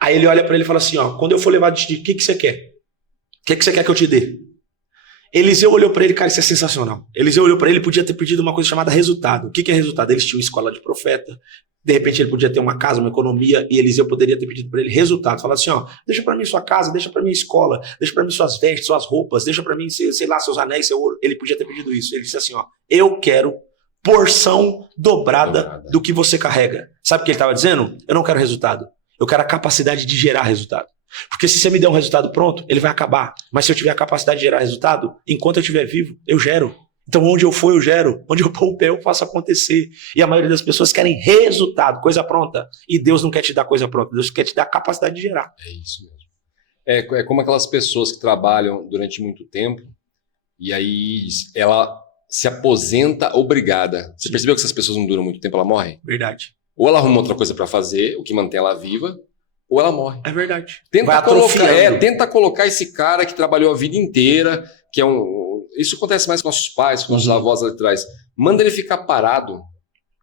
aí ele olha para ele e fala assim, ó, quando eu for levado, o que você quer? O que você quer que eu te dê? Eliseu olhou para ele, cara, isso é sensacional. Eliseu olhou para ele, podia ter pedido uma coisa chamada resultado. O que é resultado? Eles tinham escola de profeta, de repente ele podia ter uma casa, uma economia, e Eliseu poderia ter pedido para ele resultado. Falar assim, ó, deixa para mim sua casa, deixa para mim a escola, deixa para mim suas vestes, suas roupas, deixa para mim, sei lá, seus anéis, seu ouro. Ele podia ter pedido isso. Ele disse assim, ó, eu quero porção dobrada do que você carrega. Sabe o que ele estava dizendo? Eu não quero resultado. Eu quero a capacidade de gerar resultado. Porque se você me der um resultado pronto, ele vai acabar. Mas se eu tiver a capacidade de gerar resultado, enquanto eu estiver vivo, eu gero. Então onde eu for, eu gero. Onde eu pôr o pé, eu faço acontecer. E a maioria das pessoas querem resultado, coisa pronta. E Deus não quer te dar coisa pronta. Deus quer te dar a capacidade de gerar. É isso mesmo. É como aquelas pessoas que trabalham durante muito tempo e aí ela se aposenta obrigada. Você percebeu que essas pessoas não duram muito tempo, ela morre? Verdade. Ou ela arruma outra coisa para fazer, o que mantém ela viva, ou ela morre. É verdade. Tenta colocar esse cara que trabalhou a vida inteira, que é isso acontece mais com nossos pais, com nossos avós lá atrás. Manda ele ficar parado.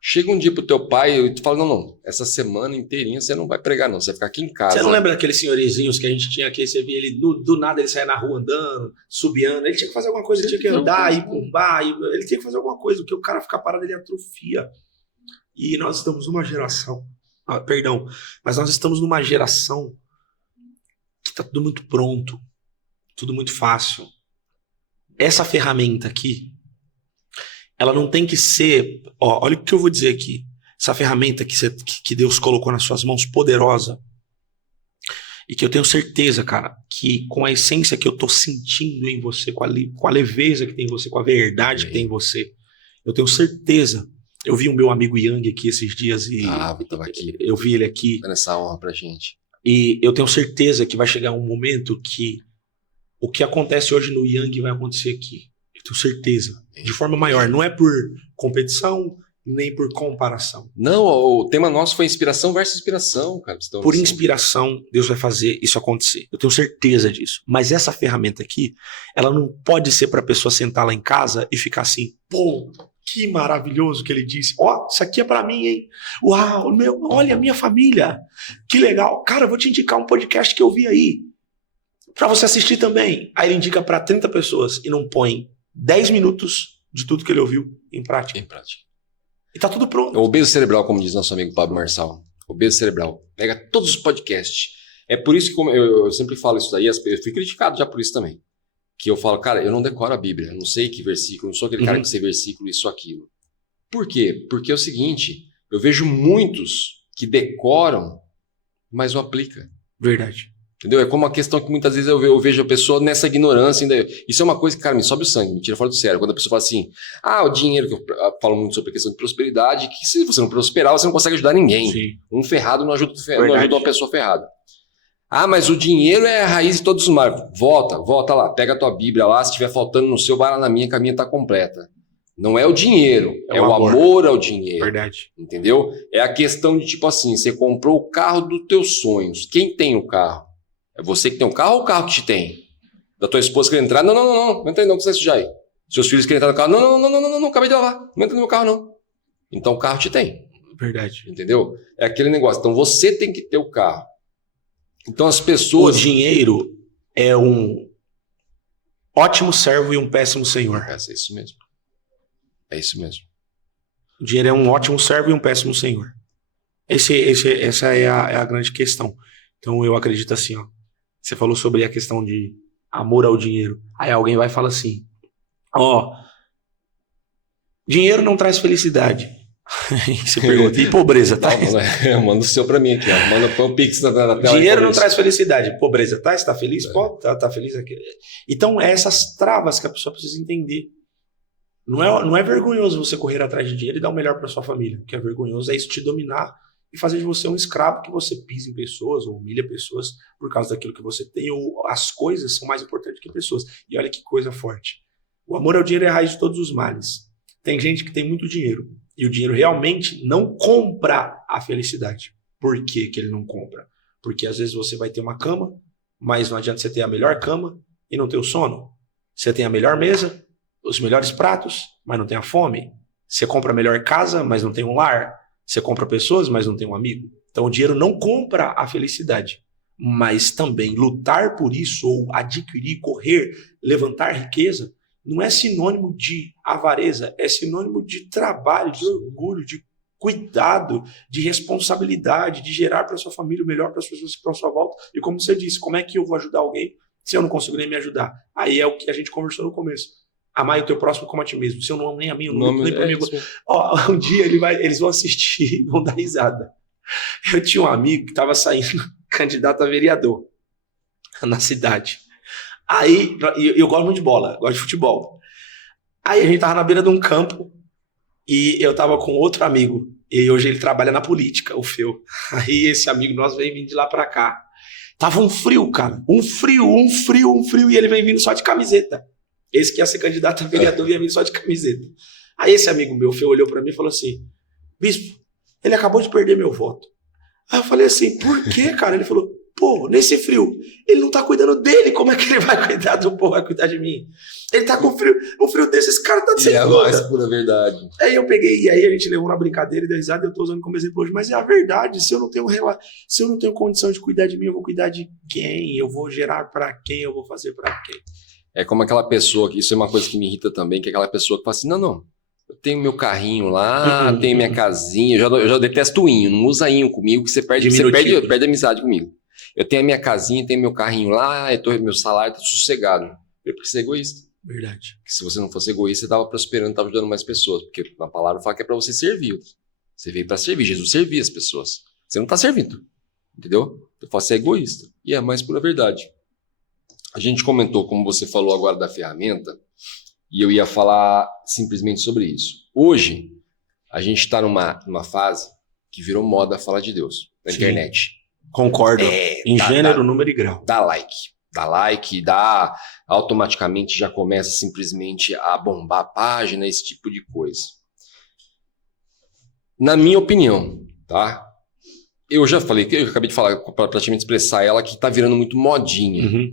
Chega um dia pro teu pai e tu fala, não, essa semana inteirinha você não vai pregar não, você vai ficar aqui em casa. Você não lembra daqueles senhorizinhos que a gente tinha aqui, você via ele, do nada ele saia na rua andando, subiando, ele tinha que fazer alguma coisa, ele tinha que andar, ir pro bar, ele tinha que fazer alguma coisa, porque o cara ficar parado, ele atrofia. E nós estamos numa geração, mas nós estamos numa geração que tá tudo muito pronto, tudo muito fácil. Essa ferramenta aqui, ela não tem que ser... olha o que eu vou dizer aqui. Essa ferramenta que Deus colocou nas suas mãos, poderosa, e que eu tenho certeza, cara, que com a essência que eu tô sentindo em você, com a leveza que tem em você, com a verdade que tem em você, eu tenho certeza. Eu vi o meu amigo Yang aqui esses dias e... eu tava aqui. Eu vi ele aqui. Dando essa honra pra gente. E eu tenho certeza que vai chegar um momento que o que acontece hoje no Yang vai acontecer aqui. Eu tenho certeza. De forma maior. Não é por competição, nem por comparação. Não, o tema nosso foi inspiração versus inspiração, cara. Por inspiração, Deus vai fazer isso acontecer. Eu tenho certeza disso. Mas essa ferramenta aqui, ela não pode ser pra pessoa sentar lá em casa e ficar assim, pô, que maravilhoso que ele disse. Isso aqui é pra mim, hein? Uau, olha a minha família. Que legal. Cara, eu vou te indicar um podcast que eu vi aí. Pra você assistir também. Aí ele indica pra 30 pessoas e não põe 10 minutos de tudo que ele ouviu em prática. E tá tudo pronto. O obeso cerebral, como diz nosso amigo Pablo Marçal. Obeso cerebral. Pega todos os podcasts. É por isso que eu sempre falo isso daí. Eu fui criticado já por isso também. Que eu falo, cara, eu não decoro a Bíblia. Eu não sei que versículo. Não sou aquele cara que sei versículo, isso, aquilo. Por quê? Porque é o seguinte. Eu vejo muitos que decoram, mas não aplicam. Verdade. Entendeu? É como uma questão que muitas vezes eu vejo a pessoa nessa ignorância. Ainda. Isso é uma coisa que, cara, me sobe o sangue, me tira fora do sério. Quando a pessoa fala assim, o dinheiro, que eu falo muito sobre a questão de prosperidade, que se você não prosperar, você não consegue ajudar ninguém. Sim. Um ferrado não ajuda uma pessoa ferrada. Mas o dinheiro é a raiz de todos os males. Volta lá, pega a tua Bíblia lá, se estiver faltando no seu, vai lá na minha, que a minha está completa. Não é o dinheiro, é o amor ao dinheiro. Verdade. Entendeu? É a questão de tipo assim, você comprou o carro dos teus sonhos. Quem tem o carro? É você que tem o carro ou o carro que te tem? Da tua esposa querendo entrar? Não entra aí não, que você vai sujar aí. Seus filhos querem entrar no carro? Não, acabei de lavar. Não entra no meu carro não. Então o carro te tem. Verdade. Entendeu? É aquele negócio. Então você tem que ter o carro. Então as pessoas... O dinheiro é um ótimo servo e um péssimo senhor. É isso mesmo. É isso mesmo. O dinheiro é um ótimo servo e um péssimo senhor. Essa é a grande questão. Então eu acredito assim, você falou sobre a questão de amor ao dinheiro. Aí alguém vai e fala assim, dinheiro não traz felicidade. Você pergunta, e pobreza, tá? Manda o seu pra mim aqui, manda o Pix na tela. Dinheiro não traz felicidade, pobreza, tá? Você tá feliz? Pô, tá feliz aqui. Então, essas travas que a pessoa precisa entender. Não é vergonhoso você correr atrás de dinheiro e dar o melhor para sua família. O que é vergonhoso é isso te dominar e fazer de você um escravo, que você pisa em pessoas ou humilha pessoas por causa daquilo que você tem, ou as coisas são mais importantes que pessoas. E olha que coisa forte. O amor ao dinheiro é a raiz de todos os males. Tem gente que tem muito dinheiro e o dinheiro realmente não compra a felicidade. Por que que ele não compra? Porque às vezes você vai ter uma cama, mas não adianta você ter a melhor cama e não ter o sono. Você tem a melhor mesa, os melhores pratos, mas não tem a fome. Você compra a melhor casa, mas não tem um lar. Você compra pessoas, mas não tem um amigo. Então o dinheiro não compra a felicidade. Mas também lutar por isso, ou adquirir, correr, levantar riqueza, não é sinônimo de avareza, é sinônimo de trabalho, de orgulho, de cuidado, de responsabilidade, de gerar para sua família o melhor para as pessoas que estão à sua volta. E como você disse, como é que eu vou ajudar alguém se eu não consigo nem me ajudar? Aí é o que a gente conversou no começo. Amar o teu próximo como a ti mesmo. Se eu não amo nem a mim, eu não amo nem para mim. Ó, um dia eles vão assistir e vão dar risada. Eu tinha um amigo que estava saindo candidato a vereador na cidade. Aí, eu gosto muito de bola, gosto de futebol. Aí a gente tava na beira de um campo e eu tava com outro amigo. E hoje ele trabalha na política, o Feu. Aí esse amigo nosso veio vindo de lá pra cá. Tava um frio, cara. Um frio. E ele vem vindo só de camiseta. Esse que ia ser candidato a vereador ia vindo só de camiseta. Aí esse amigo meu, Feu, olhou pra mim e falou assim: Bispo, ele acabou de perder meu voto. Aí eu falei assim: por quê, cara? Ele falou: pô, nesse frio, ele não tá cuidando dele, como é que ele vai cuidar do povo, vai cuidar de mim? Ele tá com frio, um frio desse, esse cara tá sem conta. É a mais pura verdade. Aí eu peguei, e aí a gente levou na brincadeira e deu risada, eu tô usando como exemplo hoje, mas é a verdade. Se eu não tenho condição de cuidar de mim, eu vou cuidar de quem? Eu vou gerar pra quem? Eu vou fazer pra quem? É como aquela pessoa, que isso é uma coisa que me irrita também, que é aquela pessoa que fala assim, não, eu tenho meu carrinho lá, tenho minha casinha, eu já detesto o inho, não usa inho comigo, que você perde a amizade comigo. Eu tenho a minha casinha, tenho meu carrinho lá, meu salário tá sossegado. Eu preciso ser egoísta. Verdade. Porque se você não fosse egoísta, você tava prosperando, tava ajudando mais pessoas. Porque a palavra fala que é pra você servir. Você veio pra servir. Jesus servia as pessoas. Você não tá servindo. Entendeu? Eu posso ser egoísta. E é a mais pura verdade. A gente comentou, como você falou agora, da ferramenta. E eu ia falar simplesmente sobre isso. Hoje, a gente tá numa fase que virou moda falar de Deus. Na internet. Concordo. Em gênero, número e grau. Dá like, automaticamente já começa simplesmente a bombar a página, esse tipo de coisa. Na minha opinião, tá? Eu já falei, eu acabei de falar, para praticamente expressar ela, que tá virando muito modinha.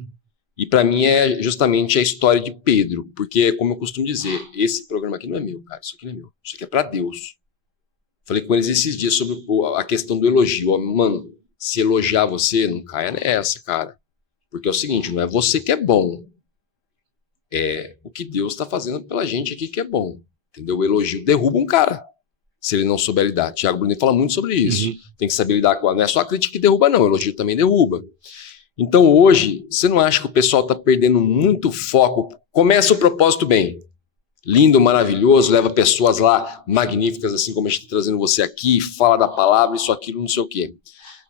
E para mim é justamente a história de Pedro, porque, como eu costumo dizer, esse programa aqui não é meu, cara, isso aqui não é meu, isso aqui é para Deus. Falei com eles esses dias sobre a questão do elogio. Ó, mano, se elogiar você, não caia nessa, cara. Porque é o seguinte, não é você que é bom. É o que Deus está fazendo pela gente aqui que é bom. Entendeu? O elogio derruba um cara, se ele não souber lidar. Tiago Brunet fala muito sobre isso. Tem que saber lidar com... Não é só a crítica que derruba, não. O elogio também derruba. Então hoje, você não acha que o pessoal está perdendo muito foco? Começa o propósito bem. Lindo, maravilhoso, leva pessoas lá magníficas, assim como a gente está trazendo você aqui, fala da palavra, isso, aquilo, não sei o quê.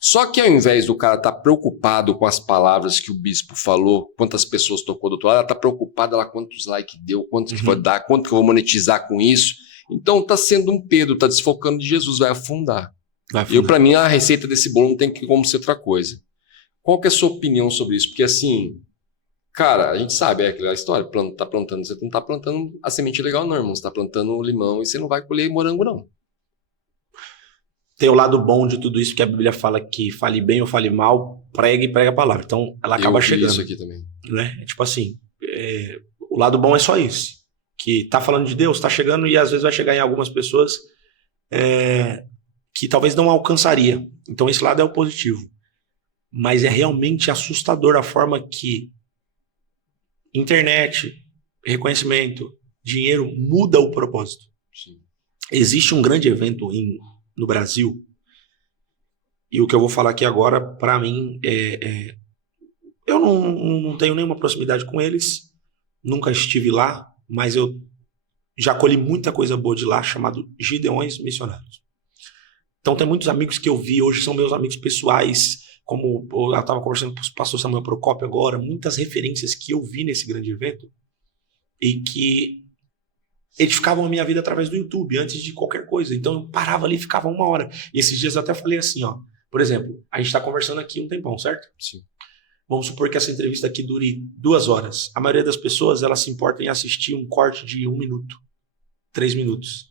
Só que ao invés do cara estar preocupado com as palavras que o bispo falou, quantas pessoas tocou do outro lado, ela está preocupada lá quantos likes deu, quanto que vai dar, quanto que eu vou monetizar com isso. Então está sendo um Pedro, está desfocando de Jesus, vai afundar. Para mim, a receita desse bolo não tem como ser outra coisa. Qual que é a sua opinião sobre isso? Porque assim, cara, a gente sabe, é aquela história, tá plantando, você não está plantando a semente legal não, irmão, você está plantando limão e você não vai colher morango não. Tem o lado bom de tudo isso, que a Bíblia fala que fale bem ou fale mal, pregue e prega a palavra. Então, ela acaba chegando. Isso aqui também. Né? É tipo assim, o lado bom é só isso. Que tá falando de Deus, tá chegando e às vezes vai chegar em algumas pessoas que talvez não alcançaria. Então, esse lado é o positivo. Mas é realmente assustador a forma que internet, reconhecimento, dinheiro muda o propósito. Sim. Existe um grande evento no Brasil, e o que eu vou falar aqui agora, para mim, eu não tenho nenhuma proximidade com eles, nunca estive lá, mas eu já colhi muita coisa boa de lá, chamado Gideões Missionários. Então tem muitos amigos que eu vi, hoje são meus amigos pessoais, como eu estava conversando com o pastor Samuel Procópio agora, muitas referências que eu vi nesse grande evento, e que edificavam a minha vida através do YouTube, antes de qualquer coisa. Então eu parava ali e ficava 1 hora. E esses dias eu até falei assim, ó. Por exemplo, a gente tá conversando aqui um tempão, certo? Sim. Vamos supor que essa entrevista aqui dure 2 horas. A maioria das pessoas, elas se importam em assistir um corte de 1 minuto, 3 minutos.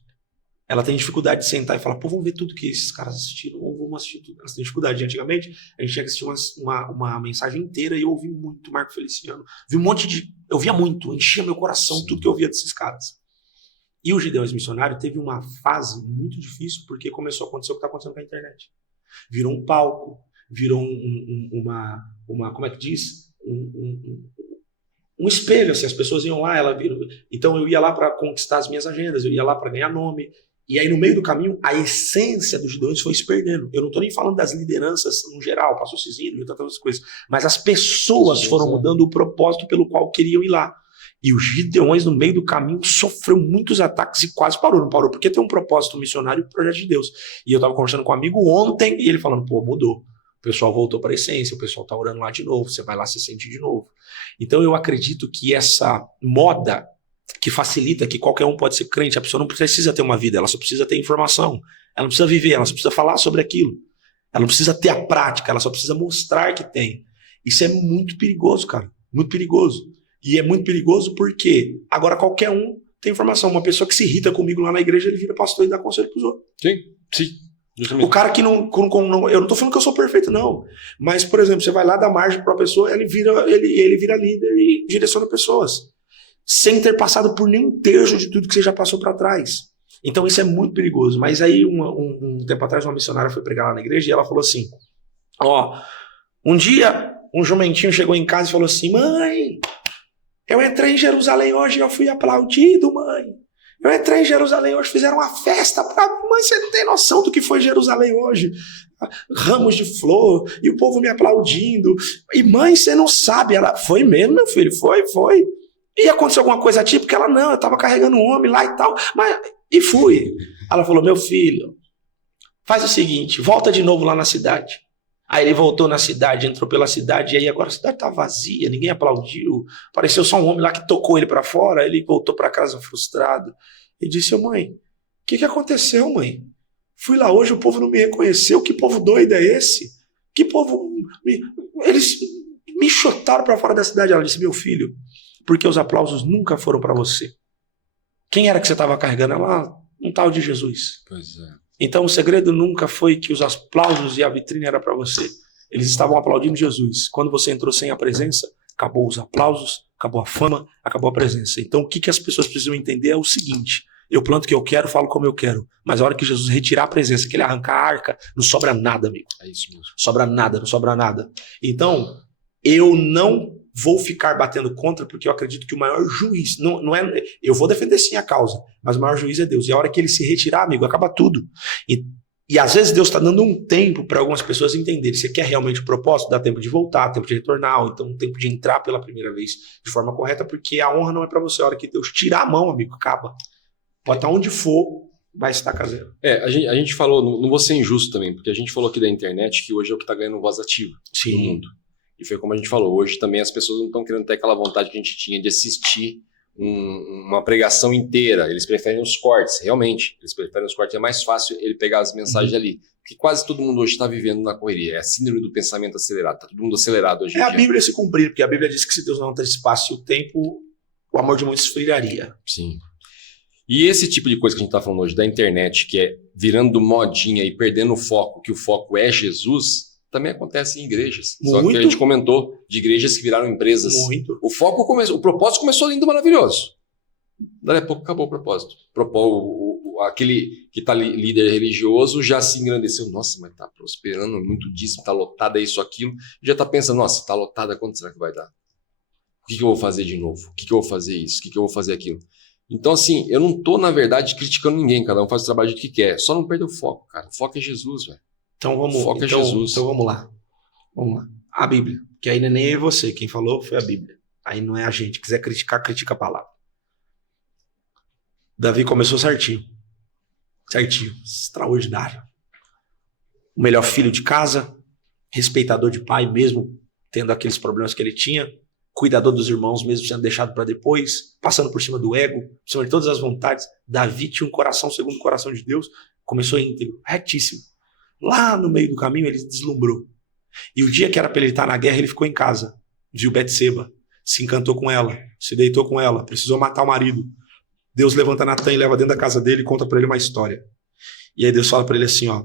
Ela tem dificuldade de sentar e falar, pô, vamos ver tudo que esses caras assistiram, ou vamos assistir tudo. Elas têm dificuldade. Antigamente, a gente tinha que assistir uma mensagem inteira e eu ouvi muito Marco Feliciano. Eu via muito, enchia meu coração. Sim. Tudo que eu via desses caras. E o Gideões Missionário teve uma fase muito difícil porque começou a acontecer o que está acontecendo com a internet. Virou um palco, virou uma como é que diz? Um espelho, assim, as pessoas iam lá, então eu ia lá para conquistar as minhas agendas, eu ia lá para ganhar nome, e aí no meio do caminho a essência dos Gideões foi se perdendo. Eu não estou nem falando das lideranças no geral, pastor Cizinho e tantas outras coisas, mas as pessoas foram mudando o propósito pelo qual queriam ir lá. E os Gideões, no meio do caminho, sofreu muitos ataques e quase parou. Não parou porque tem um propósito missionário e um projeto de Deus. E eu estava conversando com um amigo ontem e ele falando, pô, mudou. O pessoal voltou para a essência, o pessoal está orando lá de novo, você vai lá, se sente de novo. Então eu acredito que essa moda que facilita que qualquer um pode ser crente, a pessoa não precisa ter uma vida, ela só precisa ter informação. Ela não precisa viver, ela só precisa falar sobre aquilo. Ela não precisa ter a prática, ela só precisa mostrar que tem. Isso é muito perigoso, cara. Muito perigoso. E é muito perigoso porque agora qualquer um tem informação. Uma pessoa que se irrita comigo lá na igreja, ele vira pastor e dá conselho pros outros. Sim. Justamente. O cara que não... Eu não tô falando que eu sou perfeito, não. Mas, por exemplo, você vai lá dar margem pra pessoa, ele vira líder e direciona pessoas. Sem ter passado por nenhum terço de tudo que você já passou pra trás. Então isso é muito perigoso. Mas aí, um tempo atrás, uma missionária foi pregar lá na igreja e ela falou assim, ó, um dia um jumentinho chegou em casa e falou assim, mãe... Eu entrei em Jerusalém hoje e eu fui aplaudido, mãe. Eu entrei em Jerusalém hoje, fizeram uma festa pra mãe. Você não tem noção do que foi Jerusalém hoje. Ramos de flor e o povo me aplaudindo. E mãe, você não sabe. Ela, foi mesmo, meu filho? Foi. E aconteceu alguma coisa típica? Ela, não, eu tava carregando um homem lá e tal. E fui. Ela falou, meu filho, faz o seguinte, volta de novo lá na cidade. Aí ele voltou na cidade, entrou pela cidade, e aí agora a cidade tá vazia, ninguém aplaudiu, apareceu só um homem lá que tocou ele para fora, ele voltou para casa frustrado, e disse, mãe, o que aconteceu, mãe? Fui lá hoje, o povo não me reconheceu, que povo doido é esse? Que povo... Eles me chutaram para fora da cidade. Ela disse, meu filho, porque os aplausos nunca foram para você. Quem era que você estava carregando? Ela, um tal de Jesus. Pois é. Então o segredo nunca foi que os aplausos e a vitrine era para você. Eles estavam aplaudindo Jesus. Quando você entrou sem a presença, acabou os aplausos, acabou a fama, acabou a presença. Então o que as pessoas precisam entender é o seguinte, eu planto o que eu quero, falo como eu quero, mas a hora que Jesus retirar a presença, que ele arrancar a arca, não sobra nada, amigo. É isso mesmo. Não sobra nada. Então eu não vou ficar batendo contra, porque eu acredito que o maior juiz, não é, eu vou defender sim a causa, mas o maior juiz é Deus. E a hora que ele se retirar, amigo, acaba tudo. E às vezes Deus está dando um tempo para algumas pessoas entenderem. Você quer realmente o propósito? Dá tempo de voltar, tempo de retornar, ou então tempo de entrar pela primeira vez de forma correta, porque a honra não é para você. A hora que Deus tirar a mão, amigo, acaba. Pode estar onde for, vai estar caseiro. A gente falou, não vou ser injusto também, porque a gente falou aqui da internet que hoje é o que está ganhando voz ativa no mundo. E foi como a gente falou, hoje também as pessoas não estão querendo ter aquela vontade que a gente tinha de assistir uma pregação inteira. Eles preferem os cortes, realmente. Eles preferem os cortes, é mais fácil ele pegar as mensagens ali. Porque quase todo mundo hoje está vivendo na correria. É a síndrome do pensamento acelerado. Está todo mundo acelerado hoje em dia. É a Bíblia se cumprir, porque a Bíblia diz que se Deus não antecipasse o tempo, o amor de muitos esfriaria. Sim. E esse tipo de coisa que a gente está falando hoje da internet, que é virando modinha e perdendo o foco, que o foco é Jesus... também acontece em igrejas. Muito. Só que a gente comentou de igrejas que viraram empresas. Muito. O propósito começou lindo, maravilhoso. Daí a pouco acabou o propósito. Aquele que está líder religioso já se engrandeceu. Nossa, mas está prosperando muito dízimo, está lotado, é isso, aquilo. Já está pensando, nossa, está lotada, quanto será que vai dar? O que eu vou fazer de novo? O que eu vou fazer isso? O que eu vou fazer aquilo? Então, assim, eu não estou, na verdade, criticando ninguém. Cada um faz o trabalho do que quer. Só não perde o foco, cara. O foco é Jesus, velho. Então vamos lá. A Bíblia. Que aí nem eu e você. Quem falou foi a Bíblia. Aí não é a gente. Quiser criticar, critica a palavra. Davi começou certinho. Extraordinário. O melhor filho de casa. Respeitador de pai, mesmo tendo aqueles problemas que ele tinha. cuidador dos irmãos, mesmo sendo deixado para depois, passando por cima do ego, por cima de todas as vontades. Davi tinha um coração segundo o coração de Deus, começou íntegro, retíssimo. Lá no meio do caminho ele deslumbrou. E o dia que era para ele estar na guerra, ele ficou em casa. Viu Betseba, se encantou com ela, se deitou com ela, precisou matar o marido. Deus levanta Natan e leva dentro da casa dele e conta para ele uma história. E aí Deus fala para ele assim, ó,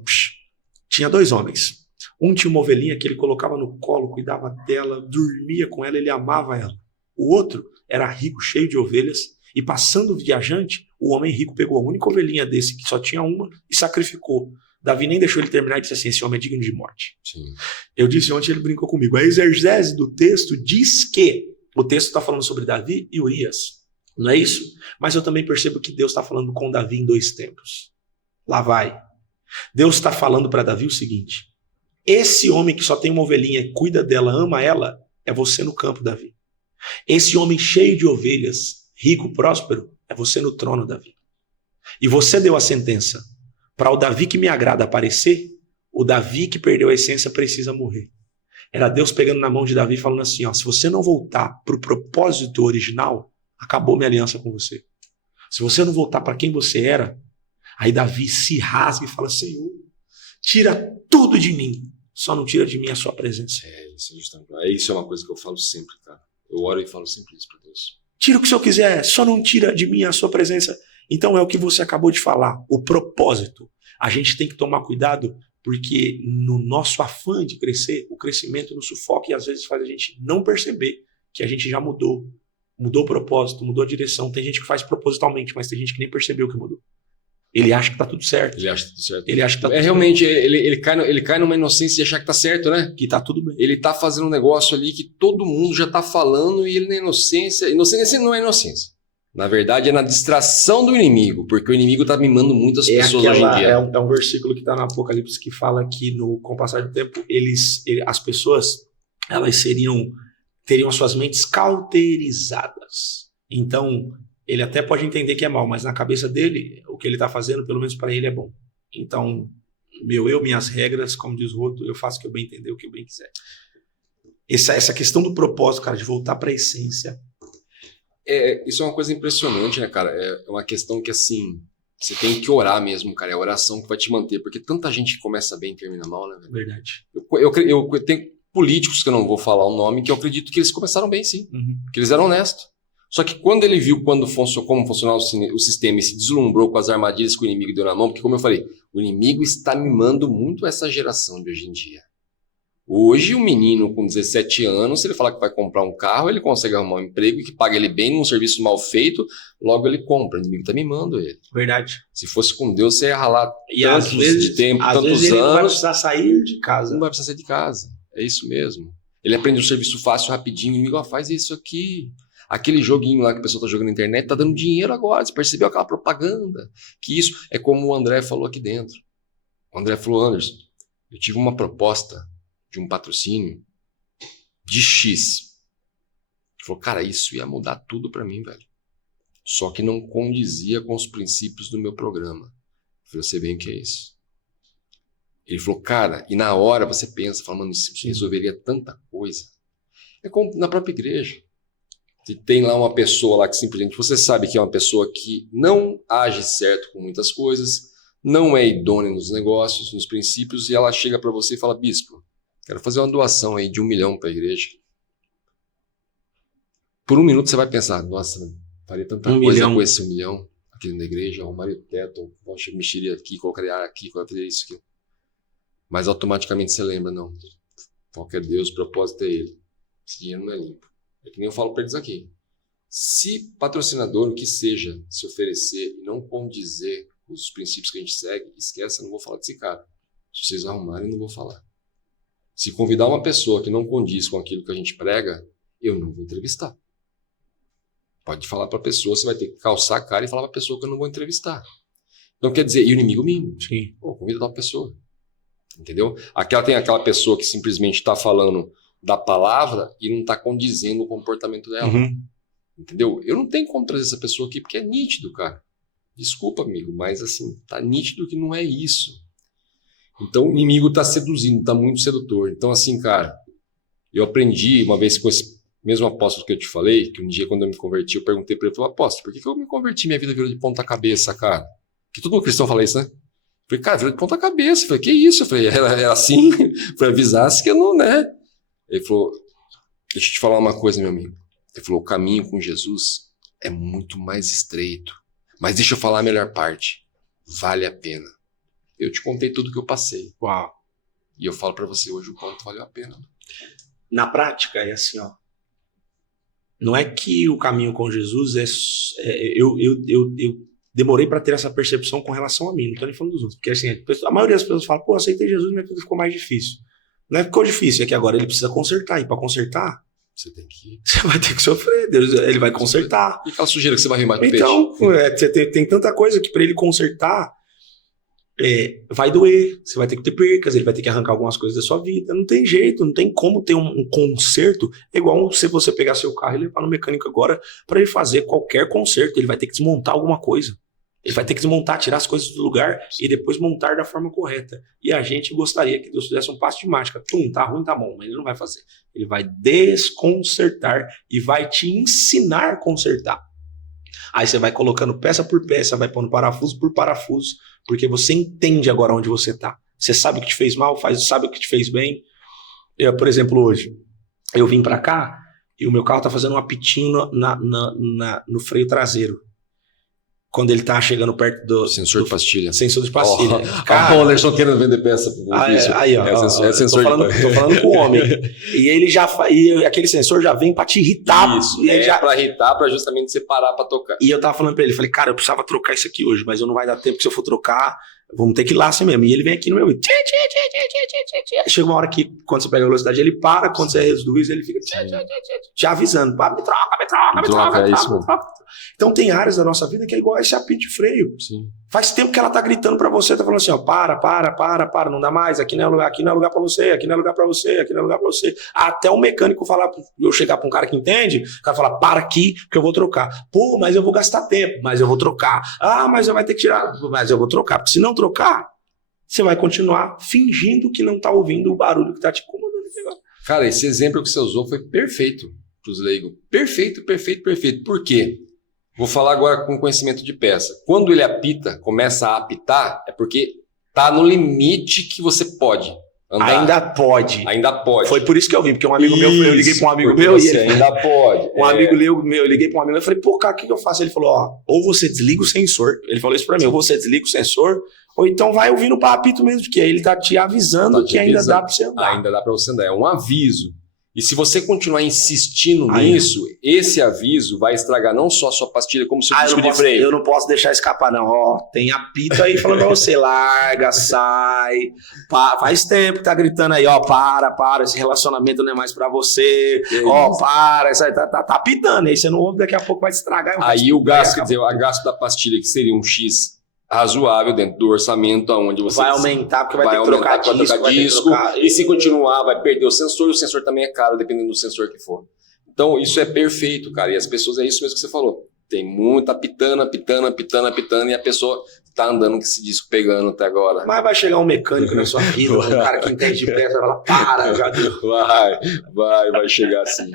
tinha 2 homens. Um tinha uma ovelhinha que ele colocava no colo, cuidava dela, dormia com ela, ele amava ela. O outro era rico, cheio de ovelhas, e passando viajante, o homem rico pegou a única ovelhinha desse, que só tinha uma, e sacrificou. Davi nem deixou ele terminar e disse assim, esse homem é digno de morte. Sim. Eu disse ontem, ele brincou comigo. A exegese do texto diz que o texto está falando sobre Davi e Urias. Não é isso? Mas eu também percebo que Deus está falando com Davi em 2 tempos. Lá vai. Deus está falando para Davi o seguinte, esse homem que só tem uma ovelhinha, cuida dela, ama ela, é você no campo, Davi. Esse homem cheio de ovelhas, rico, próspero, é você no trono, Davi. E você deu a sentença. Para o Davi que me agrada aparecer, o Davi que perdeu a essência precisa morrer. Era Deus pegando na mão de Davi e falando assim, ó, se você não voltar para o propósito original, acabou minha aliança com você. Se você não voltar para quem você era, aí Davi se rasga e fala, Senhor, tira tudo de mim, só não tira de mim a sua presença. Isso é uma coisa que eu falo sempre, cara. Eu oro e falo sempre isso para Deus. Tira o que o Senhor quiser, só não tira de mim a sua presença. Então é o que você acabou de falar, o propósito. A gente tem que tomar cuidado, porque no nosso afã de crescer, o crescimento nos sufoca e às vezes faz a gente não perceber que a gente já mudou. Mudou o propósito, mudou a direção. Tem gente que faz propositalmente, mas tem gente que nem percebeu que mudou. Ele acha que tá tudo certo. Ele acha que tá tudo certo. Ele acha que tá tudo realmente, ele cai numa inocência de achar que tá certo, né? que tá tudo bem. Ele tá fazendo um negócio ali que todo mundo já tá falando e ele na inocência. Inocência não é inocência. Na verdade, é na distração do inimigo, porque o inimigo tá mimando muitas pessoas hoje em dia. É um versículo que está no Apocalipse que fala que com o passar do tempo, as pessoas elas teriam as suas mentes cauterizadas. Então, ele até pode entender que é mal, mas na cabeça dele, o que ele está fazendo, pelo menos para ele, é bom. Então, minhas regras, como diz o Roto, eu faço o que eu bem entender, o que eu bem quiser. Essa questão do propósito, cara, de voltar para a essência. Isso é uma coisa impressionante, né, cara? É uma questão que, assim, você tem que orar mesmo, cara. É a oração que vai te manter, porque tanta gente começa bem e termina mal, né, velho? Verdade. Eu tenho políticos, que eu não vou falar o nome, que eu acredito que eles começaram bem, sim. Uhum. Que eles eram honestos. Só que quando ele viu como funcionava o sistema e se deslumbrou com as armadilhas que o inimigo deu na mão, porque, como eu falei, o inimigo está mimando muito essa geração de hoje em dia. Hoje, um menino com 17 anos, se ele falar que vai comprar um carro, ele consegue arrumar um emprego e que paga ele bem num serviço mal feito, logo ele compra. O inimigo está mimando ele. Verdade. Se fosse com Deus, você ia ralar E às vezes, de tempo, às tantos vezes ele anos. não vai precisar sair de casa. Não vai precisar sair de casa. É isso mesmo. Ele aprende um serviço fácil, rapidinho. O inimigo faz isso aqui. Aquele joguinho lá que a pessoa está jogando na internet está dando dinheiro agora. Você percebeu aquela propaganda? Que isso é como o André falou aqui dentro. O André falou, Anderson, eu tive uma proposta de um patrocínio de X. Ele falou, cara, isso ia mudar tudo para mim, velho. Só que não condizia com os princípios do meu programa. Eu falei, eu sei bem o que é isso. Ele falou, cara, e na hora você pensa, fala, mano, isso resolveria tanta coisa. É como na própria igreja. Se tem lá uma pessoa lá que simplesmente você sabe que é uma pessoa que não age certo com muitas coisas, não é idônea nos negócios, nos princípios, e ela chega para você e fala, bispo, quero fazer uma doação aí de 1 milhão para a igreja. Por um minuto você vai pensar, nossa, faria tanta coisa com esse 1 milhão aqui na igreja, arrumaria o teto, mexeria aqui, colocaria ar aqui, colocaria isso aqui. Mas automaticamente você lembra, não, qualquer Deus, o propósito é ele. Esse dinheiro não é limpo. É que nem eu falo para eles aqui. Se patrocinador, o que seja, se oferecer e não condizer com os princípios que a gente segue, esquece, eu não vou falar desse cara. Se vocês arrumarem, eu não vou falar. Se convidar uma pessoa que não condiz com aquilo que a gente prega, eu não vou entrevistar. Pode falar para a pessoa, você vai ter que calçar a cara e falar para a pessoa que eu não vou entrevistar. Então quer dizer, e o inimigo mima. Sim. Pô, convida tal pessoa. Entendeu? Tem aquela pessoa que simplesmente está falando da palavra e não está condizendo o comportamento dela. Uhum. Entendeu? Eu não tenho como trazer essa pessoa aqui porque é nítido, cara. Desculpa, amigo, mas assim, tá nítido que não é isso. Então o inimigo tá seduzindo, tá muito sedutor. Então assim, cara, eu aprendi uma vez com esse mesmo apóstolo que eu te falei, que um dia quando eu me converti, eu perguntei para ele, falei, apóstolo, por que eu me converti, minha vida virou de ponta cabeça, cara? Que todo cristão fala isso, né? Eu falei, cara, virou de ponta cabeça. Eu falei, que isso? Eu falei, era assim? Para avisasse que eu não, né? Ele falou, deixa eu te falar uma coisa, meu amigo. Ele falou, o caminho com Jesus é muito mais estreito. Mas deixa eu falar a melhor parte. Vale a pena. Eu te contei tudo que eu passei. Uau. E eu falo para você hoje o quanto valeu a pena. Na prática, é assim, ó. Não é que o caminho com Jesus eu demorei para ter essa percepção com relação a mim, não tô nem falando dos outros. Porque assim, a maioria das pessoas fala, pô, aceitei Jesus, minha vida ficou mais difícil. Não é que ficou difícil, é que agora ele precisa consertar. E para consertar, você vai ter que sofrer. Deus, ele vai consertar. E aquela sujeira que você vai rimar com o peixe? Então, tem tanta coisa que para ele consertar, vai doer, você vai ter que ter percas, ele vai ter que arrancar algumas coisas da sua vida, não tem jeito, não tem como ter um conserto, é igual se você pegar seu carro e levar no mecânico agora para ele fazer qualquer conserto, ele vai ter que desmontar alguma coisa, ele vai ter que desmontar, tirar as coisas do lugar e depois montar da forma correta, e a gente gostaria que Deus fizesse um passo de mágica, tá ruim, tá bom, mas ele não vai fazer, ele vai desconsertar e vai te ensinar a consertar. Aí você vai colocando peça por peça, vai pondo parafuso por parafuso, porque você entende agora onde você está. Você sabe o que te fez mal, sabe o que te fez bem. Por exemplo, hoje, eu vim para cá e o meu carro está fazendo um apitinho no freio traseiro. Quando ele tá chegando perto do... Sensor de pastilha. Sensor de pastilha. Cara, o Anderson querendo vender peça. Aí, ó. É sensor tô falando com o homem. E ele e aquele sensor já vem pra te irritar. Isso, e aí pra irritar, pra justamente separar pra tocar. E eu tava falando pra ele, falei, cara, eu precisava trocar isso aqui hoje, mas eu não vai dar tempo, que se eu for trocar, vamos ter que ir lá assim mesmo. E ele vem aqui no meu... Chega uma hora que, quando você pega a velocidade, ele para, quando você reduz, ele fica te avisando. Me troca. Então tem áreas da nossa vida que é igual a esse apito de freio. Sim. Faz tempo que ela tá gritando pra você, tá falando assim, ó, para, não dá mais, aqui não é lugar pra você, aqui não é lugar pra você, aqui não é lugar pra você. Até o mecânico falar, eu chegar pra um cara que entende, o cara fala, para aqui que eu vou trocar. Pô, mas eu vou gastar tempo, mas eu vou trocar. Ah, mas eu vai ter que tirar, mas eu vou trocar. Porque se não trocar, você vai continuar fingindo que não tá ouvindo o barulho que tá te incomodando. Cara, esse exemplo que você usou foi perfeito pros leigos. Perfeito. Por quê? Vou falar agora com conhecimento de peça. Quando ele apita, começa a apitar, é porque tá no limite que você pode andar. Ainda pode. Foi por isso que eu vim, porque um amigo meu, eu liguei pra um amigo meu e ele ainda pode. Um amigo meu, eu liguei pra um amigo, eu falei, pô, cara, o que eu faço? Ele falou, ó, ou você desliga o sensor. Ele falou isso pra mim, ou você desliga o sensor, ou então vai ouvindo para apito mesmo, porque aí ele tá te avisando que ainda dá pra você andar. Ainda dá pra você andar, é um aviso. E se você continuar insistindo nisso, esse aviso vai estragar não só a sua pastilha, como o seu disco de freio. Eu não posso deixar escapar, não. Ó, tem apito aí falando pra você, larga, sai. Faz tempo que tá gritando aí, ó, para, esse relacionamento não é mais pra você. Ó, para, isso aí tá apitando. Aí você não ouve, daqui a pouco vai estragar. Aí o gasto, quer dizer, o gasto da pastilha, que seria um X razoável dentro do orçamento, onde você vai aumentar, porque vai ter que trocar disco, e se continuar vai perder o sensor também é caro, dependendo do sensor que for. Então isso é perfeito, cara, e as pessoas, é isso mesmo que você falou, tem muita apitando, e a pessoa tá andando com esse disco pegando até agora. Mas vai chegar um mecânico na sua vida, um cara que entende de peça, vai falar, para, já deu. Vai chegar assim.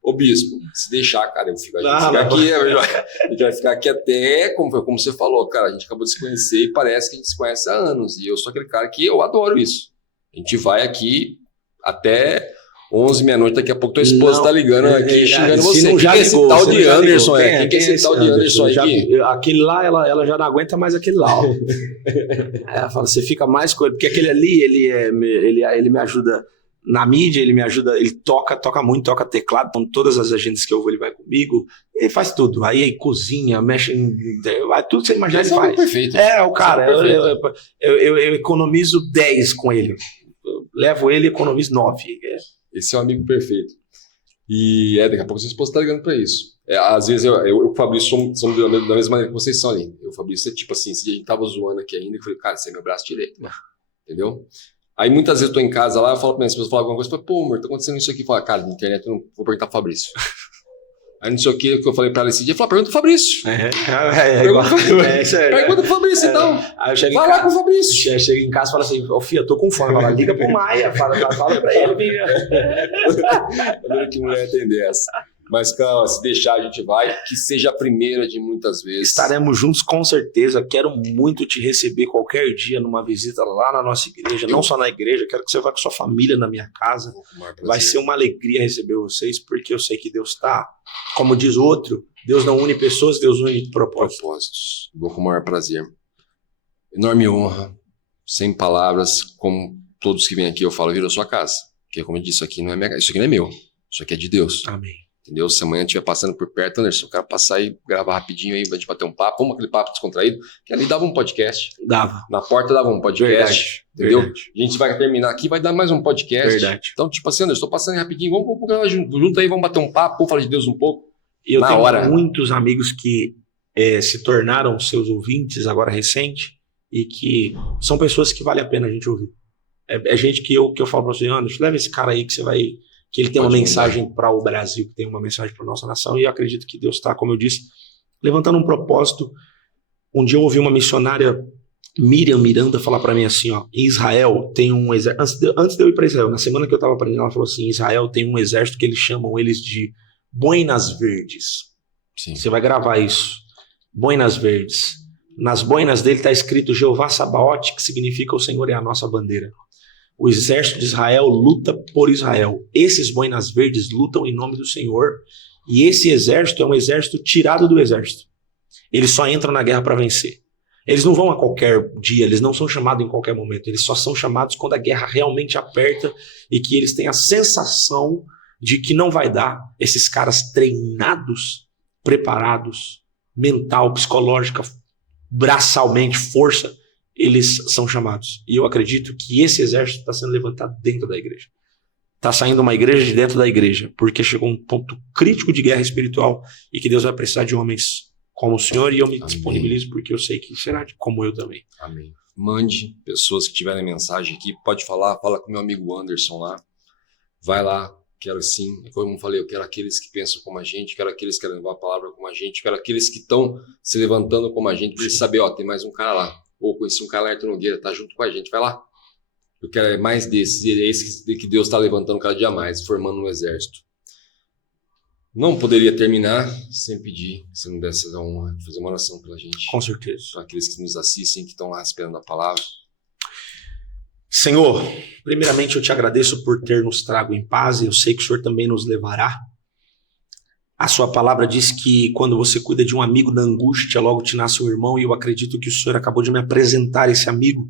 Ô bispo, se deixar, cara, a gente vai ficar aqui até, como você falou, cara, a gente acabou de se conhecer e parece que a gente se conhece há anos, e eu sou aquele cara que eu adoro isso. A gente vai aqui até 11 meia-noite, daqui a pouco tua esposa tá ligando aqui, xingando você. Quem é esse tal de Anderson aqui? Quem é esse tal de Anderson aqui? Aquele lá, ela já não aguenta mais aquele lá, ó. Ela fala, você fica mais com ele, porque aquele ali, ele me ajuda na mídia, ele me ajuda, ele toca muito, toca teclado, com todas as agendas que eu vou, ele vai comigo, ele faz tudo, aí cozinha, mexe em tudo que você imaginar, ele faz. Perfeito. O cara, eu economizo 10 com ele, eu levo ele e economizo 9. Esse é um amigo perfeito. E daqui a pouco sua esposa tá ligando pra isso. Às vezes eu e o Fabrício somos da mesma maneira que vocês são ali. Eu e o Fabrício é tipo assim, esse dia a gente tava zoando aqui ainda, e falei, cara, esse é meu braço direito, entendeu? Aí muitas vezes eu tô em casa lá, eu falo pra minha esposa, alguma coisa, eu falo, pô, amor, tá acontecendo isso aqui. Eu falo, cara, na internet eu não vou perguntar pro Fabrício. Aí não sei o que eu falei pra ela esse dia, falou, pergunta pro Fabrício. Pergunta pro Fabrício, então. Aí eu chego vai lá com o Fabrício. Eu chego em casa e falo assim, ô filha, tô com fome. Fala, liga pro Maia, fala pra ele. Que mulher atender essa. Mas, calma, se deixar, a gente vai. Que seja a primeira de muitas vezes. Estaremos juntos com certeza. Quero muito te receber qualquer dia numa visita lá na nossa igreja. Não só na igreja, quero que você vá com sua família na minha casa. Vai ser uma alegria receber vocês, porque eu sei que Deus está, como diz o outro, Deus não une pessoas, Deus une propósitos. Vou com o maior prazer. Enorme honra, sem palavras, como todos que vêm aqui eu falo, vira a sua casa. Porque, como eu disse, isso aqui não é minha casa, isso aqui não é meu, isso aqui é de Deus. Amém. Entendeu? Se amanhã estiver passando por perto, Anderson, o cara passar e gravar rapidinho aí, vai te bater um papo, como aquele papo descontraído, que ali dava um podcast. Dava. Na porta dava um podcast. Verdade. Entendeu? Verdade. A gente vai terminar aqui, vai dar mais um podcast. Verdade. Então, tipo assim, Anderson, estou passando aí rapidinho, vamos gravar junto aí, vamos bater um papo, vamos falar de Deus um pouco. E eu na tenho hora. muitos amigos que se tornaram seus ouvintes agora recente e que são pessoas que vale a pena a gente ouvir. É gente que eu falo para você, Anderson, leva esse cara aí que você vai... que ele tem uma mensagem para o Brasil, que tem uma mensagem para a nossa nação, e eu acredito que Deus está, como eu disse, levantando um propósito. Um dia eu ouvi uma missionária, Miriam Miranda, falar para mim assim, ó, em Israel tem um exército, antes de eu ir para Israel, na semana que eu estava aprendendo, ela falou assim, em Israel tem um exército que eles chamam eles de boinas verdes. Sim. Você vai gravar isso, boinas verdes. Nas boinas dele está escrito Jeová Sabaote, que significa o Senhor é a nossa bandeira. O exército de Israel luta por Israel. Esses boinas verdes lutam em nome do Senhor. E esse exército é um exército tirado do exército. Eles só entram na guerra para vencer. Eles não vão a qualquer dia, eles não são chamados em qualquer momento. Eles só são chamados quando a guerra realmente aperta e que eles têm a sensação de que não vai dar. Esses caras treinados, preparados, mental, psicológica, braçalmente, força, eles são chamados. E eu acredito que esse exército está sendo levantado dentro da igreja. Está saindo uma igreja de dentro da igreja, porque chegou um ponto crítico de guerra espiritual e que Deus vai precisar de homens como o Senhor, e eu me disponibilizo porque eu sei que será como eu também. Amém. Mande pessoas que tiverem mensagem aqui, pode falar, fala com meu amigo Anderson lá. Vai lá, quero sim, como eu falei, eu quero aqueles que pensam como a gente, quero aqueles que querem levar a palavra como a gente, quero aqueles que estão se levantando como a gente, para eles saber, ó, tem mais um cara lá. Ou conheci um cara lá, Ayrton Nogueira, tá junto com a gente, vai lá. Eu quero mais desses, e é esse que Deus está levantando cada dia mais, formando um exército. Não poderia terminar sem pedir, se não desse a honra, fazer uma oração pela gente. Com certeza. Para aqueles que nos assistem, que estão lá esperando a palavra. Senhor, primeiramente eu te agradeço por ter nos trago em paz, e eu sei que o Senhor também nos levará. A sua palavra diz que quando você cuida de um amigo da angústia, logo te nasce um irmão, e eu acredito que o Senhor acabou de me apresentar esse amigo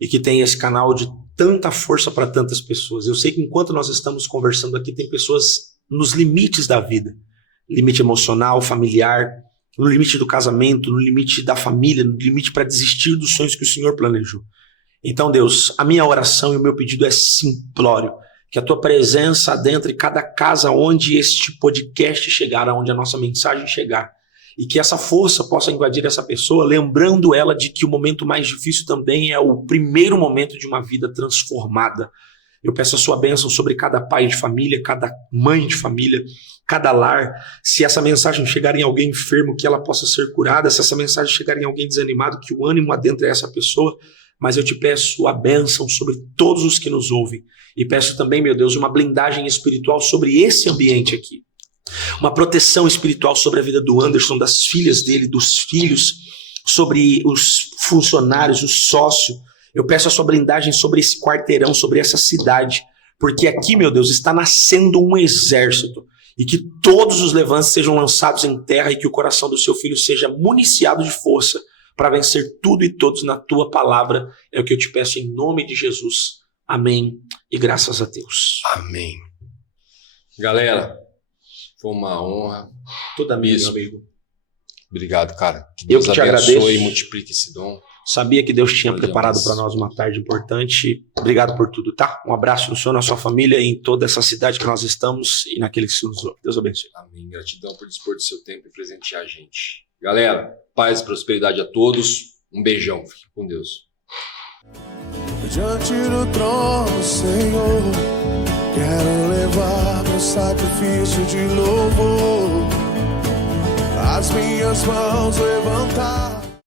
e que tem esse canal de tanta força para tantas pessoas. Eu sei que enquanto nós estamos conversando aqui, tem pessoas nos limites da vida, limite emocional, familiar, no limite do casamento, no limite da família, no limite para desistir dos sonhos que o Senhor planejou. Então, Deus, a minha oração e o meu pedido é simplório, que a tua presença adentre cada casa onde este podcast chegar, onde a nossa mensagem chegar, e que essa força possa invadir essa pessoa, lembrando ela de que o momento mais difícil também é o primeiro momento de uma vida transformada. Eu peço a sua bênção sobre cada pai de família, cada mãe de família, cada lar. Se essa mensagem chegar em alguém enfermo, que ela possa ser curada. Se essa mensagem chegar em alguém desanimado, que o ânimo adentre essa pessoa. Mas eu te peço a bênção sobre todos os que nos ouvem. E peço também, meu Deus, uma blindagem espiritual sobre esse ambiente aqui. Uma proteção espiritual sobre a vida do Anderson, das filhas dele, dos filhos, sobre os funcionários, o sócio. Eu peço a sua blindagem sobre esse quarteirão, sobre essa cidade. Porque aqui, meu Deus, está nascendo um exército. E que todos os levantes sejam lançados em terra e que o coração do seu filho seja municiado de força para vencer tudo e todos na tua palavra. É o que eu te peço em nome de Jesus. Amém. E graças a Deus. Amém. Galera, foi uma honra. Toda minha, meu amigo. Obrigado, cara. Que Deus abençoe e multiplique esse dom. Sabia que Deus tinha preparado para nós uma tarde importante. Obrigado por tudo, tá? Um abraço no senhor, na sua família, em toda essa cidade que nós estamos e naqueles que nos ouvem. Deus abençoe. Amém. Gratidão por dispor do seu tempo e presentear a gente. Galera, paz e prosperidade a todos. Um beijão. Fique com Deus. diante do trono, Senhor. Quero levar meu sacrifício de louvor, as minhas mãos levantar.